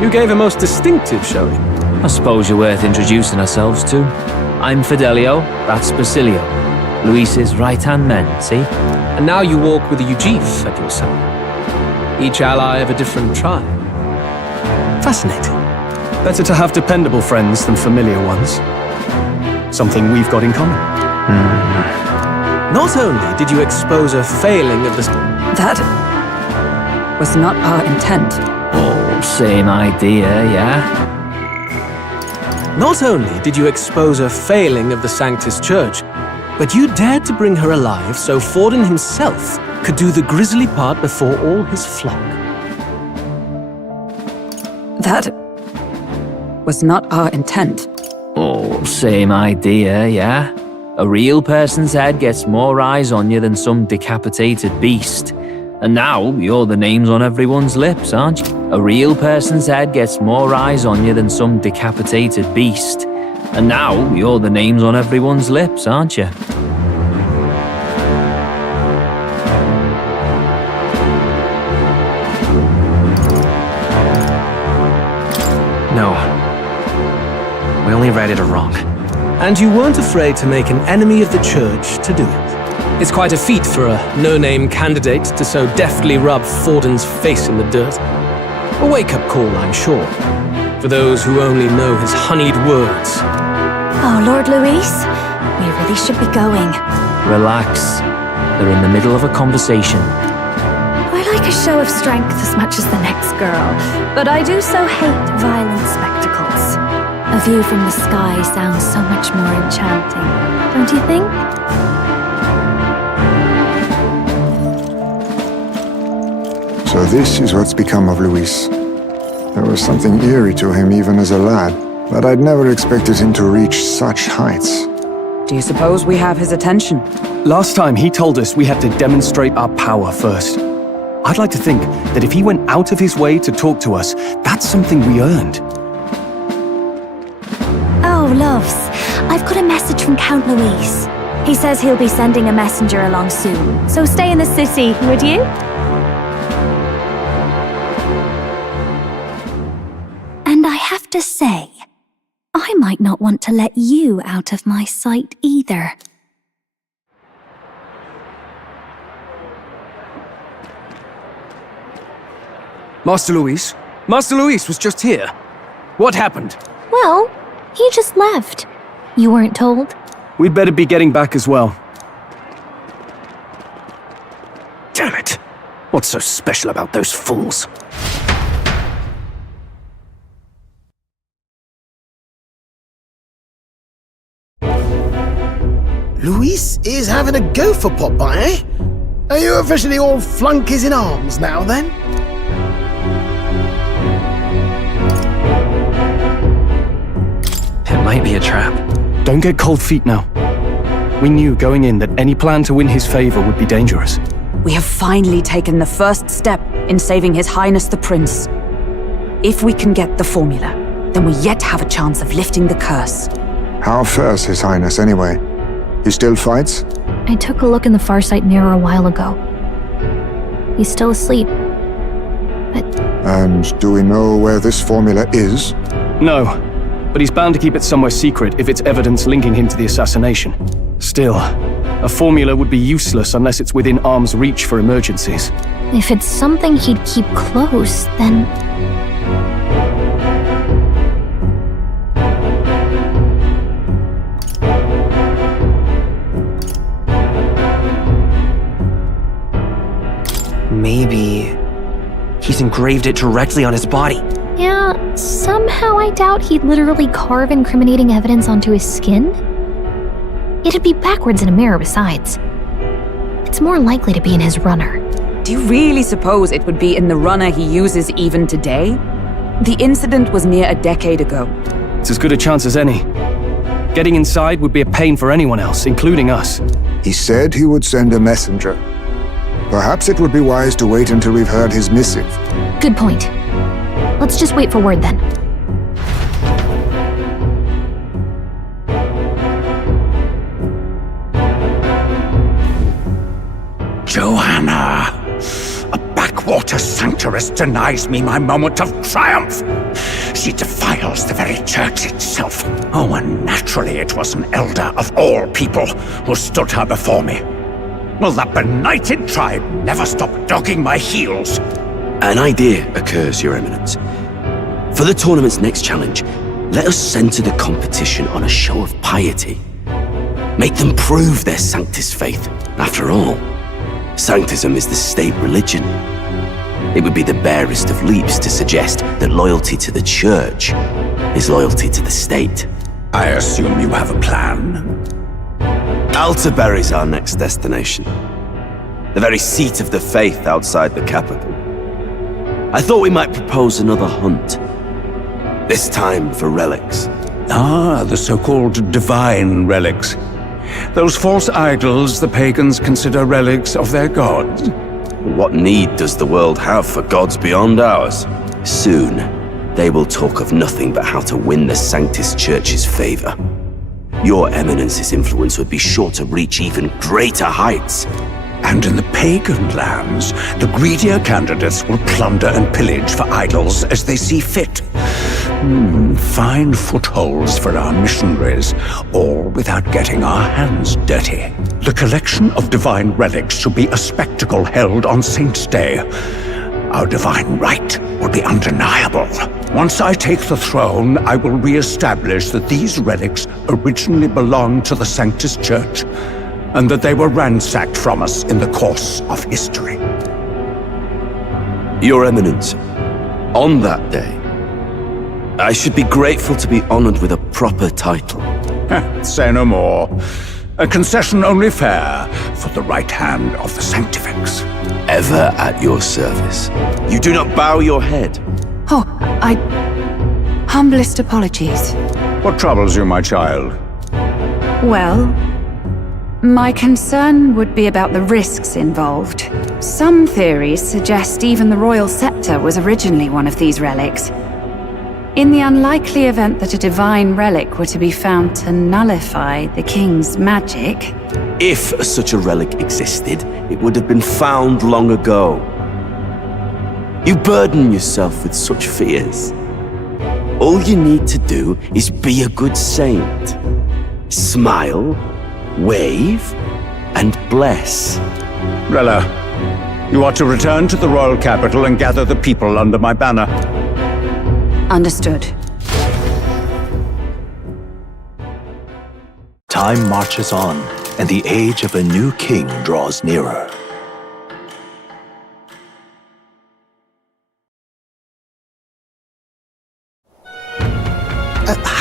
You gave a most distinctive showing. I suppose you're worth introducing ourselves to. I'm Fidelio, that's Basilio. Luis's right-hand men, see? And now you walk with a Ujif at your side. Each ally of a different tribe. Fascinating. Better to have dependable friends than familiar ones. Something we've got in common. Not only did you expose a failing of the... That was not our intent. Oh, same idea, yeah? Not only did you expose a failing of the Sanctus Church, but you dared to bring her alive so Forden himself could do the grisly part before all his flock. That was not our intent. Oh, same idea, yeah? A real person's head gets more eyes on you than some decapitated beast. And now, you're the names on everyone's lips, aren't you? A real person's head gets more eyes on you than some decapitated beast. And now, you're the names on everyone's lips, aren't you? No. We only read it wrong. And you weren't afraid to make an enemy of the Church to do it. It's quite a feat for a no-name candidate to so deftly rub Forden's face in the dirt. A wake-up call, I'm sure, for those who only know his honeyed words. Oh, Lord Luis, we really should be going. Relax. They're in the middle of a conversation. I like a show of strength as much as the next girl, but I do so hate violent spectacles. A view from the sky sounds so much more enchanting, don't you think? So this is what's become of Luis. There was something eerie to him even as a lad, but I'd never expected him to reach such heights. Do you suppose we have his attention? Last time he told us we had to demonstrate our power first. I'd like to think that if he went out of his way to talk to us, that's something we earned. Oh, loves, I've got a message from Count Luis. He says he'll be sending a messenger along soon, so stay in the city, would you? And I have to say, I might not want to let you out of my sight either. Master Luis? Master Luis was just here. What happened? Well, he just left. You weren't told? We'd better be getting back as well. Damn it! What's so special about those fools? Luis is having a go for Popeye, eh? Are you officially all flunkies in arms now, then? It might be a trap. Don't get cold feet now. We knew going in that any plan to win his favor would be dangerous. We have finally taken the first step in saving His Highness the Prince. If we can get the formula, then we yet have a chance of lifting the curse. How fares His Highness, anyway? He still fights? I took a look in the Farsight mirror a while ago. He's still asleep. But... And do we know where this formula is? No, but he's bound to keep it somewhere secret if it's evidence linking him to the assassination. Still, a formula would be useless unless it's within arm's reach for emergencies. if it's something he'd keep close, then... Maybe he's engraved it directly on his body. Yeah, somehow I doubt he'd literally carve incriminating evidence onto his skin. It'd be backwards in a mirror besides. It's more likely to be in his runner. Do you really suppose it would be in the runner he uses even today? The incident was near a decade ago. It's as good a chance as any. Getting inside would be a pain for anyone else, including us. He said he would send a messenger. Perhaps it would be wise to wait until we've heard his missive. Good point. Let's just wait for word then. Johanna! A backwater sanctuaress denies me my moment of triumph! She defiles the very church itself. Oh, and naturally it was an elder of all people who stood her before me. Will that benighted tribe never stop dogging my heels? An idea occurs, Your Eminence. For the tournament's next challenge, let us center the competition on a show of piety. Make them prove their Sanctus faith. After all, Sanctism is the state religion. It would be the barest of leaps to suggest that loyalty to the Church is loyalty to the state. I assume you have a plan? Altaberry's our next destination. The very seat of the faith outside the capital. I thought we might propose another hunt. This time for relics. Ah, the so-called divine relics. Those false idols the pagans consider relics of their gods. What need does the world have for gods beyond ours? Soon, they will talk of nothing but how to win the Sanctus Church's favor. Your Eminence's influence would be sure to reach even greater heights. And in the pagan lands, the greedier candidates will plunder and pillage for idols as they see fit. Fine footholds for our missionaries, all without getting our hands dirty. The collection of divine relics should be a spectacle held on Saint's Day. Our divine right will be undeniable. Once I take the throne, I will re-establish that these relics originally belonged to the Sanctus Church, and that they were ransacked from us in the course of history. Your Eminence, on that day, I should be grateful to be honored with a proper title. Say no more. A concession only fair for the right hand of the Sanctifex. Ever at your service. You do not bow your head. Oh, humblest apologies. What troubles you, my child? Well, my concern would be about the risks involved. Some theories suggest even the royal scepter was originally one of these relics. In the unlikely event that a divine relic were to be found to nullify the king's magic... If such a relic existed, it would have been found long ago. You burden yourself with such fears. All you need to do is be a good saint. Smile, wave, and bless. Rella, you are to return to the royal capital and gather the people under my banner. Understood. Time marches on, and the age of a new king draws nearer.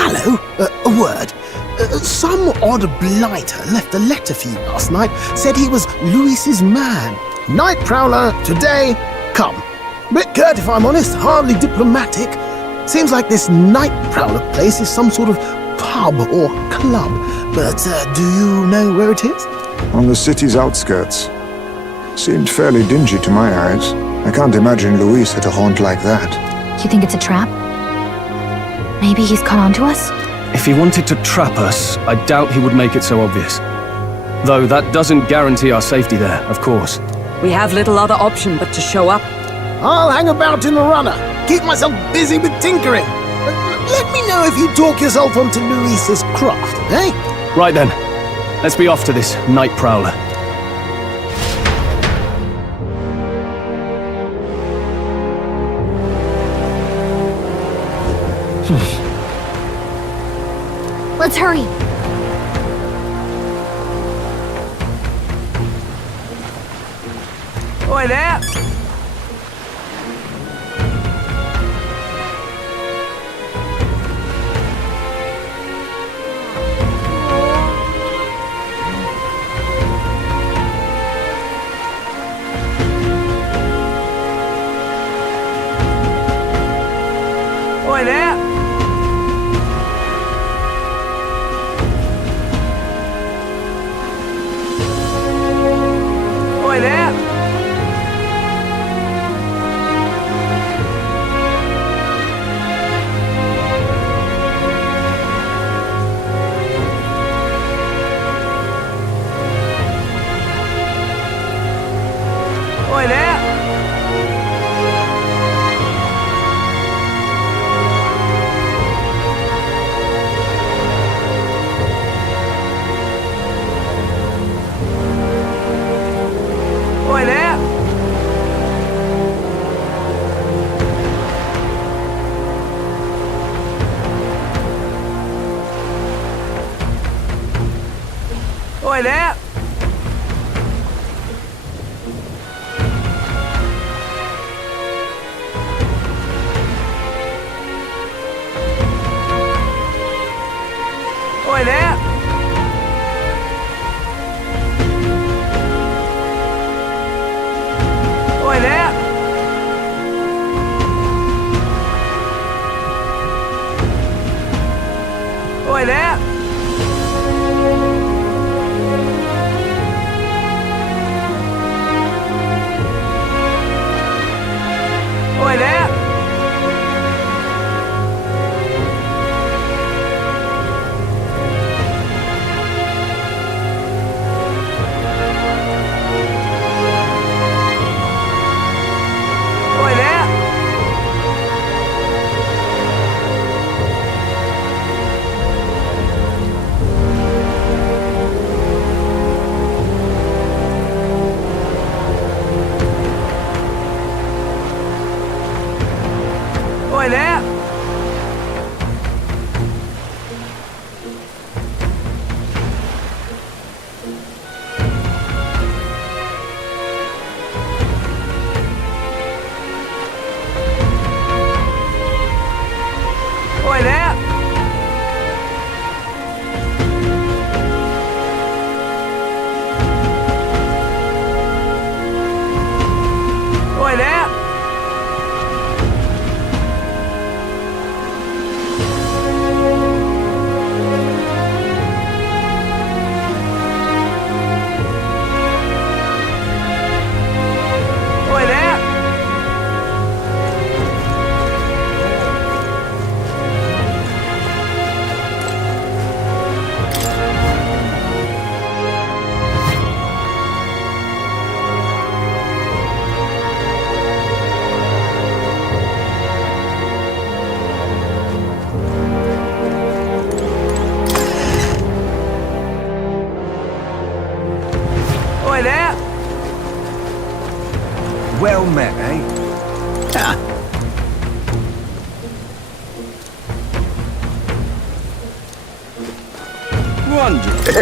Hello? A word. Some odd blighter left a letter for you last night. Said he was Louis's man. Night Prowler, today, come. Bit curt if I'm honest, hardly diplomatic. Seems like this Night Prowler place is some sort of pub or club. But do you know where it is? On the city's outskirts. Seemed fairly dingy to my eyes. I can't imagine Louis at a haunt like that. You think it's a trap? Maybe he's caught on to us? If he wanted to trap us, I doubt he would make it so obvious. Though that doesn't guarantee our safety there, of course. We have little other option but to show up. I'll hang about in the runner. Keep myself busy with tinkering. Let me know if you talk yourself onto Louis's craft, eh? Right then. Let's be off to this Night Prowler. Let's hurry. Oi there! Oi there! Oi there! Oi there! Oi there! Oi there! Oi there! Oi there! Oi there! Oi there! Oi there! Oi there! Oi there! Oi there! Well met, eh? Wonderful.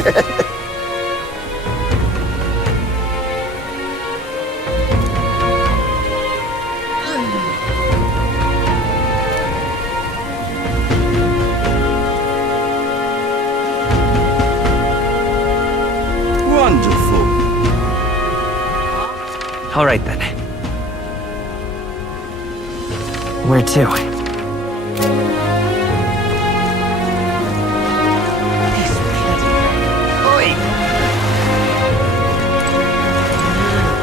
Wonderful. All right then. Where to? Oi!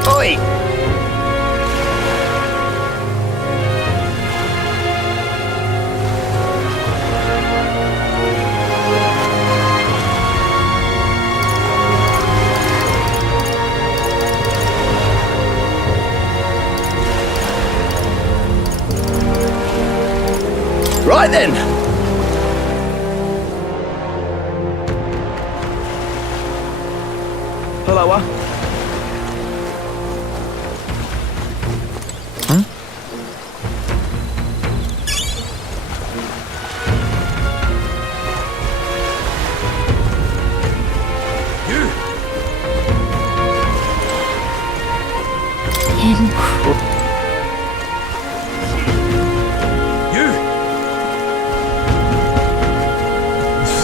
Oi! Right then. Hello,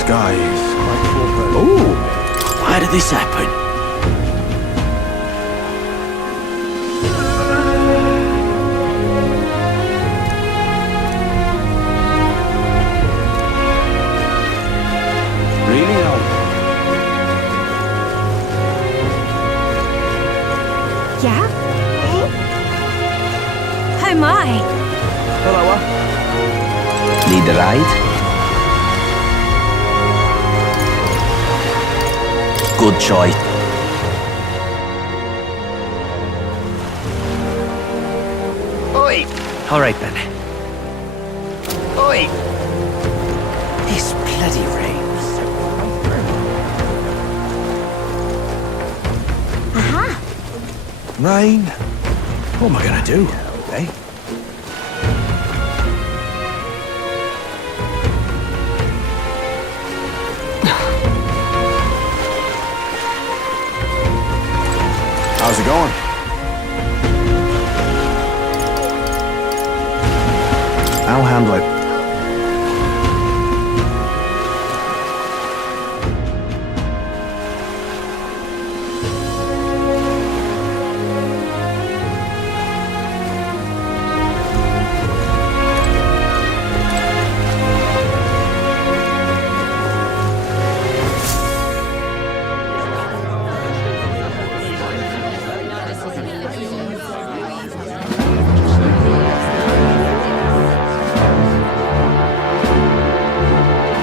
Sky is quite foreboding. Ooh, why did this happen? Really? Yeah? Oh my! Hello, Need a ride? Good choice. Oi! All right then. Oi! This bloody rain. Rain? What am I gonna do? Eh? How's it going? I'll handle it.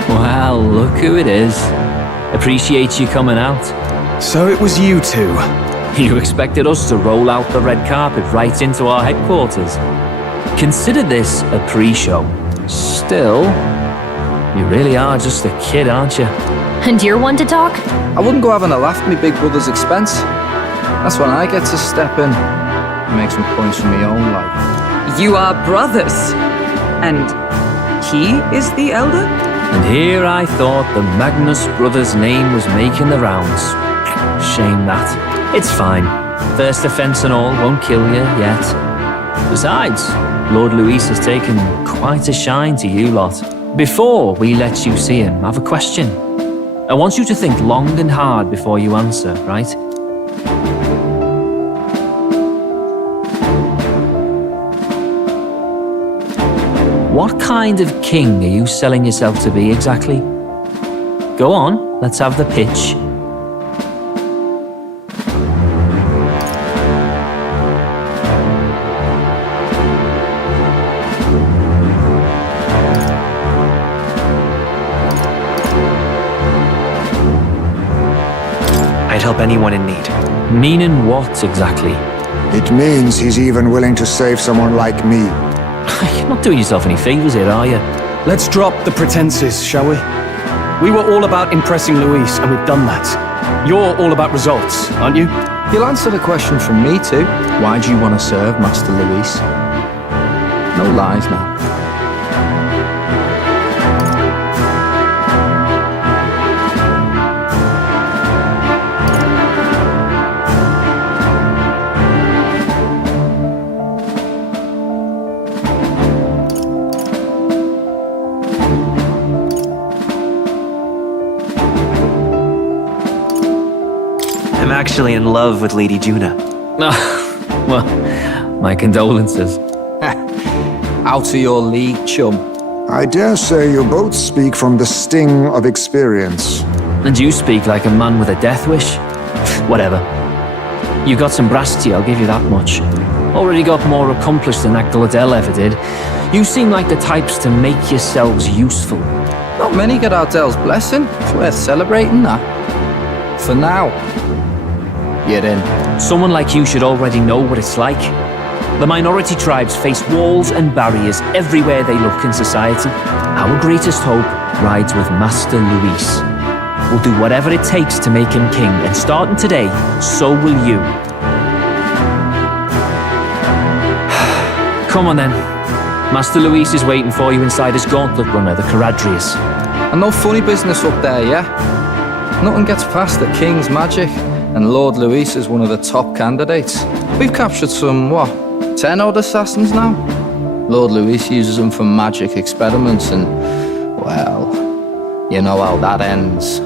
Well, look who it is. Appreciate you coming out. So it was you two. You expected us to roll out the red carpet right into our headquarters. Consider this a pre-show. Still, you really are just a kid, aren't you? And you're one to talk? I wouldn't go having a laugh at me big brother's expense. That's when I get to step in and make some points from my own life. You are brothers. And he is the elder? And here I thought the Magnus brothers' name was making the rounds. Shame that. It's fine. First offense and all won't kill you yet. Besides, Lord Luis has taken quite a shine to you lot. Before we let you see him, I have a question. I want you to think long and hard before you answer, right? What kind of king are you selling yourself to be exactly? Go on, let's have the pitch. I'd help anyone in need. Meaning what exactly? It means he's even willing to save someone like me. You're not doing yourself any favors here, are you? Let's drop the pretenses, shall we? We were all about impressing Luis, and we've done that. You're all about results, aren't you? You'll answer the question from me too. Why do you want to serve Master Luis? No lies now. I'm actually in love with Lady Juna. Well, my condolences. Out of your league, chum. I dare say you both speak from the sting of experience. And you speak like a man with a death wish. Whatever. You got some brass to you, I'll give you that much. Already got more accomplished than Agdaladel ever did. You seem like the types to make yourselves useful. Not many get Ardel's blessing. It's worth celebrating that. For now, you're in. Someone like you should already know what it's like. The minority tribes face walls and barriers everywhere they look in society. Our greatest hope rides with Master Luis. We'll do whatever it takes to make him king, and starting today, so will you. Come on then. Master Luis is waiting for you inside his gauntlet runner, the Caradrius. And no funny business up there, yeah? Nothing gets past the king's magic, and Lord Luis is one of the top candidates. We've captured some, 10 odd assassins now? Lord Luis uses them for magic experiments and, well, you know how that ends.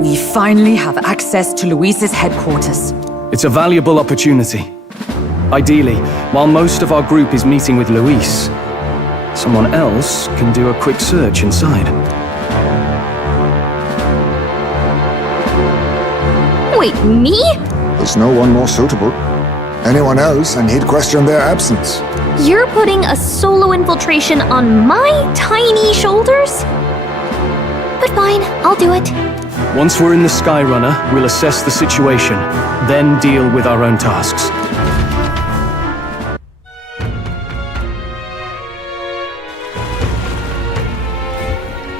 We finally have access to Luis's headquarters. It's a valuable opportunity. Ideally, while most of our group is meeting with Luis, someone else can do a quick search inside. Wait, me? There's no one more suitable. Anyone else, and he'd question their absence. You're putting a solo infiltration on my tiny shoulders? But fine, I'll do it. Once we're in the Skyrunner, we'll assess the situation, then deal with our own tasks.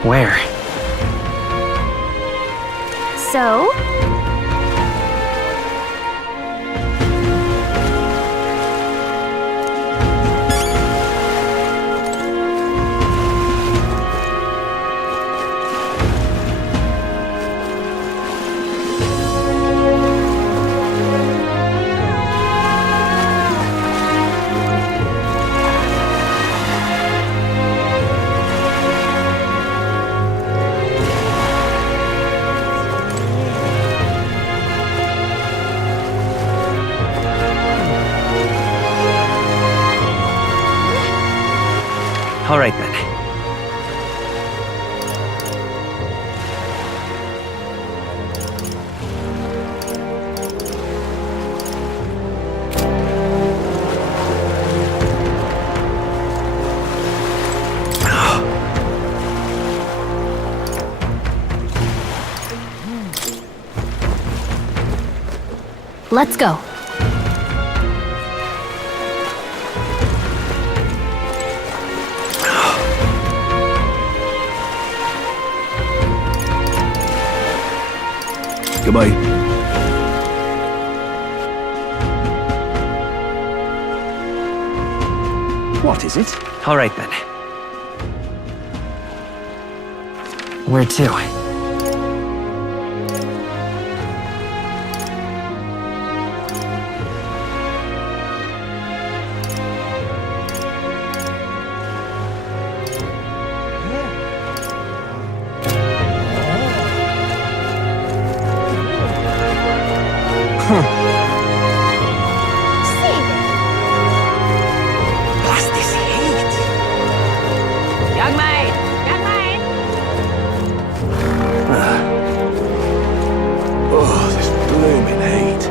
Where? So? All right then. Let's go. Goodbye. What is it? All right then. Where to? Blast this heat! Young maid! Young maid! Oh, this blooming heat.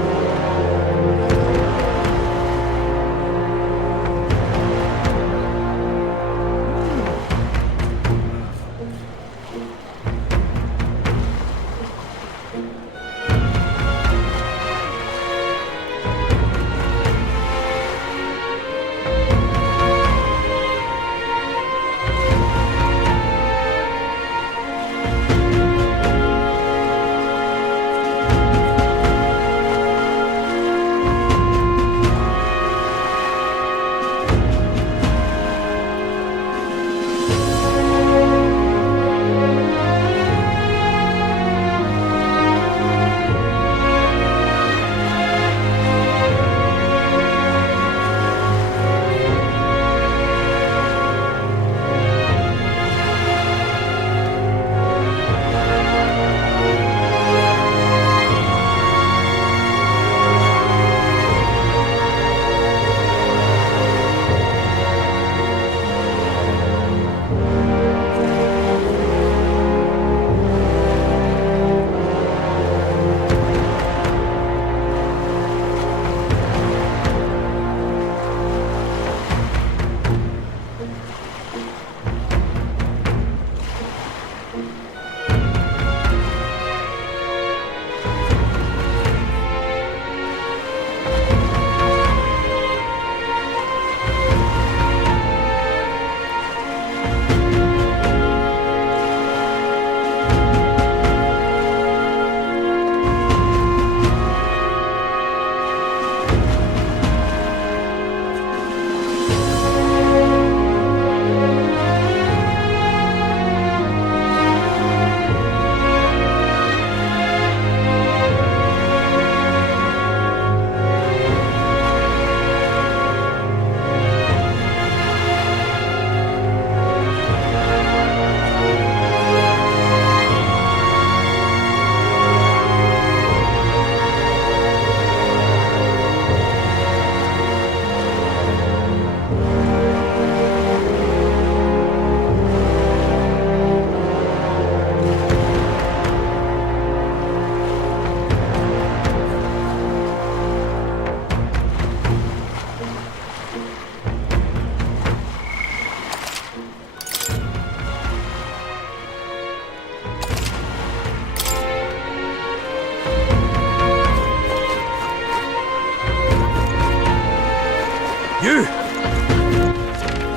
You!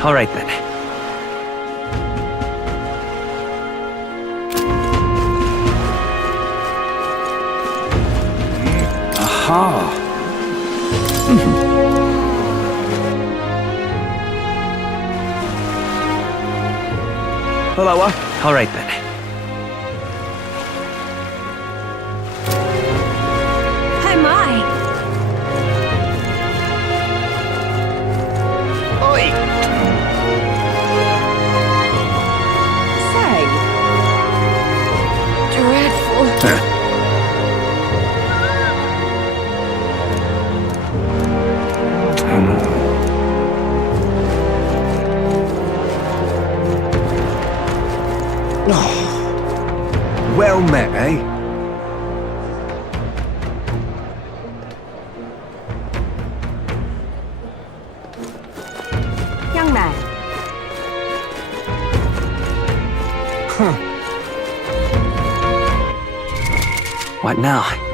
All right then. Aha! Hello, all right then. Oh my! Oi! Say. Dreadful. Well met, eh? Young man, What now?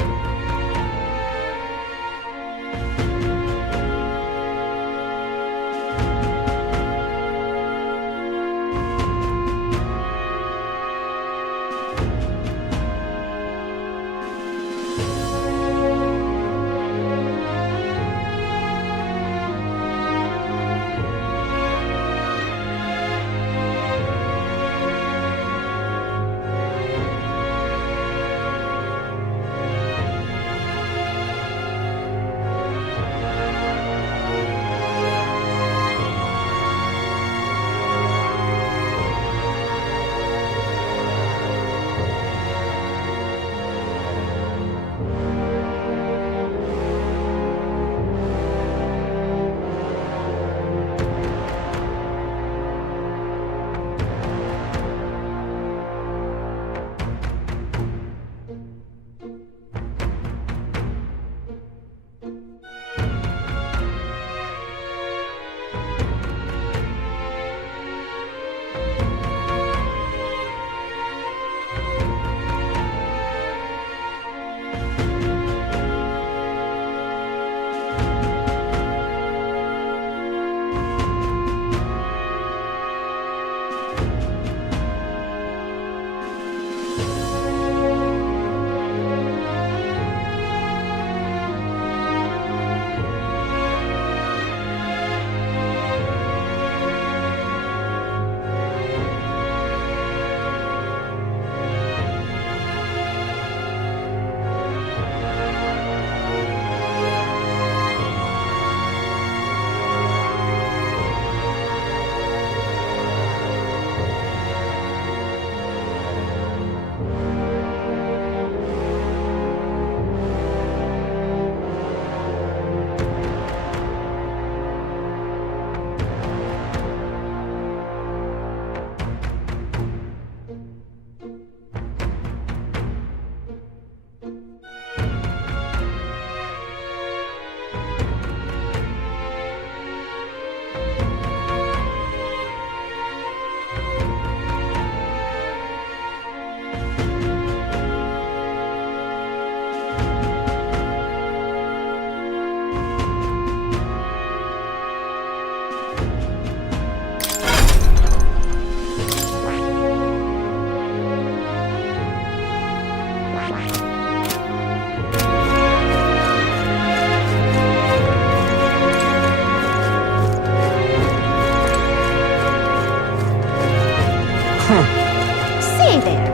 say there.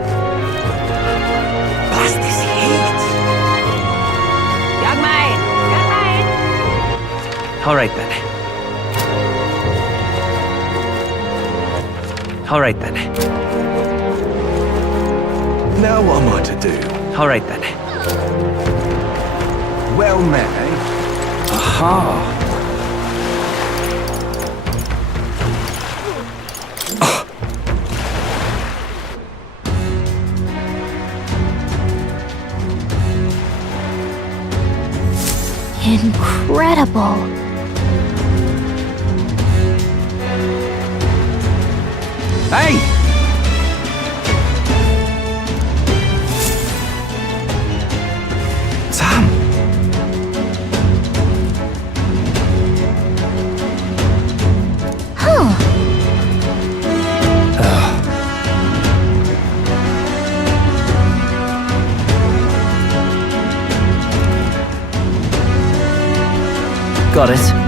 Blast this heat! Young man, young man. All right then. All right then. Now what am I to do? All right then. Well met, eh? Aha! Incredible. Hey! Sam! Huh. Got it.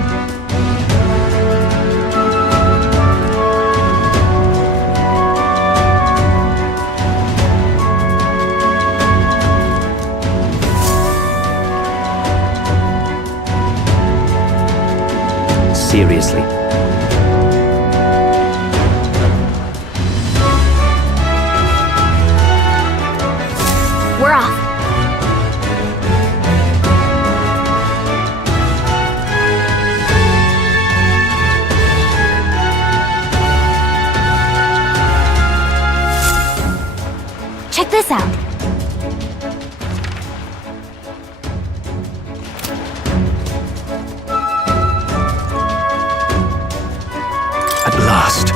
Seriously? We're off. this out. At last.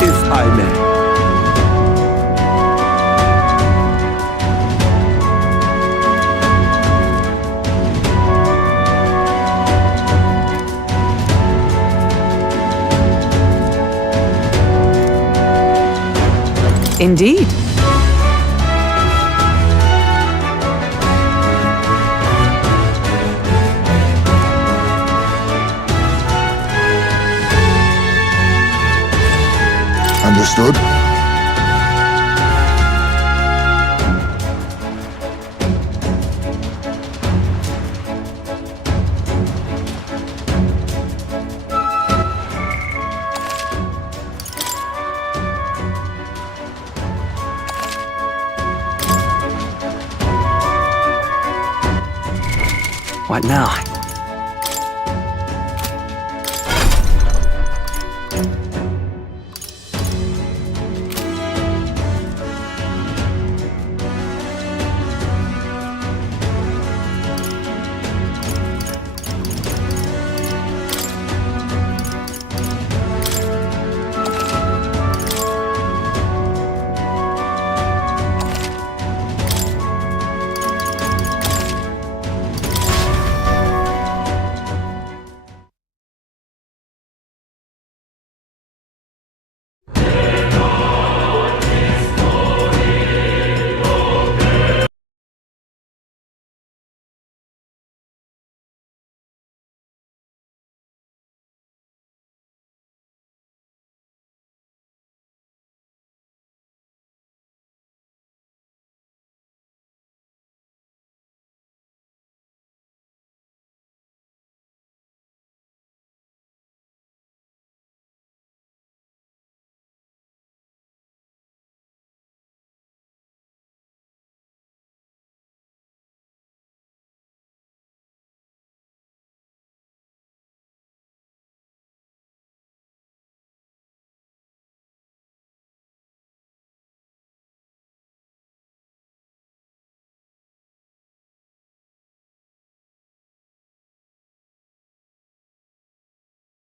If I may. Indeed. Understood? What now?